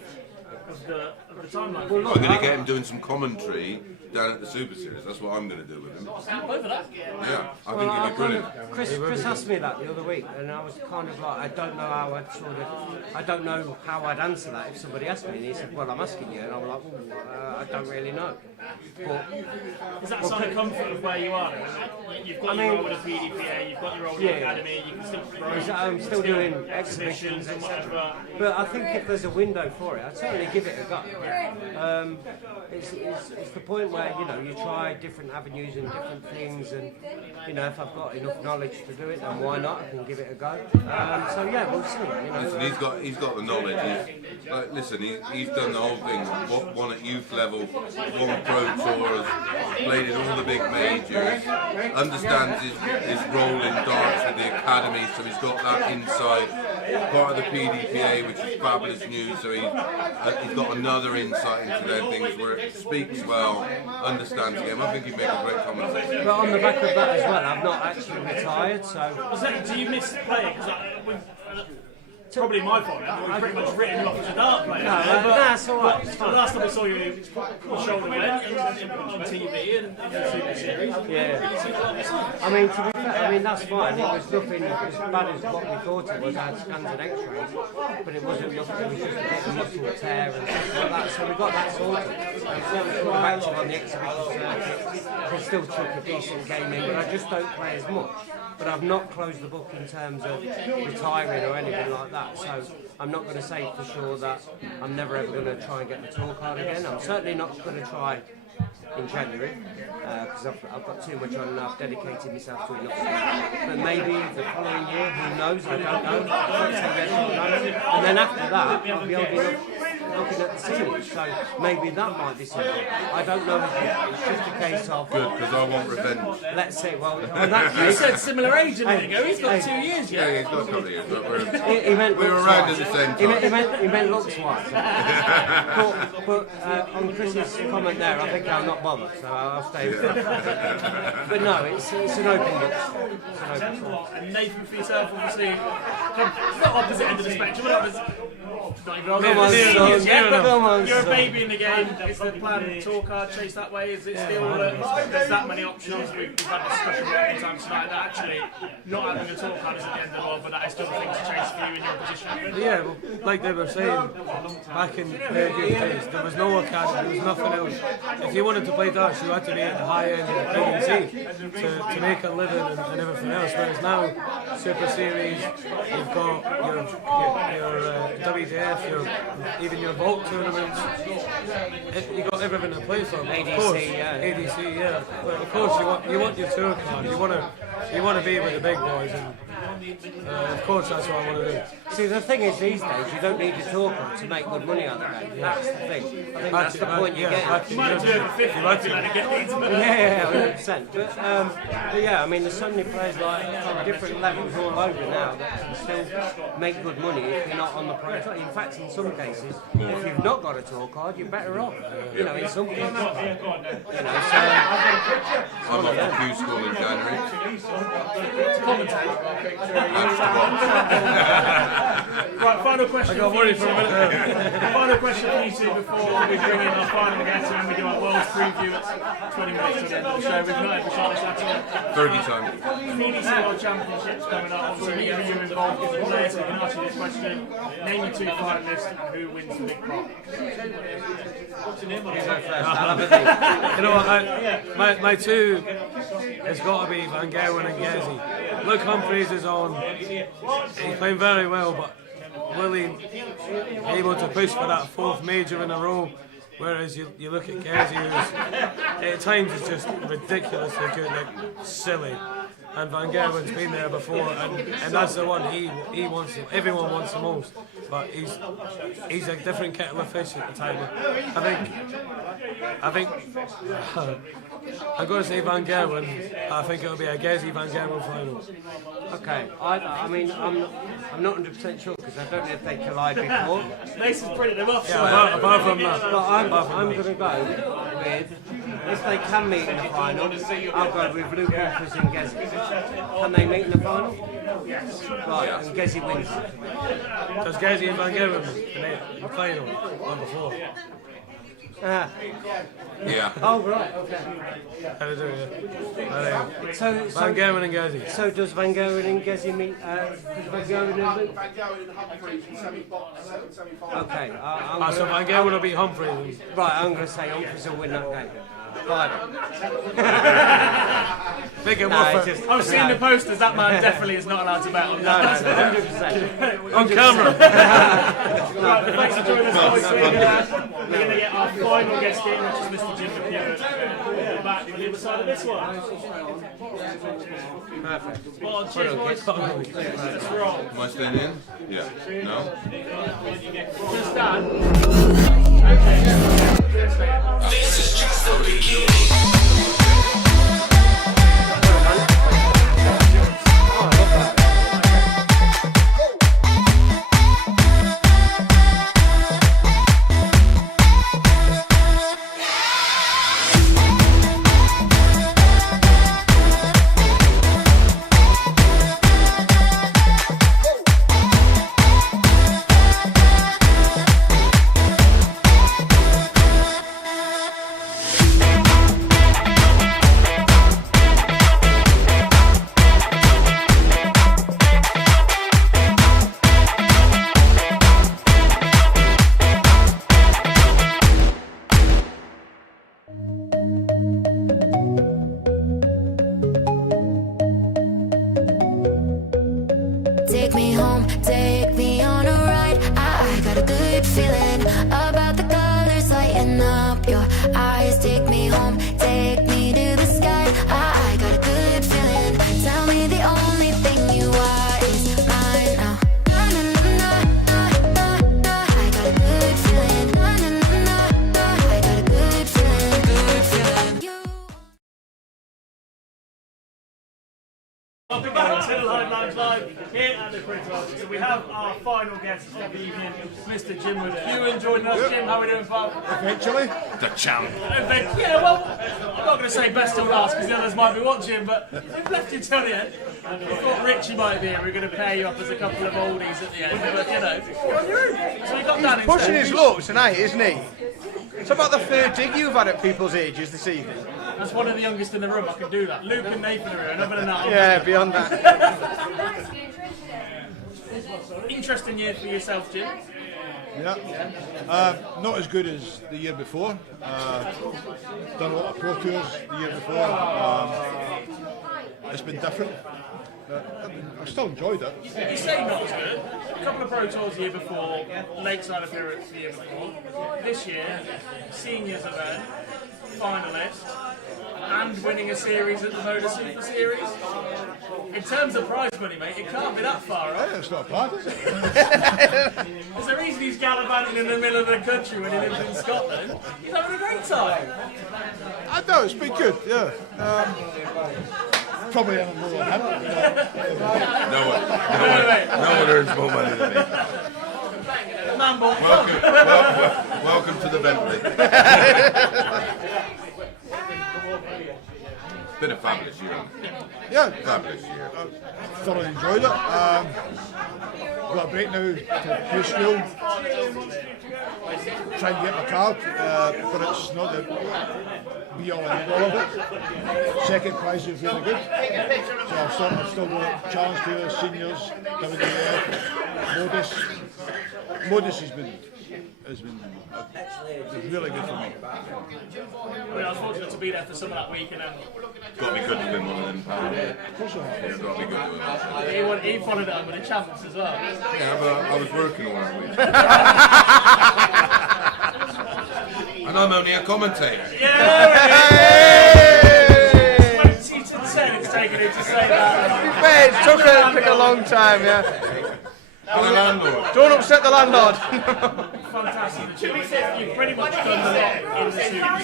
the timeline. I'm going to get him doing some commentary down at the Super Series. That's what I'm going to do with him. Over that? Yeah, I think he'll be brilliant. Chris asked me that the other week, and I was kind of like, I don't know how I'd answer that if somebody asked me. And he said, well, I'm asking you, and I'm like, I don't really know. But, is that a sign of comfort of where you are? You've got your role with the PDPA, you've got your role with the academy, you can still grow. I'm still doing exhibitions, and whatever. But I think if there's a window for it, I'd certainly give it a go. It's the point where, you know, you try different avenues and different things, and, you know, if I've got enough knowledge to do it, then why not? I can give it a go. So yeah, we'll see. You know, listen, he's got the knowledge. He's done the whole thing. Won at youth level, won pro tours, played in all the big majors, understands his role in darts with the academy, so he's got that inside. Part of the PDPA, which is fabulous news. So he's got another insight into their things where it speaks well, understands the game. I think he'd make a great commentator. But on the back of that as well, I've not actually retired, so. Do you miss playing? It's probably my fault. I've pretty much written you off as a dart player. No, that's all right. The last time I saw you, your shoulder went on TV and in the Super Series. Yeah. I mean, to be fair, that's fine. It was nothing as bad as what we thought it was. I had scans and X-rays, but it wasn't nothing. It was just a bit of muscle tear and stuff like that. So we got that sorted. I'm still active on the exhibition circuit. I still took a decent game in, but I just don't play as much. But I've not closed the book in terms of retiring or anything like that. So I'm not going to say for sure that I'm never ever going to try and get the tour card again. I'm certainly not going to try in January because I've got too much on and I've dedicated myself to enough. But maybe the following year, who knows? I don't know. And then after that, I'll be old enough looking at the series, so maybe that might be something. I don't know if it's just a case of... Good, because I want revenge. Let's see, well, in that case... You said similar age a minute ago, he's got 2 years yet. Yeah, he's got a couple of years, but we were around at the same time. He meant looks-wise. but on Chris's comment there, I think I'll not bother, so I'll stay with that. But no, it's an open book. It's an open book. And Nathan, for yourself, obviously, not opposite end of the spectrum, not even you're a baby in the game. Is the plan tour card chase that way? Is it still there's that many options? We've had a discussion many times tonight that actually not having a tour card is at the end of the world, but that is still the thing to chase for you in your position. Yeah, well, like they were saying, back in their youth days, there was no academy, there was nothing else. If you wanted to play darts, you had to be at the high end of the PDC to make a living and everything else. Whereas now, Super Series, you've got your WDF, even your Vault tournaments, you got everything to play for. ADC, yeah. But of course, you want your tour card. You want to be with the big boys, and of course that's what I want to do. See, the thing is, these days you don't need a tour card to make good money out of it. That's the thing. I think that's the point you get. You might do it for 50 if you get these. Yeah, 100%. But yeah, I mean, there's so many players like from different levels all over now that can still make good money if you're not on the pro tour. In fact, in some cases, if you've not got a tour card, you're better off. You know, in some cases. You know, so I'm off to Q school in January. Right, final question. I got worried for a minute. Final question for you two before we bring in our final guest and we do our World's preview. It's 20 minutes to the end of the show. We've not ever shot this at all. 30 times. PDC World Championships coming up. Obviously, you're involved as a player, so we can ask you this question. Name your two finalists and who wins the big pot. What's your name on it? You know what? My two has got to be Van Gerwen and Gezi. Luke Humphries is on. He's playing very well, but will he be able to push for that fourth major in a row? Whereas you look at Gezi, who's at times is just ridiculously good, like silly. and Van Gerwen's been there before, and that's the one he wants. Everyone wants the most, but he's a different kettle of fish at the table. I think I'm going to say Van Gerwen. I think it'll be a Gezi Van Gerwen final. Okay, I mean, I'm not 100% sure because I don't know if they collide before. Mason's printed them off. Yeah, apart from that. But I'm going to go with, if they can meet in the final, I'll go with Luke Humphries and Gezi. Can they meet in the final? Yes. Right, and Gezi wins. Does Gezi and Van Gerwen in the final or before? Yeah. Oh, right, okay. How do you do it? So Van Gerwen and Gezi. So does Van Gerwen and Gezi meet? Does Van Gerwen and Luke? Okay. So Van Gerwen will beat Humphries. Right, I'm going to say Humphries will win that game. Five. Bigger I've seen the posters. That man definitely is not allowed to bet on that. No, 100%. On camera. Right, thanks for joining us. We're going to get our final guest in, which is Mr. Jim McEwen. Back on the other side of this one. Perfect. Well, cheers, boys. Let's roll. Am I staying in? Yeah. No? Just stand. This is just the beginning. Take me home, take me on a ride. I got a good feeling about the colors lighting up your eyes. Take me home, take me to the sky. I got a good feeling. Tell me the only thing you are is mine now. Na, na, na, na, na, na. I got a good feeling. Na, na, na, na, na. I got a good feeling. Good feeling. Welcome back to the Live Lounge Live here at the Prince Office. So we have our final guest of the evening, Mr. Jim McEwen joining us. Jim, how are we doing, pal? Eventually. The champ. Yeah, well, I'm not going to say best till last because the others might be watching, but we've left you till the end. We thought Richie might be here. We're going to pair you up as a couple of oldies at the end, but you know, you're on your own. So we got Dan instead. Pushing his luck tonight, isn't he? It's about the third dig you've had at people's ages this evening. That's one of the youngest in the room. I can do that. Luke and Nathan are here, and other than that, Yeah, beyond that. Interesting year for yourself, Jim. Yeah, not as good as the year before. Done a lot of pro tours the year before. It's been different. I've still enjoyed it. You say not as good. A couple of pro tours the year before, lakeside appearance the year before. This year, seniors event, finalist, and winning a series at the Motor Super Series. In terms of prize money, mate, it can't be that far off. Yeah, it's not bad, is it? There's a reason he's gallivanting in the middle of the country when he lives in Scotland. He's having a great time. I know, it's been good, yeah. Probably haven't more than him. No one earns more money than me. Mambo. Welcome to the Bentley. Been a fabulous year. Yeah, Fabulous year. I thoroughly enjoyed it. Got a break now to Q school. Try and get my card, but it's not the be all and end all of it. Second prize is really good. So I've still got a challenge to the seniors, WDF, Modus has been really good for me. I was fortunate to be there for some of that week, and Got to be good to win one of them, pal. Of course I have. Yeah, got to be good to win. he followed it up with the champs as well. Yeah, but I was working all that week. And I'm only a commentator. Yeah! It's taken it to say that. took a long time, yeah. And the landlord. Don't upset the landlord. Fantastic. You've pretty much done a lot in the series. How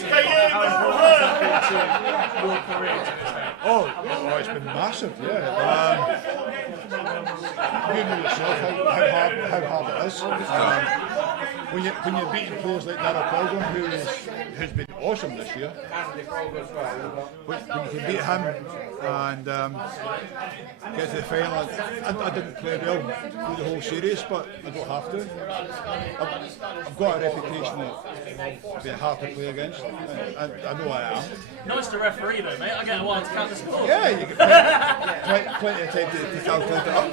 important has that been to your career? Oh, it's been massive, yeah. You know yourself how hard it is. When you're beating players like Darrell Pilgrim, who's been awesome this year, when you can beat him and get to the final, I didn't play well through the whole series, but I don't have to. I've got a reputation of being hard to play against, and I know I am. Nice to referee though, mate. I get a while to count the score. Yeah, you get plenty of time to calculate it up.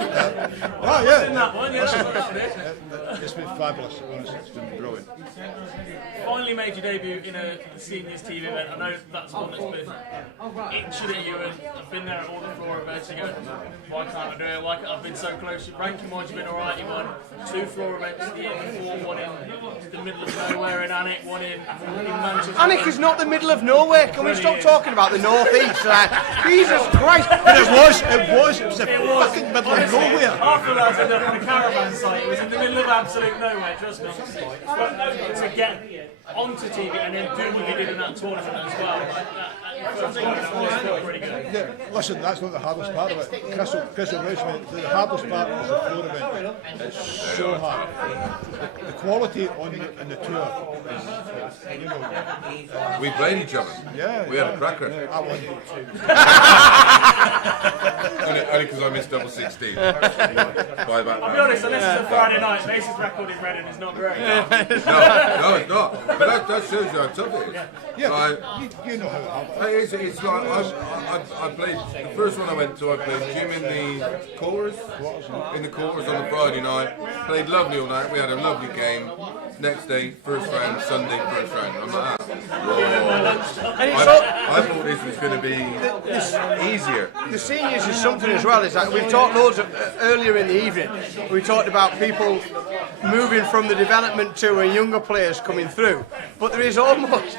Oh yeah, That one, yeah. it's been fabulous. Honestly, it's been brilliant. Finally made your debut in a seniors TV event. I know that's one that's been itching at you, and I've been there at all the floor events. You go, why can't I do it? Why can't I've been so close? Ranking wise, you've been alright. You won 2 floor events the year before, one in the middle of nowhere in Alnwick, one in Manchester. Alnwick is not the middle of nowhere. Can we stop talking about the northeast? Jesus Christ! But it was the fucking middle of nowhere. After that, in the caravan site, it was in the middle of absolute nowhere, trust me. But to get onto TV and then do what you did in that tournament as well, pretty good. Yeah, listen, that's not the hardest part of it. Chris Roach, the hardest part is the floor event. It's so hard. The quality in the tour is, you know. We played each other. Yeah. We had a cracker. Yeah, I won. Only because I missed double 16. By about I'll be honest, unless it's a Friday night, Mace's record in Reading is not great. No, it's not. But that shows you how tough it is. Yeah, Like, you know how it happens. it's like I played the first one I went to. I played Jim in the quarters, on the Friday night. Played lovely all night. We had a lovely game. Next day, first round, Sunday, first round. I'm like, I thought this was going to be easier. The seniors is something as well. Is that we've talked loads earlier in the evening. We talked about people moving from the development to and younger players coming through, but there's almost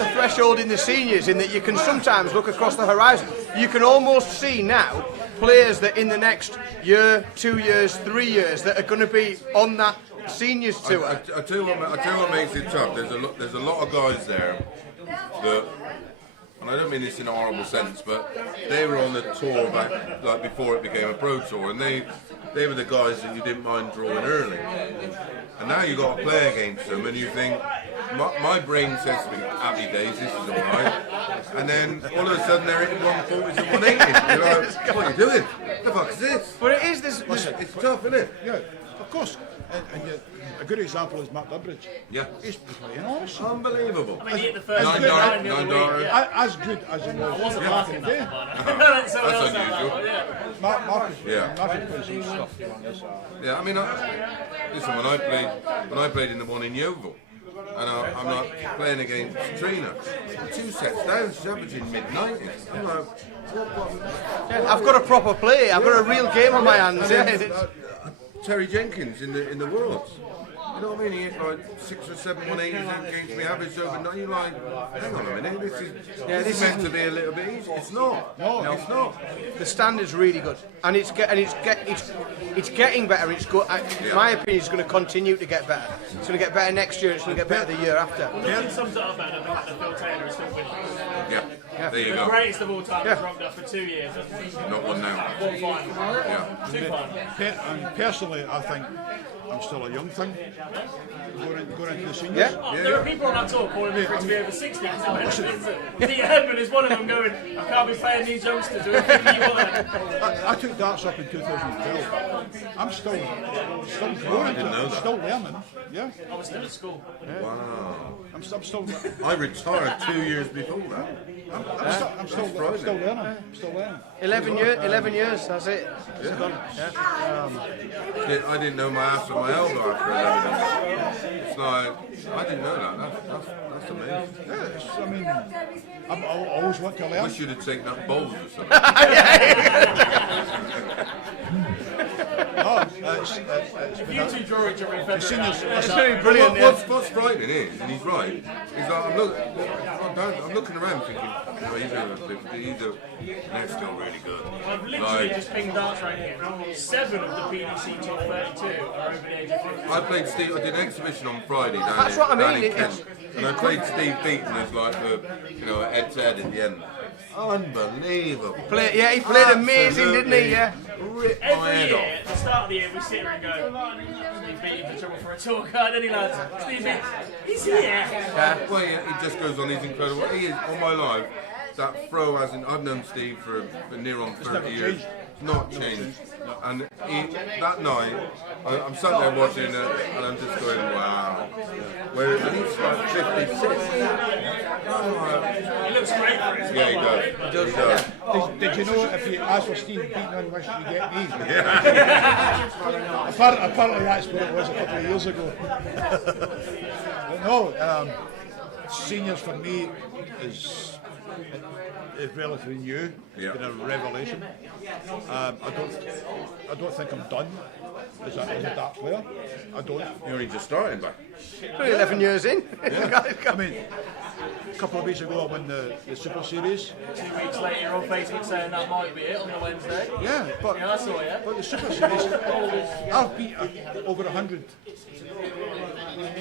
a threshold in the seniors in that you can sometimes look across the horizon. You can almost see now players that in the next year, 2 years, 3 years that are going to be on that seniors tour. I tell you what makes it tough. There's a lot of guys there that, and I don't mean this in a horrible sense, but they were on the tour back like before it became a pro tour, and they were the guys that you didn't mind drawing early. And now you got to play against them, and you think, my brain says to me, happy days, this is all right. And then all of a sudden they're hitting 140s and 180s. You're like, what are you doing? What the fuck is this? But it is this. It's tough, isn't it? Yeah, of course. And a good example is Matt Durbridge. Yeah. He's playing awesome. Unbelievable. I mean, he hit the first Nine good darter, round the other nine week, darter. yeah. As good as he was. I wasn't back laughing in at the day. that one. That's Someone else had unusual. that one, yeah. Marcus Yeah. put some stuff on this. Yeah, I mean, listen, when I played in the one in Yeovil, and I'm like playing against Trina, 2 sets down, she's averaging mid-90s. I'm like, I've got a proper play. I've got a real game on my hands. Yeah. Terry Jenkins in the Worlds. You know what I mean? He hit like 6 or 7 180s against me, averaged over 90. You're like, hang on a minute, this is meant to be a little bit easy. It's not. No, it's not. The standard's really good, and it's getting better. It's good. In my opinion, it's going to continue to get better. It's going to get better next year. It's going to get better the year after. Nothing sums it up better than the fact that Phil Taylor is still winning. Yeah. There you The go. greatest of all time has rocked up for 2 years. Not one now. One final. Yeah. 2 finals. Personally, I think I'm still a young thing. Going into the seniors. Yeah. Oh, there are people on that tour calling me for it to be over 60. Peter Hedman is one of them going, I can't be playing these youngsters who are 50 I took darts up in 2012. I'm still growing into it. I'm still learning. Yeah. I was still at school. Wow. I'm still. I retired 2 years before that. I'm still learning. I'm still learning. 11 years. That's it. Yeah. Done. Yeah. I didn't know my ass from my elbow after 11 years. it's like, I didn't know that. That's amazing. Yeah, I mean, I always want to learn. Wish you'd have taken up bowls or something. No, it's been You two draw each other in the seniors. It's going to be brilliant. What's frightening is, and he's right, is like I'm looking around thinking, oh, he's over 50, they're still really good. I've literally just pinged darts right here. 7 of the PDC top 32 are over the age of 50. I did an exhibition on Friday down That's in, what I down mean, in it's- Kent, and I played Steve Beaton as like the head-to-head at the end. Unbelievable. He played amazing, didn't he? Yeah. Ripped my Every head year, off. at the start of the year, we sit here and go, Steve Beaton's in trouble for a tour card, isn't he, lads? Steve Beaton, he's here. Well, he just goes on. He's incredible. He is all my life. That throw hasn't. I've known Steve for near on 30 years. Not changed. And that night, I'm sat there watching it, and I'm just going, wow. Where and he's like 56. He looks great for it. Yeah, he does. Did you know if you ask for Steve Beaton on Wish You Get Me? Yeah. Apparently that's what it was a couple of years ago. But no, seniors for me is relatively new. It's been a revelation. I don't think I'm done as a dart player. I don't. You're only just starting back. 11 years in. I mean, a couple of weeks ago I won the Super Series. 2 weeks later, you're on Facebook saying that might be it on the Wednesday. Yeah, but I saw you. But the Super Series, I've beat over 100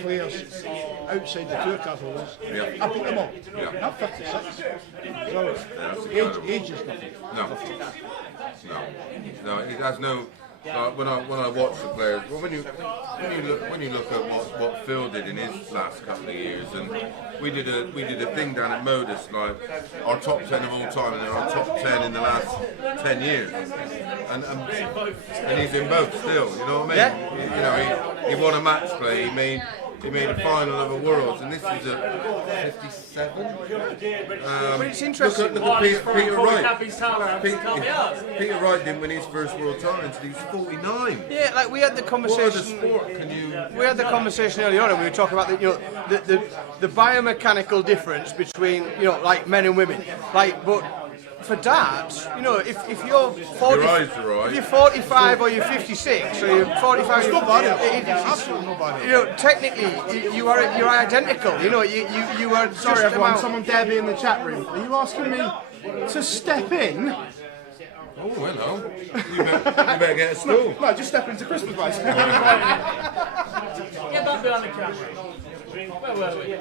players outside the tour catalogues. I beat them all. I'm 56. So age is nothing. No, it has no. When I watch the players, well, when you look at what Phil did in his last couple of years, and we did a thing down at Modus, like our top 10 of all time, and then our top 10 in the last 10 years, and he's in both still. You know what I mean? You know, he won a match play. He made a final of a Worlds, and this is a 57. But it's interesting. Look at Peter Wright. Peter Wright didn't win his first World title until he's 49. Yeah, like we had the conversation. We had the conversation earlier on, and we were talking about the biomechanical difference between like men and women. Like, but for darts, if you're 40, if you're 45 or you're 56 or you're 45, it's not bad. Absolutely not bad. Technically you're identical. You are. Sorry, everyone. Someone dare be in the chat room. Are you asking me to step in? Oh, hello. You better get a stool. No, just step into Christmas lights. Get that behind the camera. Where were we? I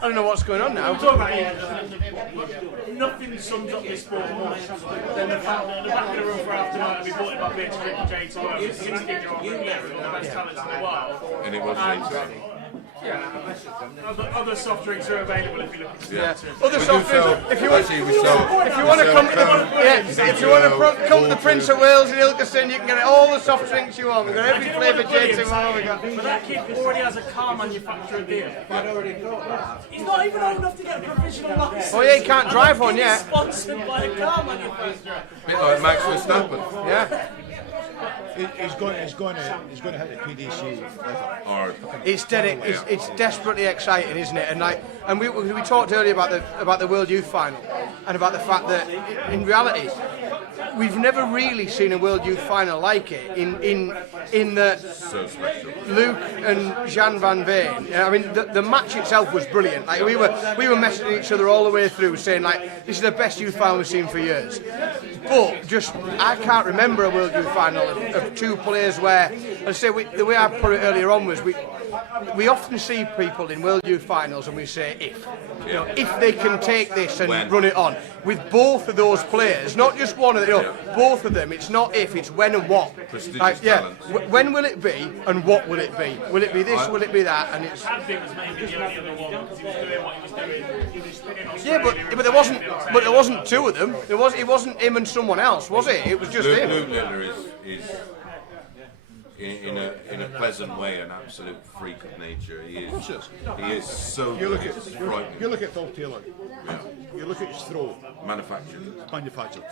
don't know what's going on now. I'm talking about nothing sums up this sport more than the fact that at the back of the room for after night we bought it by Beatrice Ricky J. Tower, 16-year-old with all the best talents in the world. And it was J. Yeah. Other soft drinks are available if you look at the sponsors. Other soft drinks. If you want to come to the Prince of Wales in Ilkeston, you can get all the soft drinks you want. We've got every flavour J2 tomorrow. But that kid already has a car manufacturer deal. He's not even old enough to get a provisional license. Oh yeah, he can't drive one yet. He's sponsored by a car manufacturer. A bit like Max Verstappen. Yeah. He's going to hit the PDC hard. It's desperately exciting, isn't it? And we talked earlier about the World Youth Final and about the fact that in reality we've never really seen a World Youth Final like it. In that So special. Luke and Jan van Veen. I mean, the match itself was brilliant. Like we were messaging each other all the way through, saying like, this is the best youth final we've seen for years. But I can't remember a World Youth Final of two players where, I say, the way I put it earlier on was we often see people in World Youth Finals and we say if they can take this and run it on. With both of those players, not just one of them, both of them. It's not if, it's when and what. When will it be and what will it be? Will it be this? Will it be that? And it's. Hadfield was maybe the only other one because he was doing what he was doing in Australia. Yeah, but there wasn't two of them. It wasn't him and someone else, was it? It was just him. Luke Littler is in a pleasant way an absolute freak of nature. He is so You good. look It's frightening. you look at Phil Taylor. Yeah. You look at his throw. Manufactured. Manufactured.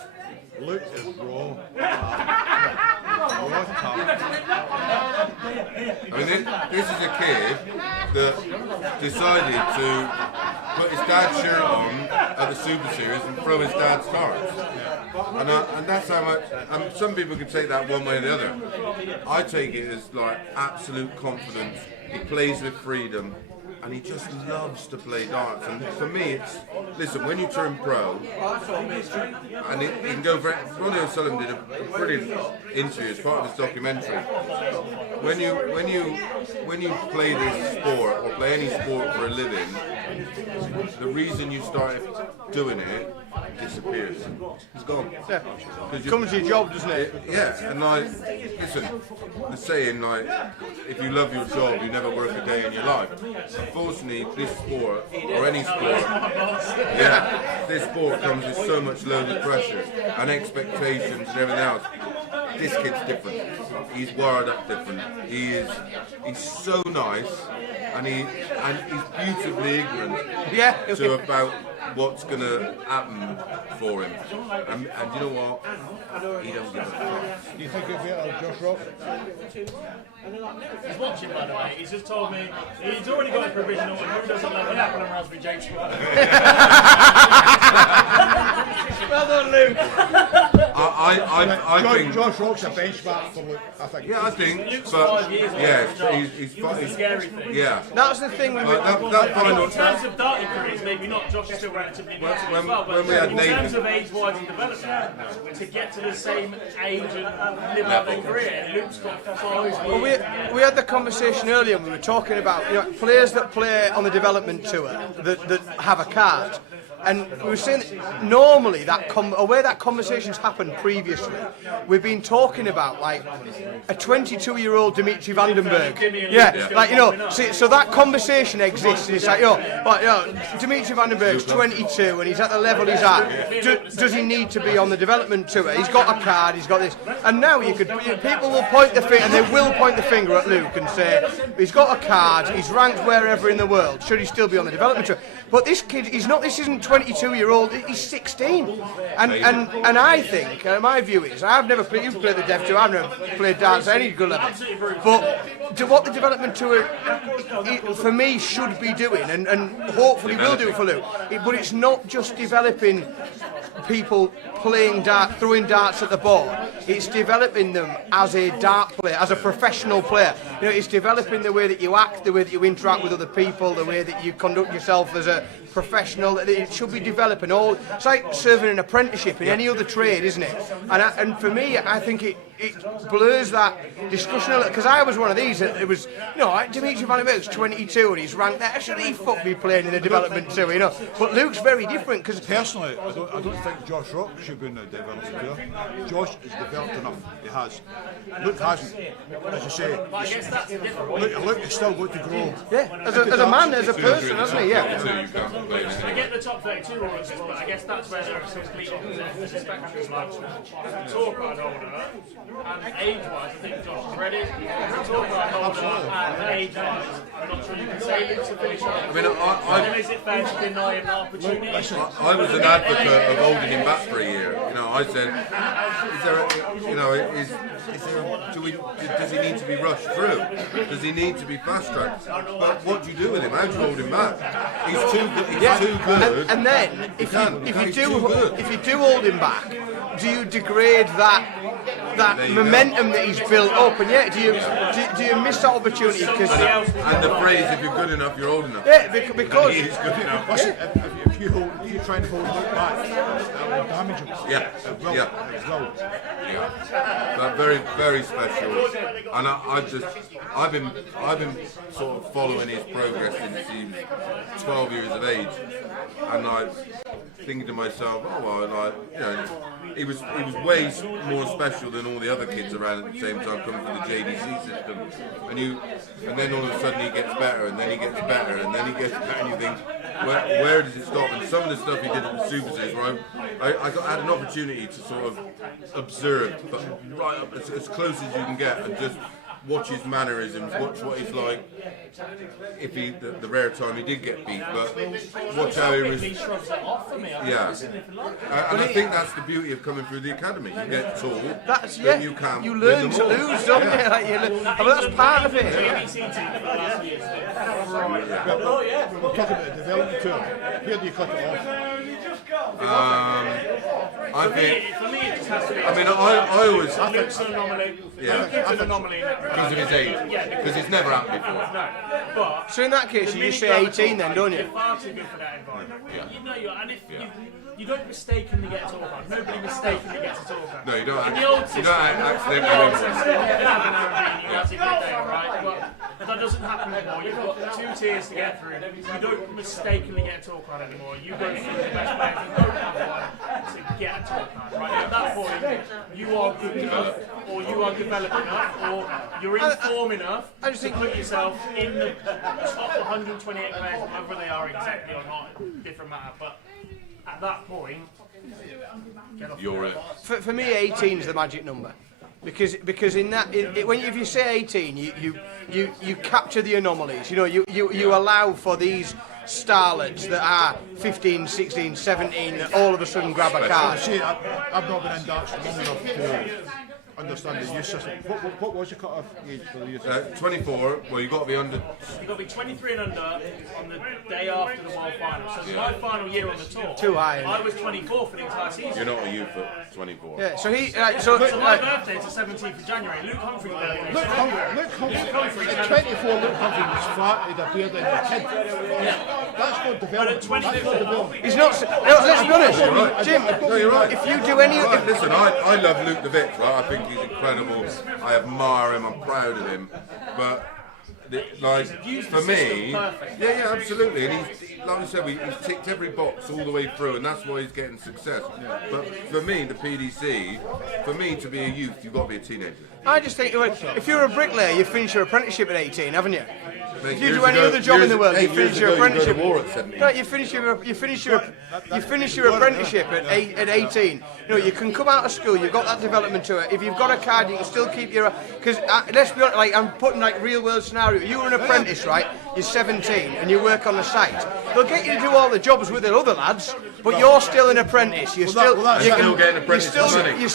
Luke is raw. I mean, this is a kid that decided to put his dad's shirt on at the Super Series and throw his dad's darts. And that's how much. Some people can take that one way or the other. I take it as like absolute confidence. He plays with freedom, and he just loves to play darts. And for me, it's listen. When you turn pro, and it can go very. Ronnie O'Sullivan did a brilliant interview as part of his documentary. When you play this sport or play any sport for a living, the reason you started doing it disappears. It's gone. Yeah. It comes to your job, doesn't it? Yeah, and like, listen, the saying like, if you love your job, you never work a day in your life. Unfortunately, this sport, or any sport, this sport comes with so much loaded pressure and expectations and everything else. This kid's different. He's wired up different. He's so nice, and he's beautifully ignorant to about what's going to happen for him. And you know what? He don't give a fuck. Do you think he'll be out of Josh Rock? He's watching, by the way. He's just told me he's already got a provisional, and who doesn't love an apple and raspberry jade squad? Well done, Luke. I think Josh Rock's a benchmark for Luke, I think. Yeah, I think. Luke's But 5 years he's He was the scary thing. Yeah. That's the thing with that final. In terms of darting careers, maybe not. Josh is still relatively new as well, but when we had in terms Nathan- of age-wise and development, to get to the same age and live out their career, Luke's got 5 years. Well, we had the conversation earlier, and we were talking about players that play on the development tour that have a card. And we were saying that normally where that conversation's happened previously, we've been talking about like a 22-year-old Dimitri Vandenberg. So that conversation exists. And it's like, Dimitri Vandenberg's 22 and he's at the level he's at. Does he need to be on the development tour? He's got a card. He's got this. And now people will point the finger, and they will point the finger at Luke and say, he's got a card. He's ranked wherever in the world. Should he still be on the development tour? But this kid, he's not. This isn't 22-year-old. He's 16. And I think, my view is, I've never played. You've played the Dev Tour. I've never played darts at any good level. But what the development tour, for me, should be doing, and hopefully will do for Luke. But it's not just developing people playing dart, throwing darts at the board. It's developing them as a dart player, as a professional player. It's developing the way that you act, the way that you interact with other people, the way that you conduct yourself as a professional. It should be developing all. It's like serving an apprenticeship in any other trade, isn't it? And for me, I think it blurs that discussion a little, because I was one of these. It was, Dimitri Vandenberg's 22 and he's ranked there. Should he be playing in the development too? But Luke's very different because personally, I don't think Josh Rock should be in the development tour. Josh is developed enough. He has. Luke hasn't. As you say, Luke has still got to grow. Yeah, as a man, as a person, hasn't he? Yeah. I get the top 32 rules, but I guess that's where there are some complete opposites. Like tour card holder and age-wise, I think Josh is ready. Tour card holder and age-wise, I'm not sure you can say Luke's a finisher. I mean, is it fair to deny him the opportunity? I was an advocate of holding him back for a year. I said, does he need to be rushed through? Does he need to be fast-tracked? But what do you do with him? How do you hold him back? He's too good. He's too good. And then, if you do hold him back, do you degrade that momentum that he's built up? And do you miss that opportunity? And the phrase, if you're good enough, you're old enough. Yeah, because he's good enough. Listen, if you try and hold Luke back, that will damage him. Yeah. But very, very special. And I've been sort of following his progress since he was 12 years of age, and thinking to myself, he was way more special than all the other kids around at the same time coming from the JDC system, and then all of a sudden he gets better, and then he gets better, and then he gets better, and you think, where does it stop? And some of the stuff he did at the Super Series, where I had an opportunity to sort of observe, but right up as close as you can get, and just watch his mannerisms, watch what he's like. If he, the rare time he did get beat, but watch how he was. Yeah, and I think that's the beauty of coming through the academy. You get tall, then you can. You learn to lose, don't you? Like but that's part of it. We're talking about the development tour. Where do you cut it off? I think. For me, it just has to be. I mean, I always. Luke's an anomaly. Yeah. Luke's an anomaly. Because of his age. Because he's never happened before. No, but So in that case, you just say 18 then, don't you? You're far too good for that environment. You know you are, and if you don't mistakenly get a talk on. Nobody mistakenly gets a talk on. No, you don't. In the old You don't accidentally you win. have a good day, right? But that doesn't happen anymore. You've got 2 tiers to get through. You don't mistakenly get a talk on anymore. You go through the best players who don't have one to get a talk on. Right? At that point, you are good enough, or you are developed enough, or you're in form enough to put yourself in the top 128 players, whether they are exactly or not, different matter. But at that point, You're it. For me, 18 is the magic number. Because in that, if you say 18, you capture the anomalies. You know, you allow for these starlets that are 15, 16, 17 that all of a sudden grab a card. See, I've not been in darts long enough to understand the youth system. What was your cut-off age for the youth system? 24. Well, you've got to be under. You've got to be 23 and under on the day after the World Final. So my final year on the tour, Too high, I was 24 for the entire season. You're not a youth at 24. Yeah, so he. So my birthday is the 17th of January. Luke Humphrey's birthday is Luke Humphrey, at 24, Luke Humphrey was fat, he had a beard and a kid. That's not development. That's not development. He's not. Let's be honest, You're right. Jim. No, you're right. If you do any, Right, listen, I love Luke the Vic, right? I think he's incredible. I admire him. I'm proud of him. But like for me, yeah, absolutely. And he's like I said, he's ticked every box all the way through, and that's why he's getting success. But for me, the PDC, for me to be a youth, you've got to be a teenager. I just think if you're a bricklayer, you finish your apprenticeship at 18, haven't you? Mate, If you do any other job in the world, you finish your apprenticeship. You go to war at 17. No, you finish your apprenticeship at 18. You know, you can come out of school. You've got that development to it. If you've got a card, you can still keep your. Because let's be honest, like I'm putting like real world scenario. You were an apprentice, right? You're 17 and you work on the site. They'll get you to do all the jobs with the other lads, but you're still an apprentice. You're still getting apprentice money. You're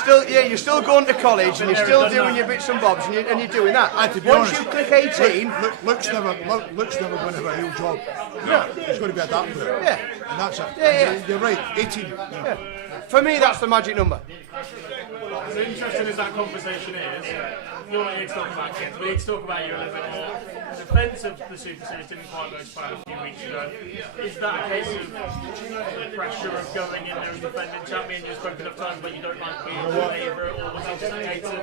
still going to college and you're still doing your bits and bobs and you're doing that. Once you click 18, Luke's never going to have a real job. No. He's going to be a dart player. Yeah. And that's it. Yeah. You're right, 18. Yeah. For me, that's the magic number. So interesting as that conversation is, you're not here to talk about kids, we're here to talk about you a little bit more. The defence of the Super Series didn't quite go to plan a few weeks ago. Is that a case of the pressure of going in there as defending champion? You've spoken of times but you don't like being a favourite, or was it just a case of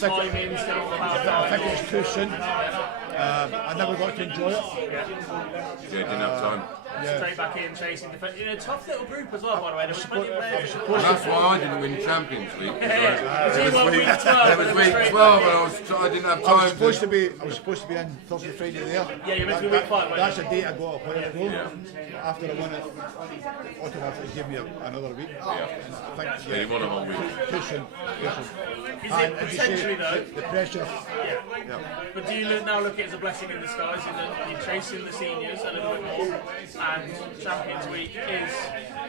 timing instead of I think it's too soon. I never got to enjoy it. Yeah, didn't have time. Straight back in, chasing defence. In a tough little group as well, by the way. There was plenty of players. And that's why I didn't win Champions League. It was week 12 and I didn't have time. I was supposed to be in Thursday, Friday there. Yeah, you're meant to be week 5. That's a date I got a while ago. After I won it, automatically gave me another week. Yeah, you won a whole week. Too soon. Is it potentially though? The pressure. Yeah. But do you now look at it as a blessing in disguise in that you're chasing the seniors a little bit more, and Champions Week is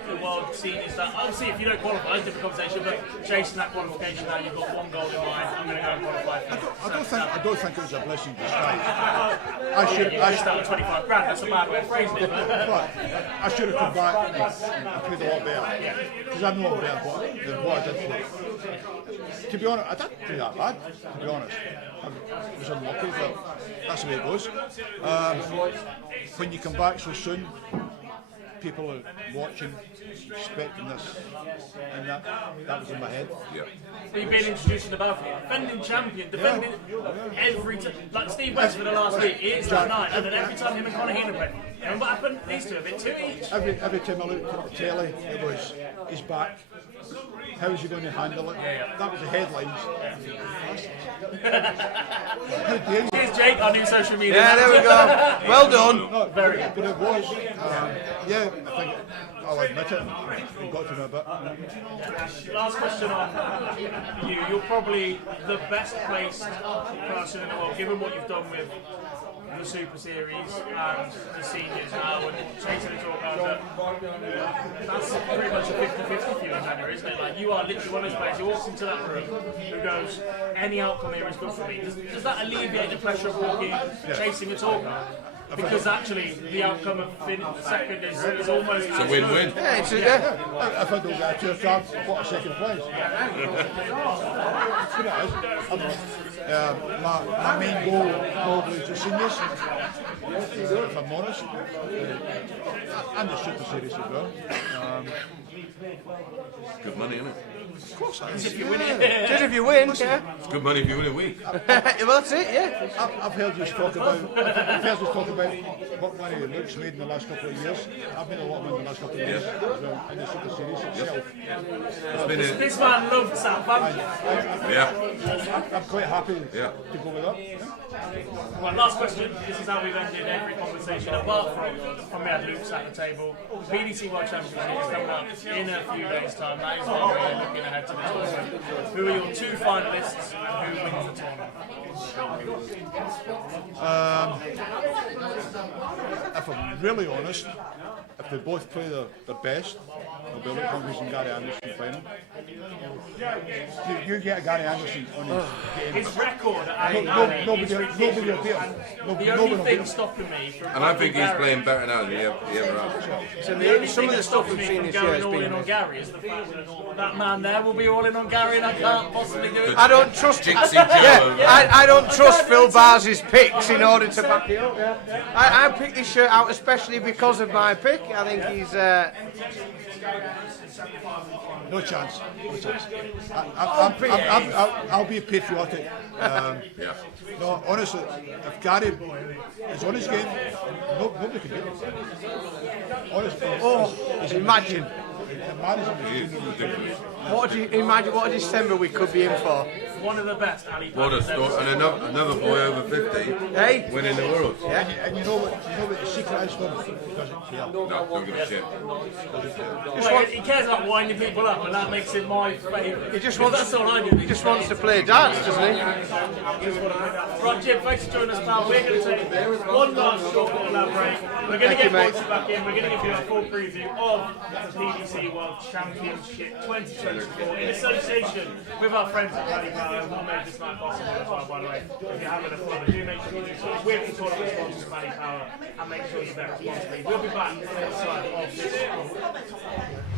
the world seniors that obviously if you don't qualify, it's a different conversation, but chasing that qualification now, you've got one goal in mind, I'm going to go and qualify. I don't think it was a blessing in disguise. I should have 25 grand, that's a bad way of phrasing it. But I should have come back and played a lot better. Because I know better than what I did play. To be honest, I didn't play that bad, to be honest. I was unlucky, but that's the way it goes. When you come back so soon, people are watching, expecting this, and that was in my head. Yeah. But you've been introduced in the battle, defending champion, defending every time. Like Steve West for the last week, it's that night, and then every time him and Conor Heenan went. And what happened? These two a bit too each. Every time I looked at the telly, it was, he's back. How is he going to handle it? That was the headlines. Here's Jake, our new social media Yeah, there we manager. go. Well done. No, very good. But it was, yeah, I think I'll admit it. It got to me a bit. Last question on you. You're probably the best placed person in the world, given what you've done with the Super Series and the seniors now and chasing the talk out. That's pretty much a 50-50 for you in Manor, isn't it? Like, you are literally one of those players who walks into that room who goes, any outcome here is good for me. Does that alleviate the pressure of walking, chasing a talk out? Because actually, the outcome of second is almost... It's a win-win. Yeah, it's If I don't get a two stars, what a second place. My main goal probably is the seniors, if I'm honest, and the Super Series as well. Good money, isn't it? Of course it is. If you win it. Just if you win, yeah. It's good money if you win a week. Well, that's it, yeah. I've heard you talk about what money Luke's made in the last couple of years. I've made a lot of money in the last couple of years as well, in the Super Series itself. It's been a, This man loves Southampton. yeah. I'm quite happy Yeah. to go with that. Well, last question. This is how we've ended every conversation, apart from we had Luke at the table. The BDC World Championship is coming up in a few days' time. That is why we're looking ahead to the tournament. Who are your two finalists and who wins the tournament? If I'm really honest, if they both play their best, they'll be Luke Humphries and Gary Anderson final. You get Gary Anderson on his His record at nobody will beat him. The only thing stopping me from... And I think he's playing better now than he ever has. So The only some thing of the that stuff stops we've me seen from this year going has all in been... on Gary is the fact that man there will be all in on Gary and I can't possibly do it. I don't trust... Jinxie Joe. Yeah, I don't trust Phil Bars's picks in order to back it up. Yeah. I picked this shirt out especially because of my pick. I think he's... No chance. No chance. I'll be patriotic. No, honestly, if Gary is on his game, nobody can beat him. Honestly. Oh, imagine. The man is Ridiculous. What do you imagine? What a December we could be in for? One of the best, Ali. What a story. And another boy over 50 Hey. winning the world. Yeah. And you know what the secret is for him? He doesn't care. No, don't give a shit. Well, he cares about winding people up, and that makes him my favourite. He just wants. That's all I do. He just wants to play darts, doesn't he? Right, Jim, thanks for joining us, pal. We're going to take one last short little break. We're going to get Boyce back in. We're going to give you a full preview of the PDC World Championship 2024 in association with our friends at Paddy Power, who made this night possible as well, by the way. If you're having a fun, do make sure you do so with the tournament sponsors, Paddy Power, and make sure you're there responsibly. We'll be back on the other side of this.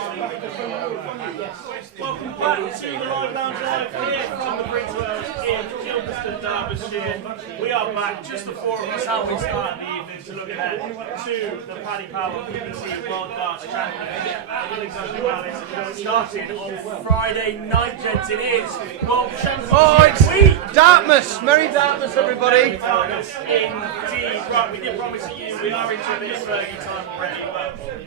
Welcome back to the Live Lounge Live here from the Briggswells in Gilveston, Derbyshire. We are back, just the four of us, how we start the evening to look ahead to the Paddy Power BBC World Darts Championship. Starting on Friday night, gents, it is World Championship week. Dartmouth! Merry Dartmouth, everybody! Dartmouth, indeed. Right, we did promise you we are into a bit of Fergie time already,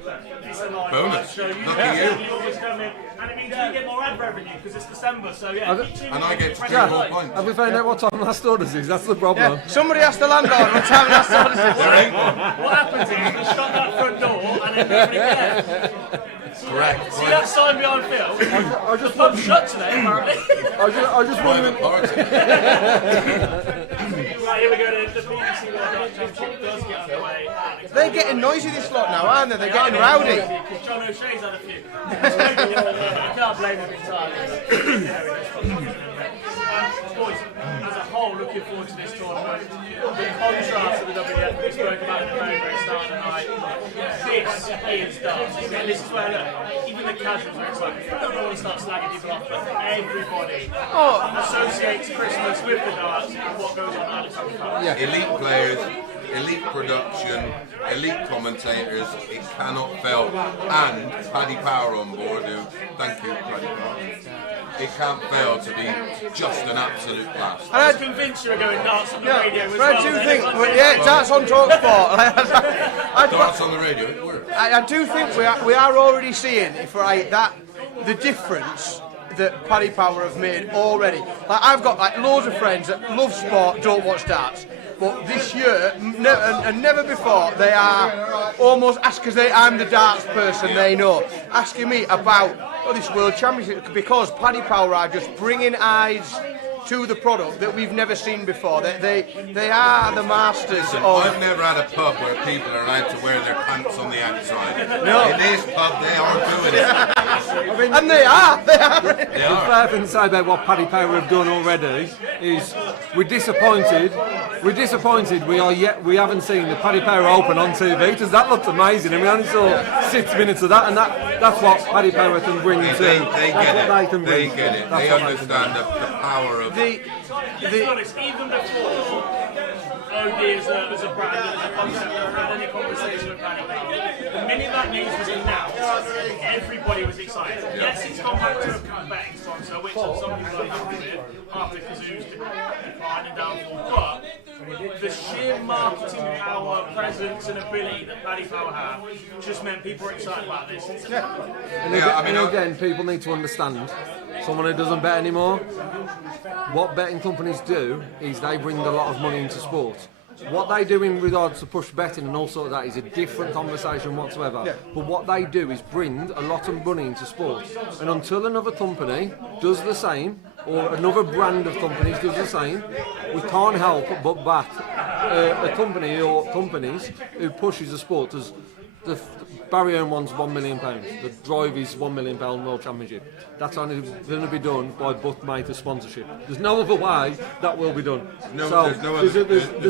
but it's a live bonus. show. You Lucky can you. always come in, and it means we get more ad revenue because it's December. So yeah, And I get to drink more pints. Have we found out what time last orders is? That's the problem. Yeah, somebody has to land on what time last orders is. There ain't one. What happens is we shut that front door and then nobody cares. Correct. See that sign behind Phil? I just The pub's shut today, apparently. I just wondering. Right, here we go. The BBC World Darts Championship does get underway. They're getting noisy this lot now, aren't they? They're getting rowdy. Because John O'Shea's had a few. You can't blame him entirely. Boys, as a whole, looking forward to this tournament. The contrast to the WDF we spoke about at the very, very start of the night. This is darts. And this is where, look, even the casuals are excited. I don't want to start slagging people off, but everybody associates Christmas with the darts and what goes on at the time. Elite players, elite production, elite commentators, it cannot fail. And Paddy Power on board, who, thank you, Paddy Power. It can't fail to be just an absolute blast. I was convinced you were going darts on the radio as well. I do think, darts on TalkSport. Darts on the radio, it works. I do think we are already seeing, if right, that the difference that Paddy Power have made already. Like I've got like loads of friends that love sport, don't watch darts. But this year, and never before, they are almost because I'm the darts person, they know, asking me about this World Championship because Paddy Power are just bringing eyes to the product that we've never seen before. They are the masters of... I've never had a pub where people are allowed to wear their pants on the outside. No. In this pub, they are doing it. I mean, and they are. The fair thing to say about what Paddy Power have done already is we're disappointed. We haven't seen the Paddy Power Open on TV because that looked amazing, and we only saw 6 minutes of that, and that's what Paddy Power can bring to. They get it. They get it. They understand the power of. To be honest, even before OD as a brand, as a concept, or had any conversation with Paddy Power, the minute that news was announced, everybody was excited. Yes, it's gone back to a betting sponsor, which some people are happy with, after Kazoo's decline and downfall, but the sheer marketing power, presence and ability that Paddy Power have just meant people were excited about this. And again, people need to understand, someone who doesn't bet anymore, what betting companies do is they bring a lot of money into sport. What they do in regards to push betting and all sort of that is a different conversation whatsoever. Yeah. But what they do is bring a lot of money into sport. And until another company does the same, or another brand of companies does the same, we can't help but back a company or companies who pushes the sport. The Barry Owen one's £1 million. The Drive is £1 million World Championship. That's only going to be done by Buckmaker sponsorship. There's no other way that will be done. There's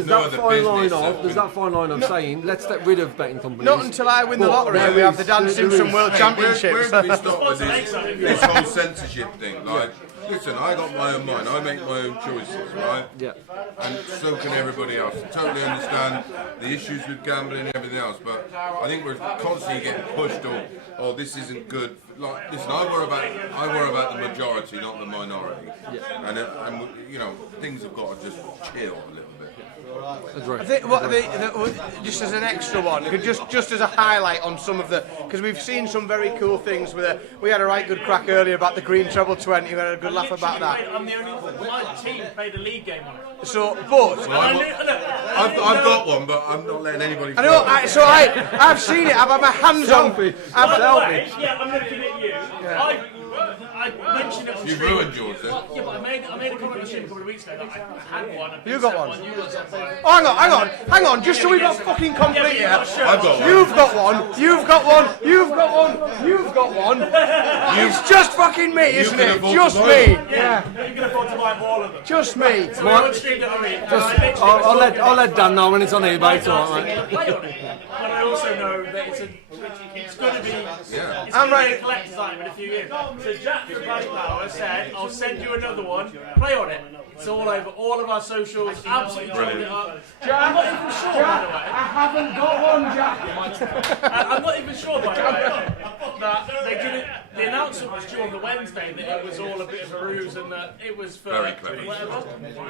that fine line of saying let's get rid of betting companies. Not until I win the lottery and we have the Dan Simpson World Championships. Where do we stop with this whole censorship thing? Like, listen, I got my own mind. I make my own choices, right? Yeah. And so can everybody else. I totally understand the issues with gambling and everything else, but I think we're constantly getting pushed. Oh, this isn't good. Like, listen, I worry about the majority, not the minority. Yeah. And you know, things have got to just chill a little bit. I think just as an extra one, just as a highlight on some of the, because we've seen some very cool things. We had a right good crack earlier about the green treble 20. We had a good laugh about that. I'm the only my team played a league game on it. So, but I've got one, but I'm not letting anybody. I know. I've seen it. I've had my hands on. Yeah, I'm looking at you. Yeah. I mentioned it on You stream. ruined yours, then. Yeah, but I made a comment on stream a couple of weeks ago that I had one. You got one. You got something. Oh, hang on, just so we got fucking complete here. I've got one. You've got one. It's just fucking me, isn't it? Just me. Yeah. You can afford to buy all of them. Just me. I'll let Dan know when it's on eBay. It's all right, mate. But I also know that it's a It's going to be. Yeah. It's going to be a collector's item in a few years. So Jack from Paddy Power said, "I'll send you another one. Play on it." It's all over all of our socials. Absolutely brilliant. It up. I'm not even sure, by the way. I haven't got one, Jack. I'm not even sure, by the way, that they didn't. The announcement was due on the Wednesday that it was all a bit of a ruse and that it was for Very clever. whatever.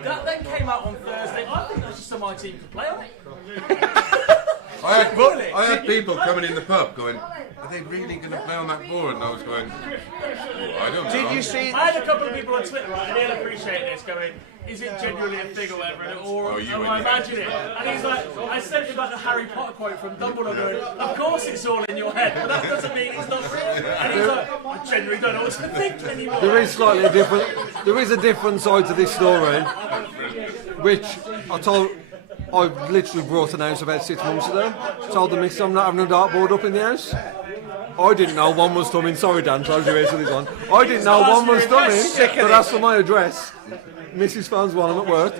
That then came out on Thursday. I think that's just so my team could play on it. I had people coming in the pub going, "Are they really going to play on that board?" And I was going, "I don't know." Did you see? I had a couple of people on Twitter, right, and he'll appreciate this, going, "Is it genuinely a thing or whatever?" Or I imagine it. And he's like, I sent him back the Harry Potter quote from Dumbledore going, "Of course it's all in your head, but that doesn't mean it's not real." And he's like, "I genuinely don't know what to think anymore." There is slightly a different. There is a different side to this story, which I literally brought an house about 6 months ago. Told the miss I'm not having a dartboard up in the house. I didn't know one was coming. Sorry, Dan, told you this one. I didn't know one was coming. But that's for my address. Mrs. phones while I'm at work.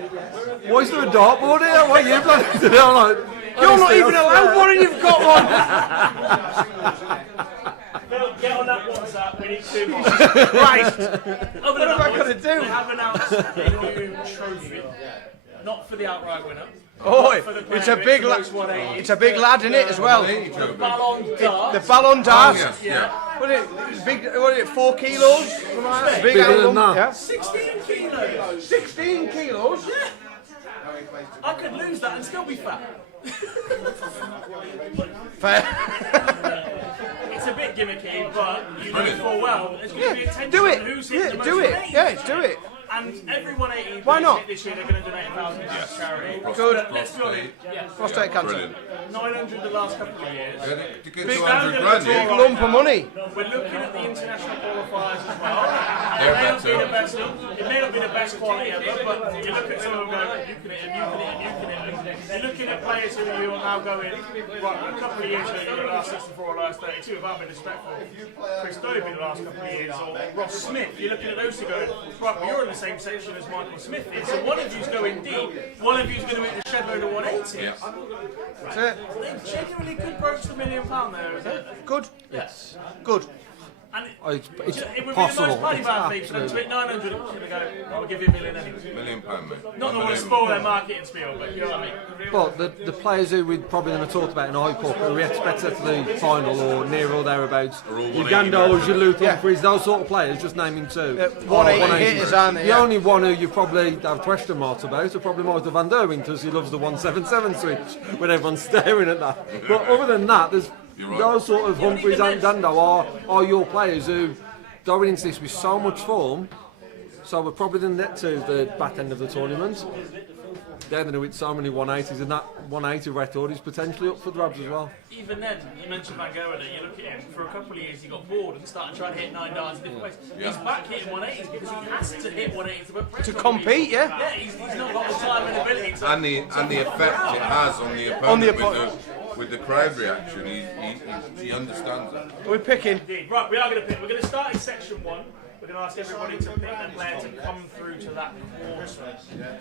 Why is there a dartboard here? Why are you planning to do? I'm like, You're not even allowed one and you've got one. Get on that WhatsApp, we need to. Right. What am I going to do? They have announced a new trophy. Not for the outright winner. Oh, it's a big lad. It's a big lad in it as well. The Ballon d'Art. The Ballon d'Art. Oh, yeah. What is it? Big. What is it? 4 kilos. Big Bigger album. than that. Yeah. 16 kilos. 16 kilos. Yeah. I could lose that and still be fat. Fair. It's a bit gimmicky, but you know full well. There's going to be attention Do it. on who's hitting the most Do it. grenades. Yeah, do it. And every 180 Why not? this year they're going to donate £1,000 to charity. Good. Let's be honest. Prostate cancer. Brilliant. 900 the last couple of years. To get Big 200 grand, Big yeah. lump of money. We're looking at the international qualifiers as well. They're It may not be better. the best. It may not be the best quality ever, but you look at some of them going, you can hit him, you can hit him, you can hit him. You're looking at players who you are now going, right, a couple of years ago, you were the last 64 or last 32, without being disrespectful. Chris Dobie the last couple of years, or Ross Smith. You're looking at those two going, right, well, you're in the same section as Michael Smith is, so one of you's going deep, one of you's going to hit the shed load of 180. Yeah. That's it. They genuinely could broach the £1 million there, is it? Good. Yes. Good. And It's it would be the possible. most bloody It's bad thing for them to absolutely. hit 900 and they go, I'll give you £1 million anyway. £1 million, mate. Not that I want to spoil their marketing spiel, but you know what I mean. But the players who we're probably going to talk about in IPOP, who we expect to the final or near or thereabouts, Are all Ugandos, your Luke Humphreys, those sort of players, just naming two. 180 hitters, aren't they? The only one who you probably have question marks about are probably Michael Van Derwin, because he loves the 177 switch when everyone's staring at that. But other than that, there's those sort of Humphreys and Dando are your players who going into this with so much form, so we're probably going to get to the back end of the tournament. They're going to hit so many 180s, and that 180 record is potentially up for grabs as well. Even then, you mentioned Van Gogh there, you look at him, for a couple of years he got bored and started trying to hit 9 darts in different ways. He's back hitting 180s because he has to hit 180s to compete, yeah. Yeah, he's not got the time and ability to... And the effect it has on the opponent, with the crowd reaction, he understands it. We're picking. Indeed. Right, we are going to pick. We're going to start in section 1. We're going to ask everybody to pick their player to come through to that quarter.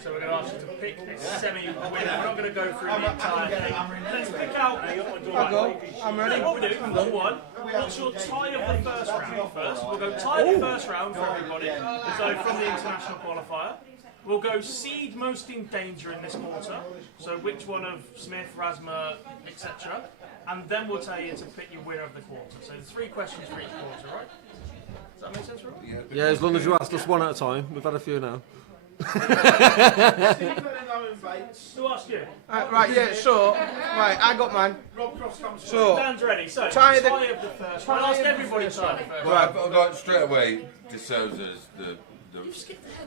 So we're going to ask you to pick a semi-winner. We're not going to go through the entire thing. Let's pick out... I'll go. I'm ready. What we do, number 1, what's your tie of the first round first? We'll go tie of the first round for everybody. So from the international qualifier. We'll go seed most in danger in this quarter. So which one of Smith, Rasma, etc. And then we'll tell you to pick your winner of the quarter. So there's 3 questions for each quarter, right? Does that make sense, Rob? Yeah, as long as you ask us one at a time. We've had a few now. Who asked you? Right, yeah, so, right, I got mine. So, Dan's ready. So, tie tie the of the first. I'll ask everybody to tie the first. Right, but like straight away, De Souza's the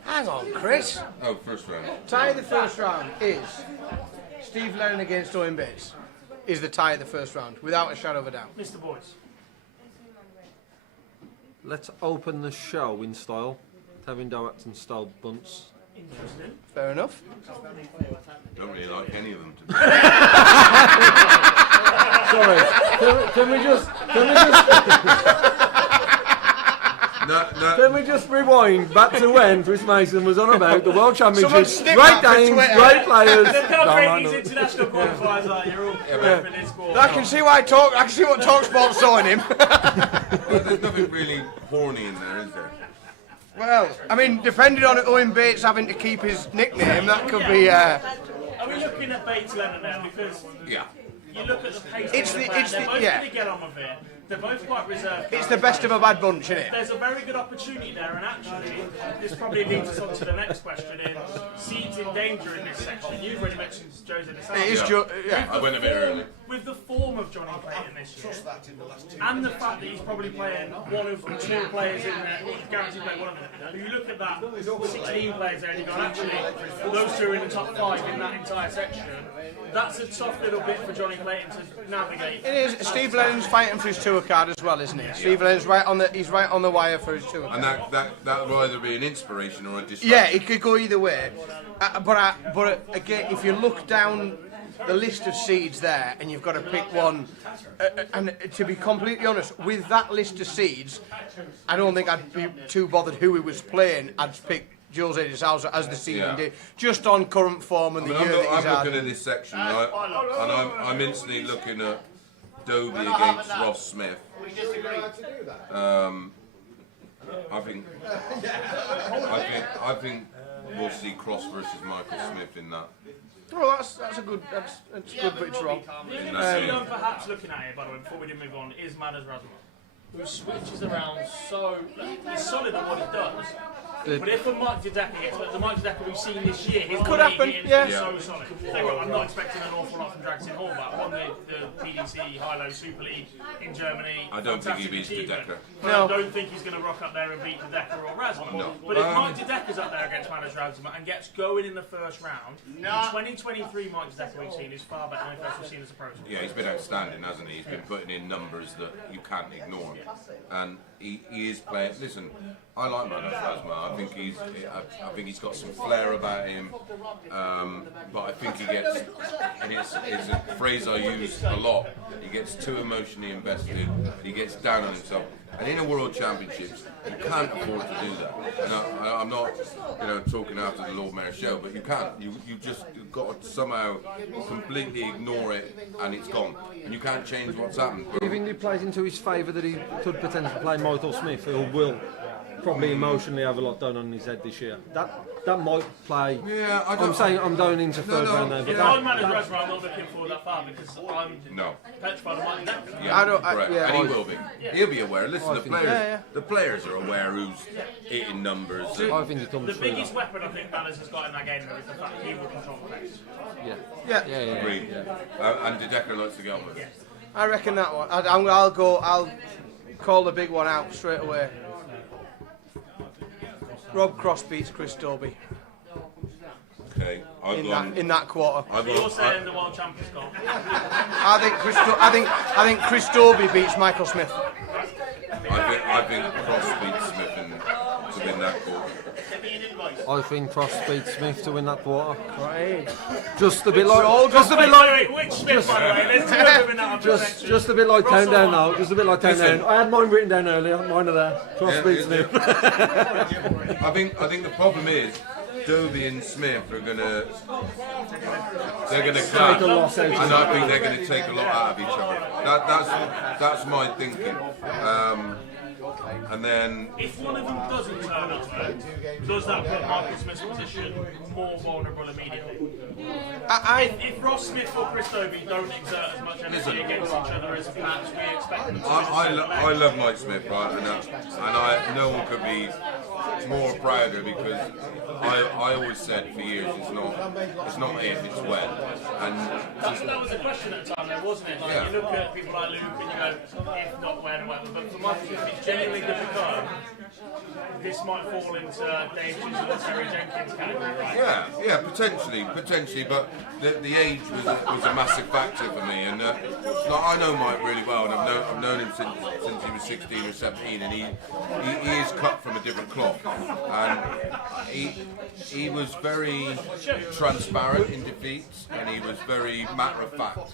hang on, Chris. oh, first round. Tie of the first round is Steve Lennon against Owen Bates. Is the tie of the first round, without a shadow of a doubt. Mr. Boyce. Let's open the show in style. Kevin Doherty and style bunts. Interesting. Fair enough. Don't really like any of them. Sorry, can we just... No, Can we just rewind back to when Chris Mason was on about the World Championships? Great Someone stick that for games, Twitter. great players. Look how great these international qualifiers are. You're all for this sport. I can see why I can see what TalkSport's saw in him. Well, there's nothing really horny in there, is there? Well, I mean, depending on Owen Bates having to keep his nickname, that could be. Are we looking at Bates Leonard now? Because Yeah. you look at the pace It's of the- the player, it's they're the- both yeah. going to get on with it. They're both quite reserved. It's the best of a bad bunch, isn't it? There's a very good opportunity there, and actually, this probably leads us on to the next question. In seeds in danger in this section. You've already mentioned Jose de Salvo. It is yeah. I went a bit early. With the form of Johnny Clayton this year, and the fact that he's probably playing one of two players in there, guaranteed play one of them. You look at that, 16 players there, and you go, actually, those two are in the top 5 in that entire section. That's a tough little bit for Johnny Clayton to navigate. It is. Steve Lennon's fighting for his tour card as well, isn't he? Steve Lennon's he's right on the wire for his tour card. And that will either be an inspiration or a distraction. Yeah, it could go either way. But again, if you look down the list of seeds there, and you've got to pick one, and to be completely honest, with that list of seeds, I don't think I'd be too bothered who he was playing. I'd pick Jose de Salvo as the seeding day, just on current form and the year that he's I'm had. looking at this section, and I'm instantly looking at Dobie against Ross Smith. I think we'll see Cross versus Michael Smith in that. Oh, that's a good bit wrong. The thing I'm perhaps looking at here, by the way, before we do move on, is Madas Razumov, who switches around so he's solid at what he does. But if a Mike Dideka gets the Mike Dideka we've seen this year, his Could happen, is yeah. so solid. I'm not expecting an awful lot from Dragson Hall, but I won the PDC High-Low Super League in Germany. I don't think he beats Fantastic Dideka. But I don't think he's going to rock up there and beat Dideka or Razumov. No. But if Mike Dideka's up there against Madas Razumov and gets going in the first round, the 2023 Mike Dideka we've seen is far better than we've seen as a pro. Yeah, he's been outstanding, hasn't he? He's been putting in numbers that you can't ignore, and he is playing. Listen, I like Madas Razumov. I think he's got some flair about him, but I think he gets, and it's a phrase I use a lot. He gets too emotionally invested. He gets down on himself. And in a World Championships, you can't afford to do that. And I'm not, talking after the Lord Mayor show, but you can't. You've got to somehow completely ignore it, and it's gone. And you can't change what's happened. Do you think it plays into his favour that he could potentially play Michael Smith, who will probably emotionally have a lot done on his head this year? That might play. Yeah, I'm saying I'm going into third round now. If I'm Madas Razumov, I'm not looking forward that far because I'm petrified of Mike Dideka. Yeah, and he will be. He'll be aware. Listen, I the players are aware who's hitting numbers. I think it comes The through biggest that. weapon I think Madas has got in that game is the fact that he will control the pace. Yeah. Agreed. And Dideka likes to get on with it. I reckon that one. I'll call the big one out straight away. Rob Cross beats Chris Dobie Okay, in that quarter. You're saying the world champions gone. I think Chris Dobie beats Michael Smith. I think Cross beats Smith to win that quarter. I think Cross beats Smith to win that quarter. Right. Just a bit like. Which Smith, by the way? There's two of them in that Just a bit like Town Down now. Just a bit like Town Down. I had mine written down earlier. Mine are there. Cross beats Smith. I think the problem is Dobie and Smith are gonna clash, a loss out of and I think they're gonna take a lot out of each other. That's my thinking. And then if one of them doesn't turn up, does that put Michael Smith's position more vulnerable immediately? If Ross Smith or Chris Dobie don't exert as much energy against each other as perhaps we expect them to, I love Mike Smith, right? And no one could be more prouder because I always said for years it's not if, it's when. And that was a question at the time, though, wasn't it? Like, Yeah. you look at people like Luke and you go, if not when and whatever. But for Michael Smith, it's genuinely difficult. This might fall into Dave Chisholm and Terry Jenkins category, right? yeah, potentially, but the age was a massive factor for me. And I know Mike really well, and I've known him since he was 16 or 17, and he is cut from a different cloth. And he was very transparent in defeats, and he was very matter of fact.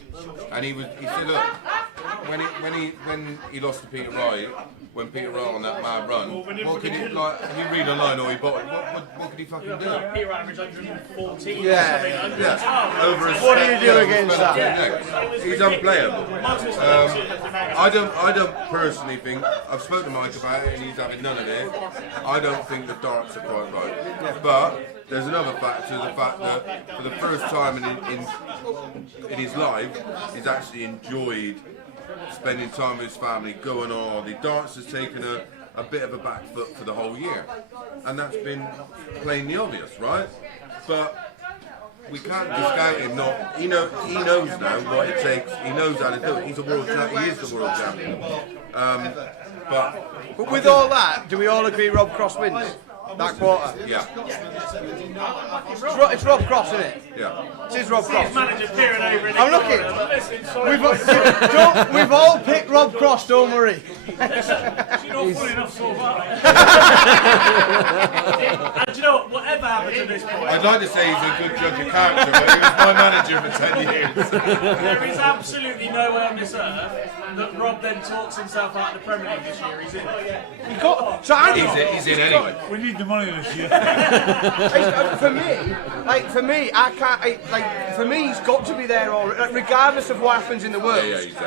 And he said, look, when he lost to Peter Wright, when Peter Wright on that mad run, what could he like? If you read a line or he bottled, what could he fucking do? Peter averaged 114. Yeah. Over a What do you do against that? He's unplayable. I don't personally think. I've spoken to Mike about it, and he's having none of it. I don't think the darts are quite right. But there's another factor, the fact that for the first time in his life, he's actually enjoyed spending time with his family, going on holiday. Darts has taken a bit of a back foot for the whole year, and that's been plainly obvious, right? But we can't discount him. He knows now what it takes. He knows how to do it. He's a world champion. He is the world champion. But with all that, do we all agree Rob Cross wins that quarter? Yeah. It's Rob Cross, isn't it? Yeah. It is Rob Cross. His manager peering over in the I'm looking. We've all picked Rob Cross, don't worry. She's not full enough to And do you know what? Whatever happens at this point, I'd like to say he's a good judge of character, but he was my manager for 10 years. there is absolutely no way on this earth that Rob then talks himself out of the Premier League this year. He's in. He's in anyway. We need the money this year. For me, I can't. For me, he's got to be there, regardless of what happens in the world.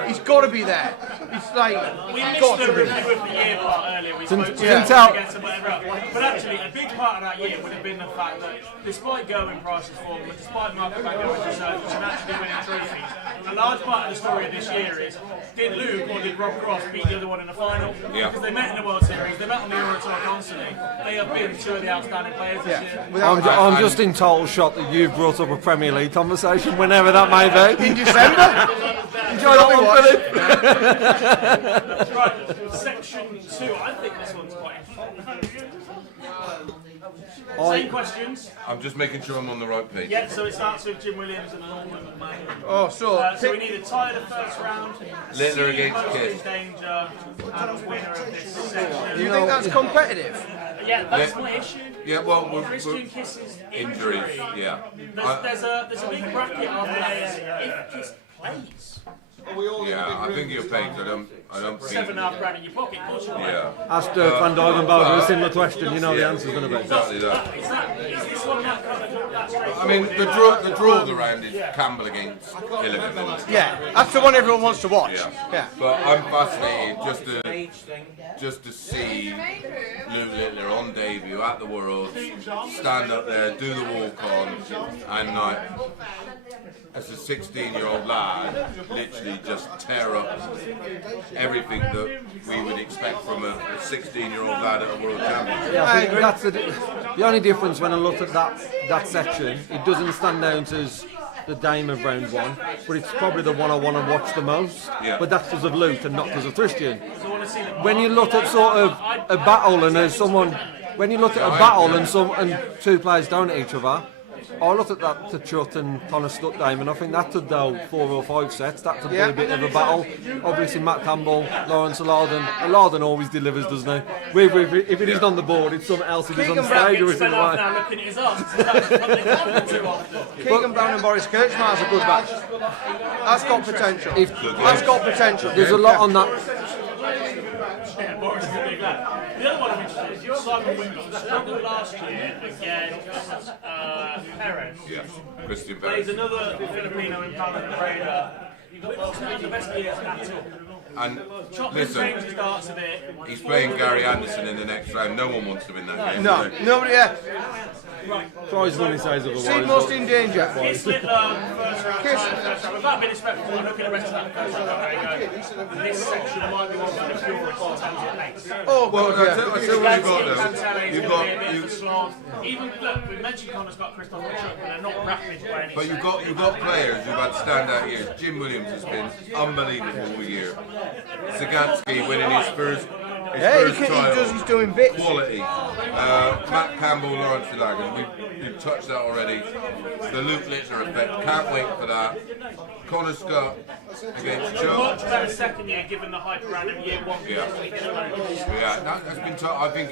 He's got to be there. It's like We missed got the to be. review of the year part earlier. We spoke to Yeah. against whatever else. But actually, a big part of that year would have been the fact that, despite going Price's form, and despite Mark Back going to surgeons and actually winning trophies, a large part of the story of this year is, did Luke or did Rob Cross beat the other one in the final? Yeah. Because they met in the World Series, they met on the Euro Tour constantly. They have been two of the outstanding players this year. I'm just in total shock that you've brought up a Premier League conversation, whenever that may be. In December? Enjoy that one, Philip. Right, section 2. I think this one's quite interesting. Same questions. I'm just making sure I'm on the right page. Yeah, so it starts with Jim Williams and Norman McMahon. Oh, So we need a tie of the first round, Littler C, against most Kiss. in danger, and a winner of this section. Do you think that's competitive? Yeah, that's my issue. Yeah, well, Christian Kiss's injuries. injury. Yeah. There's a big bracket on this. If Kiss plays, Yeah, I think you're paid. I don't think. £7.5 grand in your pocket, of course you will. Yeah. Ask Dirk van Dijvenbode a similar question, you know the answer's going to be. Exactly that. Is this one that straight? I mean, the draw of the round is Campbell against Gilligan. Yeah, that's the one everyone wants to watch. Yeah. But I'm fascinated just to see Luke Littler on debut at the Worlds, stand up there, do the walk on, and like, as a 16-year-old lad, literally just tear up everything that we would expect from a 16-year-old lad at a World Championship. Yeah, I think that's the only difference when I look at that section. It doesn't stand out as the Dame of round one, but it's probably the one I want to watch the most. Yeah. But that's because of Luke and not because of Christian. When you look at sort of a battle and there's someone, when you look at a battle and two players down at each other, I look at that to Chut and Connor Stutt Dame, and I think that could go 4 or 5 sets. That could be a bit of a battle. Obviously, Matt Campbell, Lawrence Alarden. Alarden always delivers, doesn't he? If it isn't on the board, it's something else he does on stage or is it away. Now looking at his arms. Keegan Brown and Boris Kirchmar's a good match. That's got potential. That's got potential. There's a lot on that. Yeah, Boris is a big lad. The other one I'm interested in is Simon Wingle struggled last year against Perez. Yeah, Christian But he's Perez. another Filipino in Pamela Breda. It's not the best years at all. And Chopman listen, changed his darts a bit. he's playing Gary Anderson in the next round. No one wants to win that game. No, do they? nobody. Yeah. Tries when he says Seed otherwise. most in danger. Kiss Littler, first round, Kiss. first round. Without being disrespectful, look at the rest of that first round. There you go. This section might be one of the purest in terms of pace. Oh, Well, God, I yeah. tell what you've got though. You've got Even look, we mentioned Connor's got Christoph Chuk, but they're not rapid by any but you've got players who've had standout years. Jim Williams has been unbelievable all year. Zagansky winning his first title. He's doing bits. Quality. Matt Campbell, Lawrence Delagan. We've touched that already. The Luke Littler effect. Can't wait for that. Connor Scott against Joe. Much better second year given the hype around him year one. Yeah, that's been tough. I think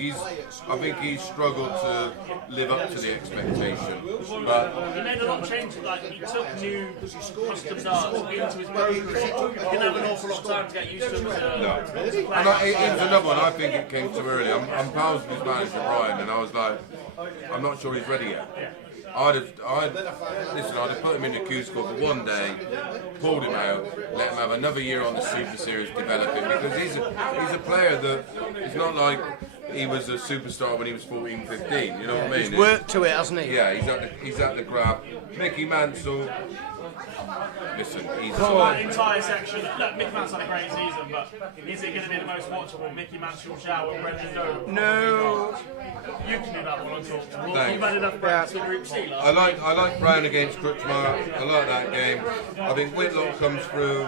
he's struggled to live up to the expectation. But he made a lot of changes. Like he took new custom darts into his program. He didn't have an awful lot of time to get used to them. no, and it was another one. I think it came too early. I'm pals with his manager Brian, and I was like, I'm not sure he's ready yet. I'd have put him in the Q squad for one day, pulled him out, let him have another year on the Super Series developing, because he's a player that it's not like he was a superstar when he was 14, 15. You know what I mean? He's worked to it, hasn't he? Yeah, he's at the grab. Mickey Mansell. Listen, he's that entire section. Look, Mickey Mansell had a great season, but is it going to be the most watchable? Mickey Mansell, Shower, Brendan Doe? No. You can do that one on top. Thanks. You've had enough practice with Group C. I like Brown against Crutchmark. I like that game. I think Whitlock comes through.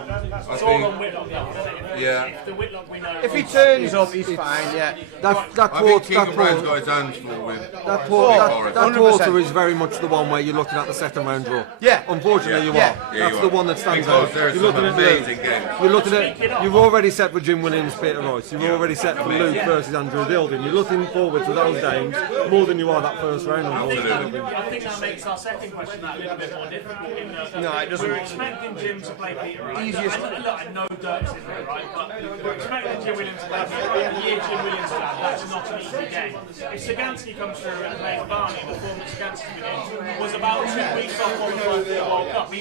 It's all on Whitlock now. Yeah. If the Whitlock we know. If he turns up, he's fine. Yeah. That I think Keegan Brown's got his hands full with that Forest. quarter is very much the one where you're looking at the second round draw. Yeah. Unfortunately, you are. Yeah, That's you the are. one that stands Because out. there's You're some looking amazing at games. You're looking at. You've already set for Jim Williams, Peter Royce. You've already set for Luke versus Andrew Dildon. You're looking forward to those games more than you are that first round. I think that makes our second question that a little bit more difficult. In that No, it doesn't. We're expecting Jim to play Peter right. Easiest. Look, I know Dirk's in there, right? But we're expecting Jim Williams to play Peter right. The year Jim Williams had, that's not an easy game. If Sagansky comes through and plays Barney, the form that Sagansky was about 2 weeks off qualifying for the World Cup.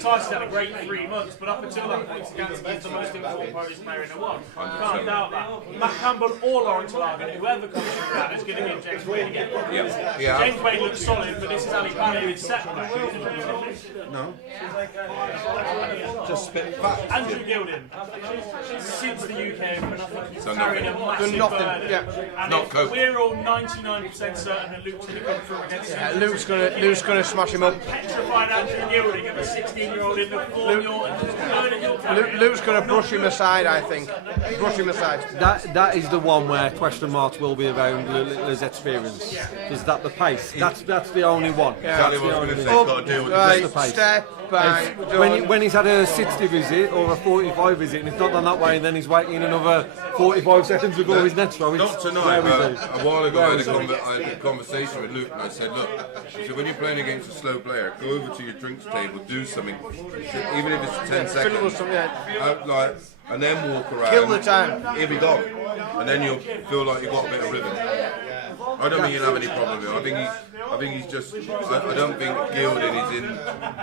Tyson had a great 3 months, but up until that point, Sagansky is the most important Polish player in the world. Can't doubt that. Matt Campbell or Lawrence Largan, whoever comes through that, is going to give James Wade again. Yeah. James Wade looks solid, but this is Ali Pally who's set back. No. Just spit facts. Andrew Gilding, since the UK Open, I think he's Done carried nothing. a massive Done nothing, burden. yeah. And Not if cope. we're all 99% certain that Luke's going to come through against him. Luke's gonna smash him up. Petrified Andrew Gilding of a 16-year-old in the form Luke's gonna brush him aside, I think. Brush him aside. That is the one where question marks will be around his experience. Is that the pace? That's the only one. Exactly what I was going to say. Got to deal with Right, the pace. step back. When he's had a 60 visit or a 45 visit and it's not done that way, and then he's waiting another 45 seconds before his next throw. Not tonight, but a while ago I had a conversation with Luke and I said, look, so when you're playing against a slow player, go over to your drinks table, do something, even if it's 10 seconds, and then walk around. Kill the time. He'll be gone. And then you'll feel like you've got a bit of rhythm. I don't think he'll have any problem with it. I think he's just. I don't think Gilding is in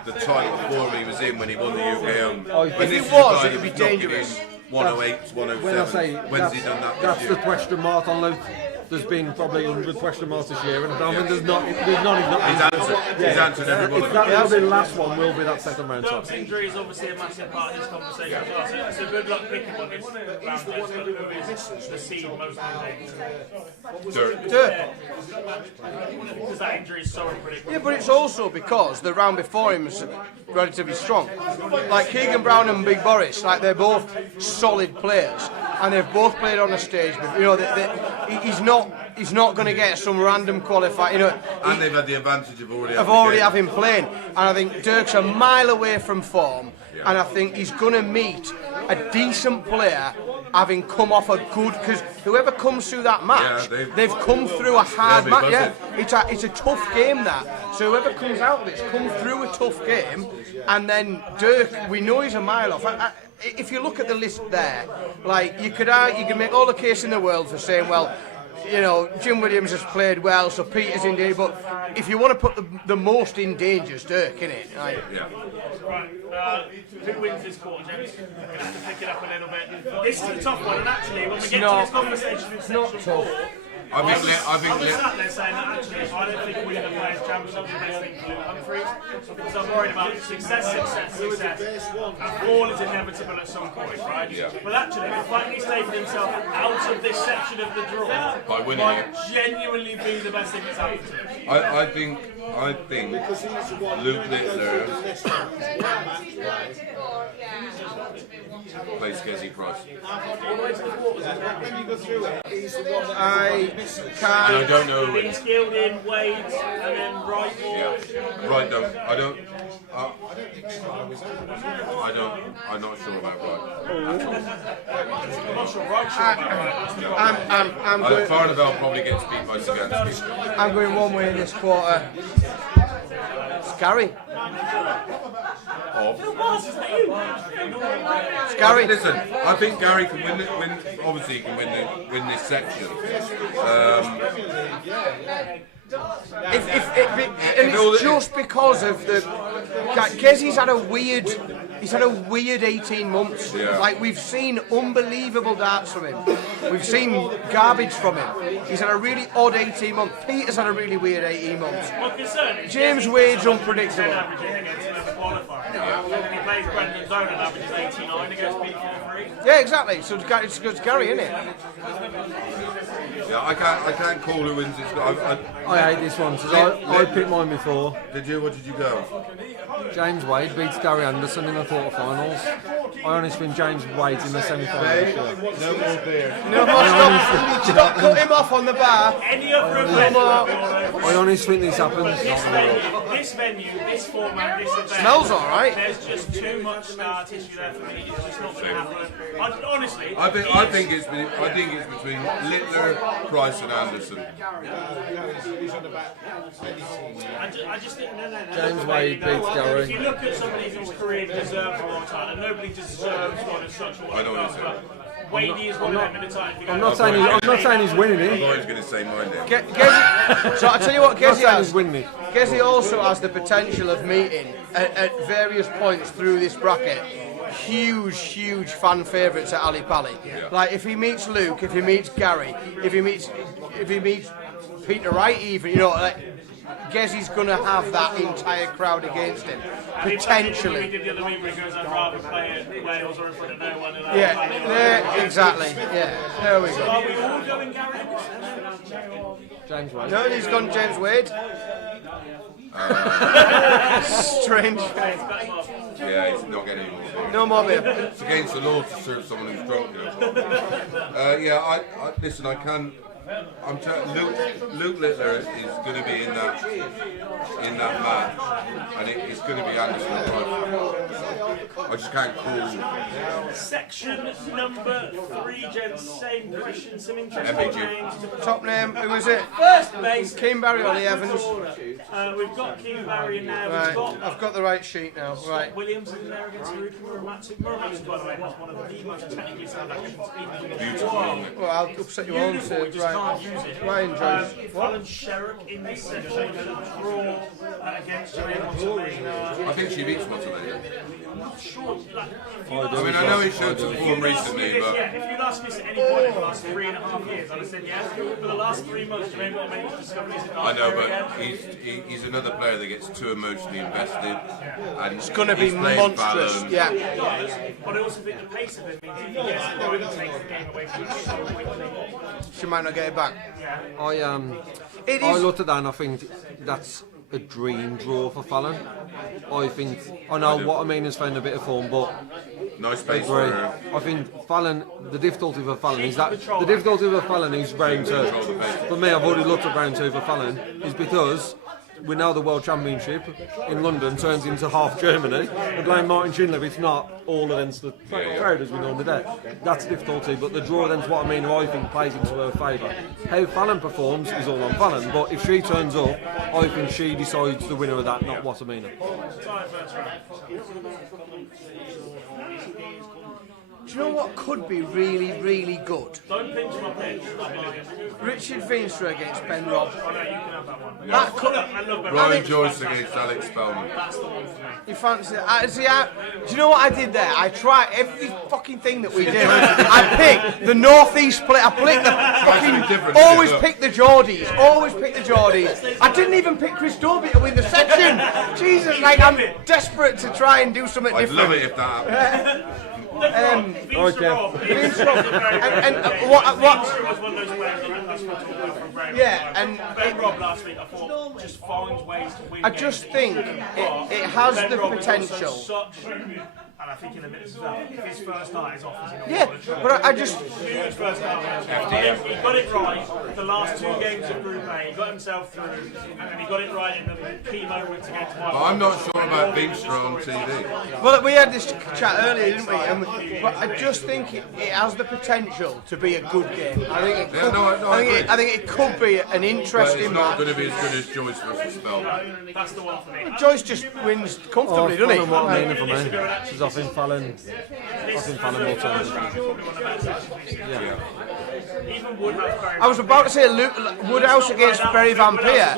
the type of form he was in when he won the UK Open. If he was, it'd be dangerous. 108, 107. When I say When's he done that that's this the year? question mark on Luke. There's been probably 100 question marks this year, and I mean, there's not. He's answered every one of them. That'll be the last one. Will be that second round. Dirk's injury is obviously a massive part of this conversation as well. So good luck picking one this round. Who is the seed most in Dirk. Because that injury is so unpredictable. Yeah, but it's also because the round before him is relatively strong. Like Keegan Brown and Big Boris, like they're both solid players, and they've both played on a stage. But, you know, he's not going to get some random qualifier. You know, And they've had the advantage of already having him playing. And I think Dirk's a mile away from form, and I think he's going to meet a decent player having come off a good, because whoever comes through that match, they've come through a hard match. Yeah, it's a tough game that. So whoever comes out of it's come through a tough game, and then Dirk, we know he's a mile off. If you look at the list there, like you can make all the case in the world for saying, well, you know, Jim Williams has played well, so Peter's in danger. But if you want to put the most in danger, it's Dirk, innit? Like, Right, who wins this quarter, James? We're going to have to pick it up a little bit. This is a tough one, and actually, when we get to this conversation in section 4, I was sat there saying that actually, I don't think winning the Players' Championship is the best thing for Luke Humphries, because I'm worried about success, and fall is inevitable at some point, right? Yeah. But actually, the fact he's taken himself out of this section of the draw By winning might it. genuinely be the best thing that's happened to him. I think Luke Littler plays Kezzy Price. I can't. And I don't know. He's Gilding, Wade, and then Right. Yeah. Right. I don't. I'm not sure about right. I'm going. Farnabelle probably gets beat by Sagansky. I'm going one way in this quarter. It's Gary. It's Gary. Listen, I think Gary can obviously he can win this section. It's just because of the. Gezzy's had a weird. He's had a weird 18 months. Yeah. Like, we've seen unbelievable darts from him. We've seen garbage from him. He's had a really odd 18 months. Peter's had a really weird 18 months. James Wade's unpredictable. He plays Brendan Zone and averages 89 against Peter for free. Yeah, exactly. So it's Gary, isn't it? Yeah, I can't call who wins this. I hate this one because I picked mine before. Did you? What did you go? James Wade beats Gary Anderson in the quarterfinals. I honestly think James Wade's in the semi-final this year. No more beer. No more. Stop. Cut him off on the bar. Any other I honestly think this happens. This venue, this format, this event. Smells alright. There's just too much scar tissue there for me. It's just not going to happen. Honestly, I think it's between Littler, Price, and Anderson. I just think James Wade beats Gary. If you look at somebody whose career deserves a world title, and nobody deserves one as such a world title. Wadey is one of them at a time. I'm not saying he's winning I it. thought he was going to say mine then. So I tell you what, Gezzy has. Winning. Gezzy also has the potential of meeting at various points through this bracket huge fan favourites at Ali Pali. Yeah. Like if he meets Luke, if he meets Gary, if he meets Peter Wright, even like Gezzy's going to have that entire crowd against him potentially. We did the other week where he goes, I'd rather play at Wales or in front of no one. Yeah, exactly. Yeah, there we So go. are we all going Gary? James Wade. No, he's gone James Wade. Strange. Yeah, he's not getting any more. No more beer. It's against the law to serve someone who's drunk. Yeah, I listen. I can. I'm telling Luke Littler is going to be in that match, and it's going to be Anderson. I just can't call. Section number 3, gents. Same question. Some interesting names. Top name, who was it? First base. Keane Barry or Lee Evans? We've got Keane Barry in there. Right, We've got I've got the right sheet now. Right. Williams in there against Haruki Muramatsu. Muramatsu, by the way, was one of the most technically sound actions in the world. Well, I'll upset you all. Beautiful, we just can't use it. Ryan Jones. Alan Sherrock in this section, a draw against Joanne Montalena. I think she beats Montalena. I'm not sure. I mean, I know he showed some form recently, but Yeah, if you'd asked me at any point in the last 3.5 years, I'd have said yes. For the last 3 months, Joanne Montalena discovered his I know, but he's another player that gets too emotionally invested, and It's going to be he's playing monstrous. Fallon. Yeah. But I also think the pace of it means if he gets it right, it takes the game away from him so quickly. She might not get it back. I looked at that and I think that's a dream draw for Fallon. I think I know what I mean has found a bit of form, but nice pace for her. I think Fallon. The difficulty for Fallon is round 2. For me, I've already looked at round 2 for Fallon. Is because we know the World Championship in London turns into half Germany. We're playing Martin Schindler, it's not all against the crowd as we normally do. That's the difficulty, but the draw then's what I mean, I think plays into her favour. How Fallon performs is all on Fallon, but if she turns up, I think she decides the winner of that, not what I mean. Do you know what could be really good? Don't pinch my pitch. Richard Veenstra against Ben Robb. Oh, no, you can have that one. That could. I love Ben Ryan Robb. Joyce against Alex Spellman. That's the one for me. You fancy that? Do you know what I did there? I tried every fucking thing that we did. I picked the northeast split. I picked the fucking. Always pick the Geordies. Always pick the Geordies. I didn't even pick Chris Dobie to win the section. Jesus, like I'm desperate to try and do something I'd different. love it if that happened. Vince Rob. Vince Rob. And what? was one of those players that that's what talking about for a very long Yeah, time. and Ben Rob last week, I thought, just finds ways to win. I just think it has Ben the Rob is also potential. such, and I think in a bit as well, if his first start is off, is he not Yeah, going to try? but I just. Huge first start. He got it right the last 2 games of Group A. He got himself through, and then he got it right in the key moments against But I'm not sure about Vinstra on TV. Well, we had this chat earlier, didn't we? But I just think it has the potential to be a good game. I think it could. I think it could be an But interesting it's not match. going to be as good as Joyce versus Spell. That's the one for me. Joyce just wins comfortably, doesn't he? What I mean for me. She's off in Fallon. Off in Fallon more times. Yeah. I was about to say Woodhouse against Berry Vampire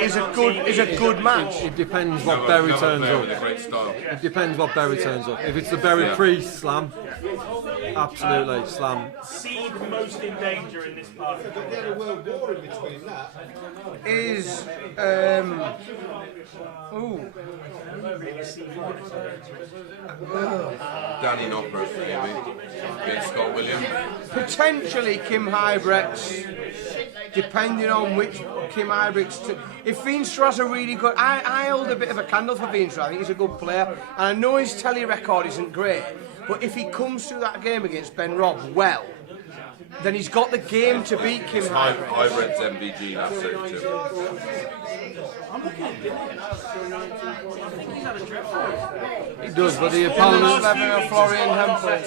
is a good match. It depends what Berry turns up. It depends what Berry turns up. If it's the Berry Priest slam, absolutely slam. Seed most in danger in this part of the Is Danny Knockers, maybe. Against Scott Williams. potentially Kim Hybrex, depending on which Kim Hybrex. If Veenstra has a really good, I hold a bit of a candle for Veenstra. I think he's a good player, and I know his telly record isn't great, but if he comes through that game against Ben Robb well, then he's got the game to beat Kim Hybrex. Hybrex MVG, that's it too. He does, but the opponent. Florian Hempel.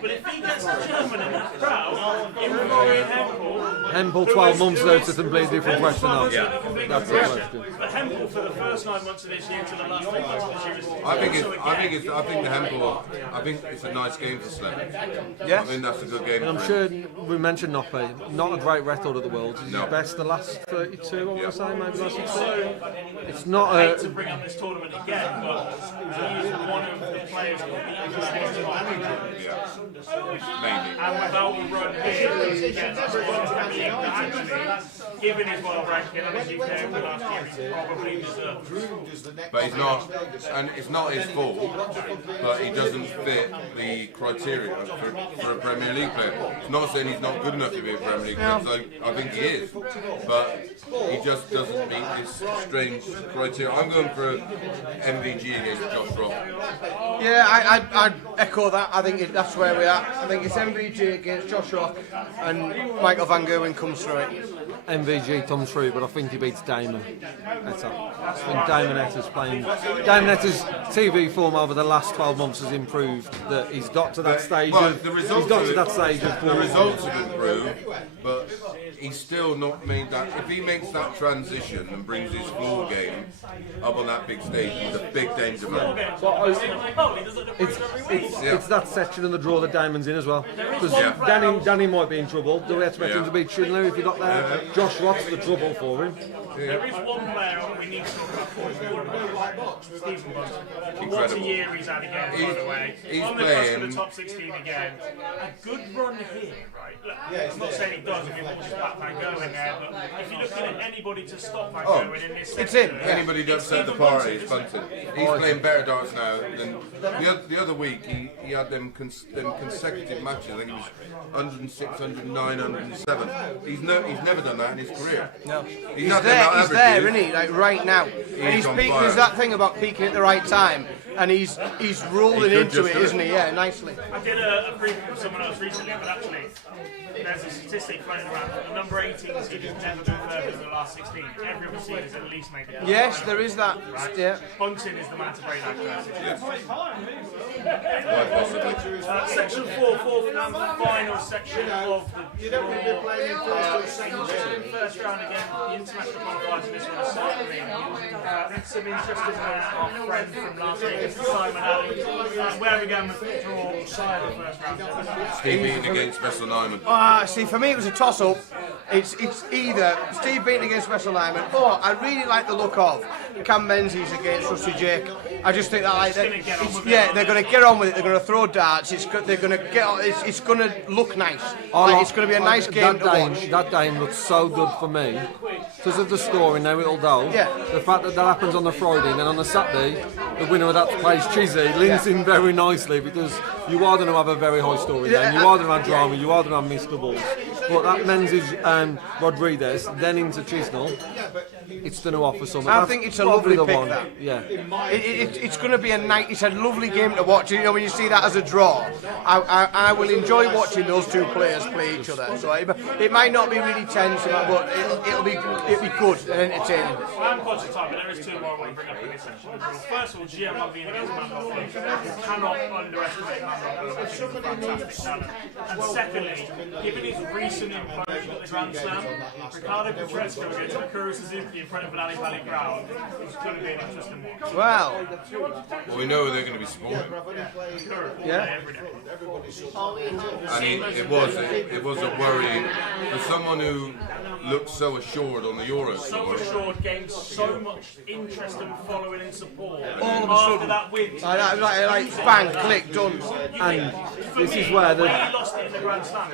But if he gets a German in that crowd, in Florian Hempel. Hempel 12 months notice, a completely different question now. That's the question. But Hempel for the first 9 months of this year to the last 3 months of this year is I think the Hempel. I think it's a nice game for Slim. Yeah. I think that's a good game. And I'm for sure him. we mentioned Noppe, not a great record of the world. He's No. best the last 32, I want to say, maybe last 62. It's not I a. hate to bring up this tournament again, but he's one of the players that will be interesting. Maybe. And without a run here, he gets us one being that actually, given his world ranking and his UK over the last year, he probably deserves. But he's not, and it's not his fault, but he doesn't fit the criteria for a Premier League player. It's not saying he's not good enough to be a Premier League player, so I think he is, but he just doesn't meet this strange criteria. I'm going for MVG against Josh Rock. Yeah, I'd echo that. I think that's where we are. I think it's MVG against Josh Rock, and Michael Van Gerwen comes through it. MVG comes through, but I think he beats Damon Etta. I think Damon Etta's playing. Damon Etta's TV form over the last 12 months has improved. That he's got to that stage. The results The results have improved, but he's still not made that. If he makes that transition and brings his floor game up on that big stage, he's a big danger man. It's that section and the draw that Damon's in as well. Because Danny might be in trouble. Do we expect him to beat Schindler if he got there? Josh Rott's the trouble for him. There is one player we need to talk about Stephen Bunton. What a Incredible. year he's had again, by the way. He's On the cusp of playing. the top 16 again. A good run here, right? Look, I'm not saying he does if he watches back Van Gerwen there, but if you're looking at anybody to stop Van Gerwen in this It's section, him. Anybody who upset the party is Bunton. He's playing better darts now than the other week. He had them consecutive matches. I think it was 106, 109, 107. He's never done that in his career. No. He's He's there, isn't he? Like right now. And he's on peaking. fire. There's that thing about peaking at the right time, and he's rolling He could into just it, do it. isn't he? Yeah, nicely. I did a preview with someone else recently, but actually, there's a statistic floating around. The number 18 seed has never been further than the last 16. Every other seed has at least made it. Yes, there is that. Right? Yeah. Bunton is the man to break that curse. Quite possibly. Section 4, fourth and final section of the first round again. The international qualifiers in this one are certainly some interesting ones. Our friend from last week, Mr. Simon Adams. Where are we going with the draw side of the first round? Steve Beaton against Vessel Nyman. See, for me it was a toss-up. It's either Steve Beaton against Wessel Lyman, or I really like the look of Cam Menzies against Rusty Jake. I just think that they're going to get on with it. They're going to throw darts. They're going to get. It's going to look nice. It's going to be a nice game to watch. That game looks so good for me because of the scoring. Now it'll go. Yeah. The fact that happens on the Friday and then on the Saturday, the winner of that plays Chizzy, links in very nicely because you are going to have a very high story then, you are going to have drama, you are going to have missed doubles. But that men's is Rodriguez, then into Chisnell. It's going to offer something. I think it's a lovely the pick. one. That. Yeah. It's going to be a night. It's a lovely game to watch. You know, when you see that as a draw, I will enjoy watching those two players play each other. So it might not be really tense, but it'll be good and entertaining. I'm conscious of time, but there is two more I want to bring up in this section. First of all, GM being against Mandolf cannot underestimate Mandolf. I think he's a fantastic talent. And secondly, given his recent implosion at the Grand Slam, Ricardo Petrescu against Akura Suzuki in front of an Ali Valley crowd is going to be an interesting one. Well, we know they're going to be supporting. Yeah. And it was a worry for someone who looked so assured on the Euros. So assured, gained so much interest and following and support. All of a after sudden, that win, like bang, click, done. And for this me, is where he lost it in the Grand Slam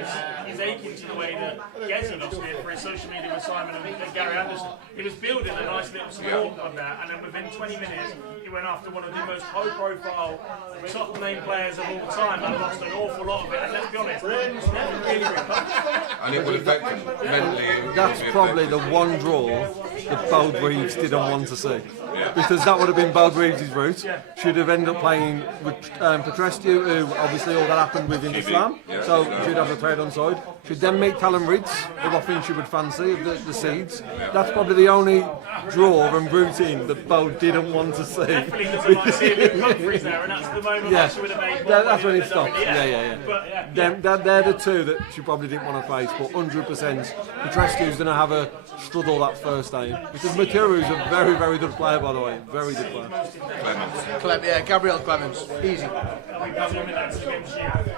is akin to the way that Gezi lost it for his social media with Simon and Gary Anderson. He was building a nice little support on there, and then within 20 minutes, he went after one of the most high-profile, top-name players of all time, and lost an awful lot of it. And let's be honest, it's never really recovered. And it would affect him mentally. That's probably the one draw that Beau Greaves didn't want to see. Because that would have been Beau Greaves' route. Should have ended up playing with Petrescu, who obviously all that happened with in the slam. So she'd have the trade on side. She'd then meet Callum Ritz, who I think she would fancy, of the seeds. That's probably the only draw and routine that Beau didn't want to see. Definitely doesn't want to see Luke Humphries there, and that's the moment where she would have made that's when it stopped. Yeah. But, They're the two that she probably didn't want to face, but 100% Petrescu's going to have a struggle that first day. Because Makuru's a very, very good player, by the way. Very good player. Gabriel Clemens. Easy.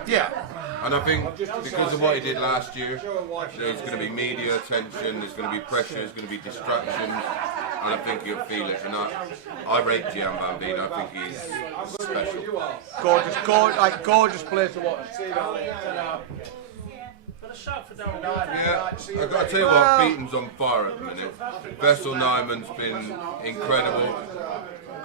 Yeah. And I think because of what he did last year, there's going to be media attention, there's going to be pressure, there's going to be distractions, and I think he'll feel it. And I rate Gian Bambino. I think he's special. Gorgeous player to watch. Yeah, I've got to tell you what, Beaton's on fire at the minute. Vessel Nyman's been incredible.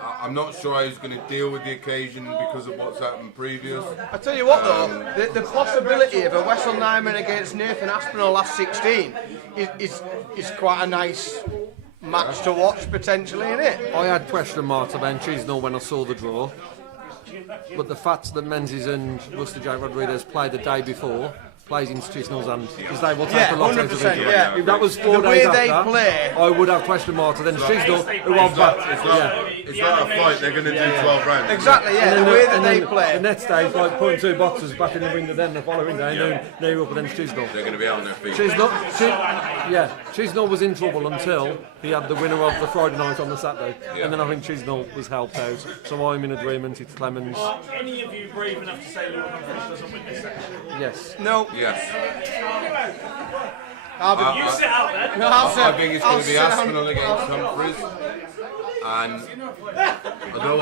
I'm not sure how he's going to deal with the occasion because of what's happened previous. I tell you what though, the possibility of a Wessel Nyman against Nathan Aspinall last 16 is quite a nice match to watch potentially, isn't it? I had question marks about Chisnell when I saw the draw, but the fact that Menzies and Buster J. Rodriguez played the day before plays into Chisnell's hand, because they will take a lot out of it. If that was 4 days after, I would have question marks. And then Chisnell, who I've backed. It's not a fight, they're going to do 12 rounds. Exactly, yeah, the way that they play. The next day, like putting 2 boxers back in the ring, then the following day, now you're up against Chisnell. They're going to be on their feet. Chisnell was in trouble until he had the winner of the Friday night on the Saturday. And then I think Chisnell was helped out. So I'm in agreement, it's Clemens. Are any of you brave enough to say Luke Humphries doesn't win this section? Yes. No. Yes. You sit out there. No, I think it's going to be Aspinall against Humphries. And although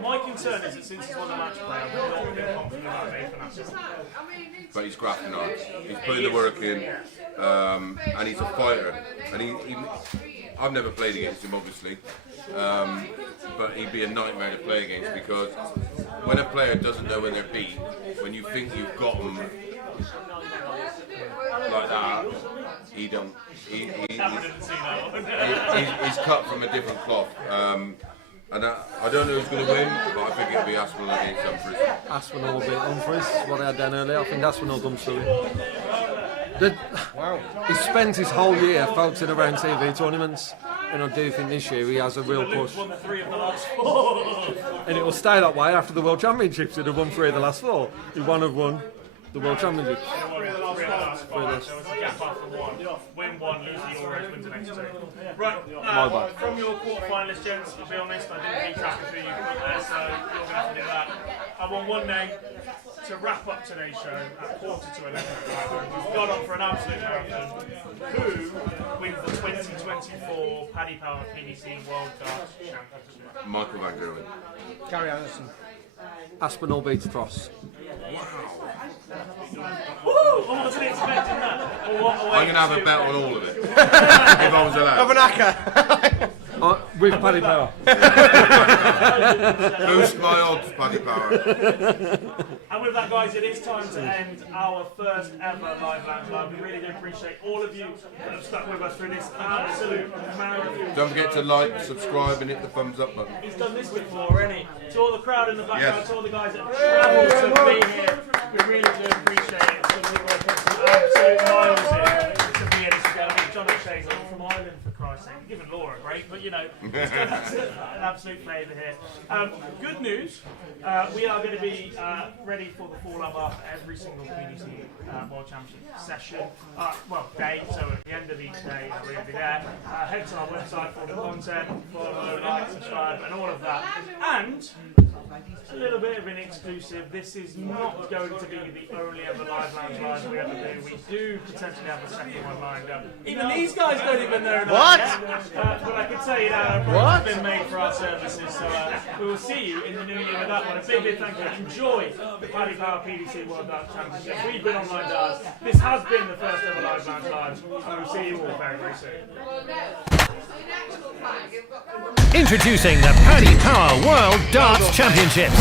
my concern is that since he's won the match play, I'm not really confident about Nathan Aspinall. but he's grafting hard. He's putting the work in, and he's a fighter. And I've never played against him, obviously, but he'd be a nightmare to play against, because when a player doesn't know when they're beat, when you think you've got them like that, he don't. He's cut from a different cloth. And I don't know who's going to win, but I think it'll be Aspinall against Humphries. Aspinall will beat Humphries, what I had done earlier. I think Aspinall comes through. He spent his whole year focusing around TV tournaments, and I do think this year he has a real push. And it will stay that way after the World Championships. He'd have won 3 of the last 4. He won't have won the World Championships. Win 1, lose the Euros, win the next 2. Right, from your quarter-finalist, gents, to be honest, I didn't keep track of who you put there, so you're going to have to do that. I want one name to wrap up today's show at 11:15. We've got on for an absolute marathon. Who wins the 2024 Paddy Power PDC World Darts Championship? Michael Van Gerwen. Gary Anderson. Aspinall beats Frost. Woo! I wasn't expecting that. I'm going to have a bet on all of it. If I was allowed. Have an acca. With Paddy Power. Boost my odds, Paddy Power. And with that, guys, it is time to end our first ever Live Lounge Live. We really do appreciate all of you that have stuck with us through this absolute marathon. Don't forget to like, subscribe, and hit the thumbs up button. He's done this before, hasn't he? To all the crowd in the background, to all the guys that travelled to be here, we really do appreciate it. Some people have put some absolute miles in to be here together. John O'Shea's from Ireland, for Christ's sake. Given Laura a break, but you know, it's an absolute flavour here. Good news, we are going to be ready for the fallout after every single PDC World Championship session, day, so at the end of each day we're going to be there. Head to our website for the content, follow, like, subscribe and all of that. And a little bit of an exclusive, this is not going to be the only ever Live Lounge Live we ever do. We do potentially have a second one lined up. Even these guys don't even know that yet. But I could say that it's been made for our services, so we will see you in the new year with that one. A big thank you. Enjoy the Paddy Power PDC World Darts Championship. We've been Online Darts. This has been the first ever Live Lounge Live, and we'll see you all very, very soon. Introducing the Paddy Power World Darts Championships.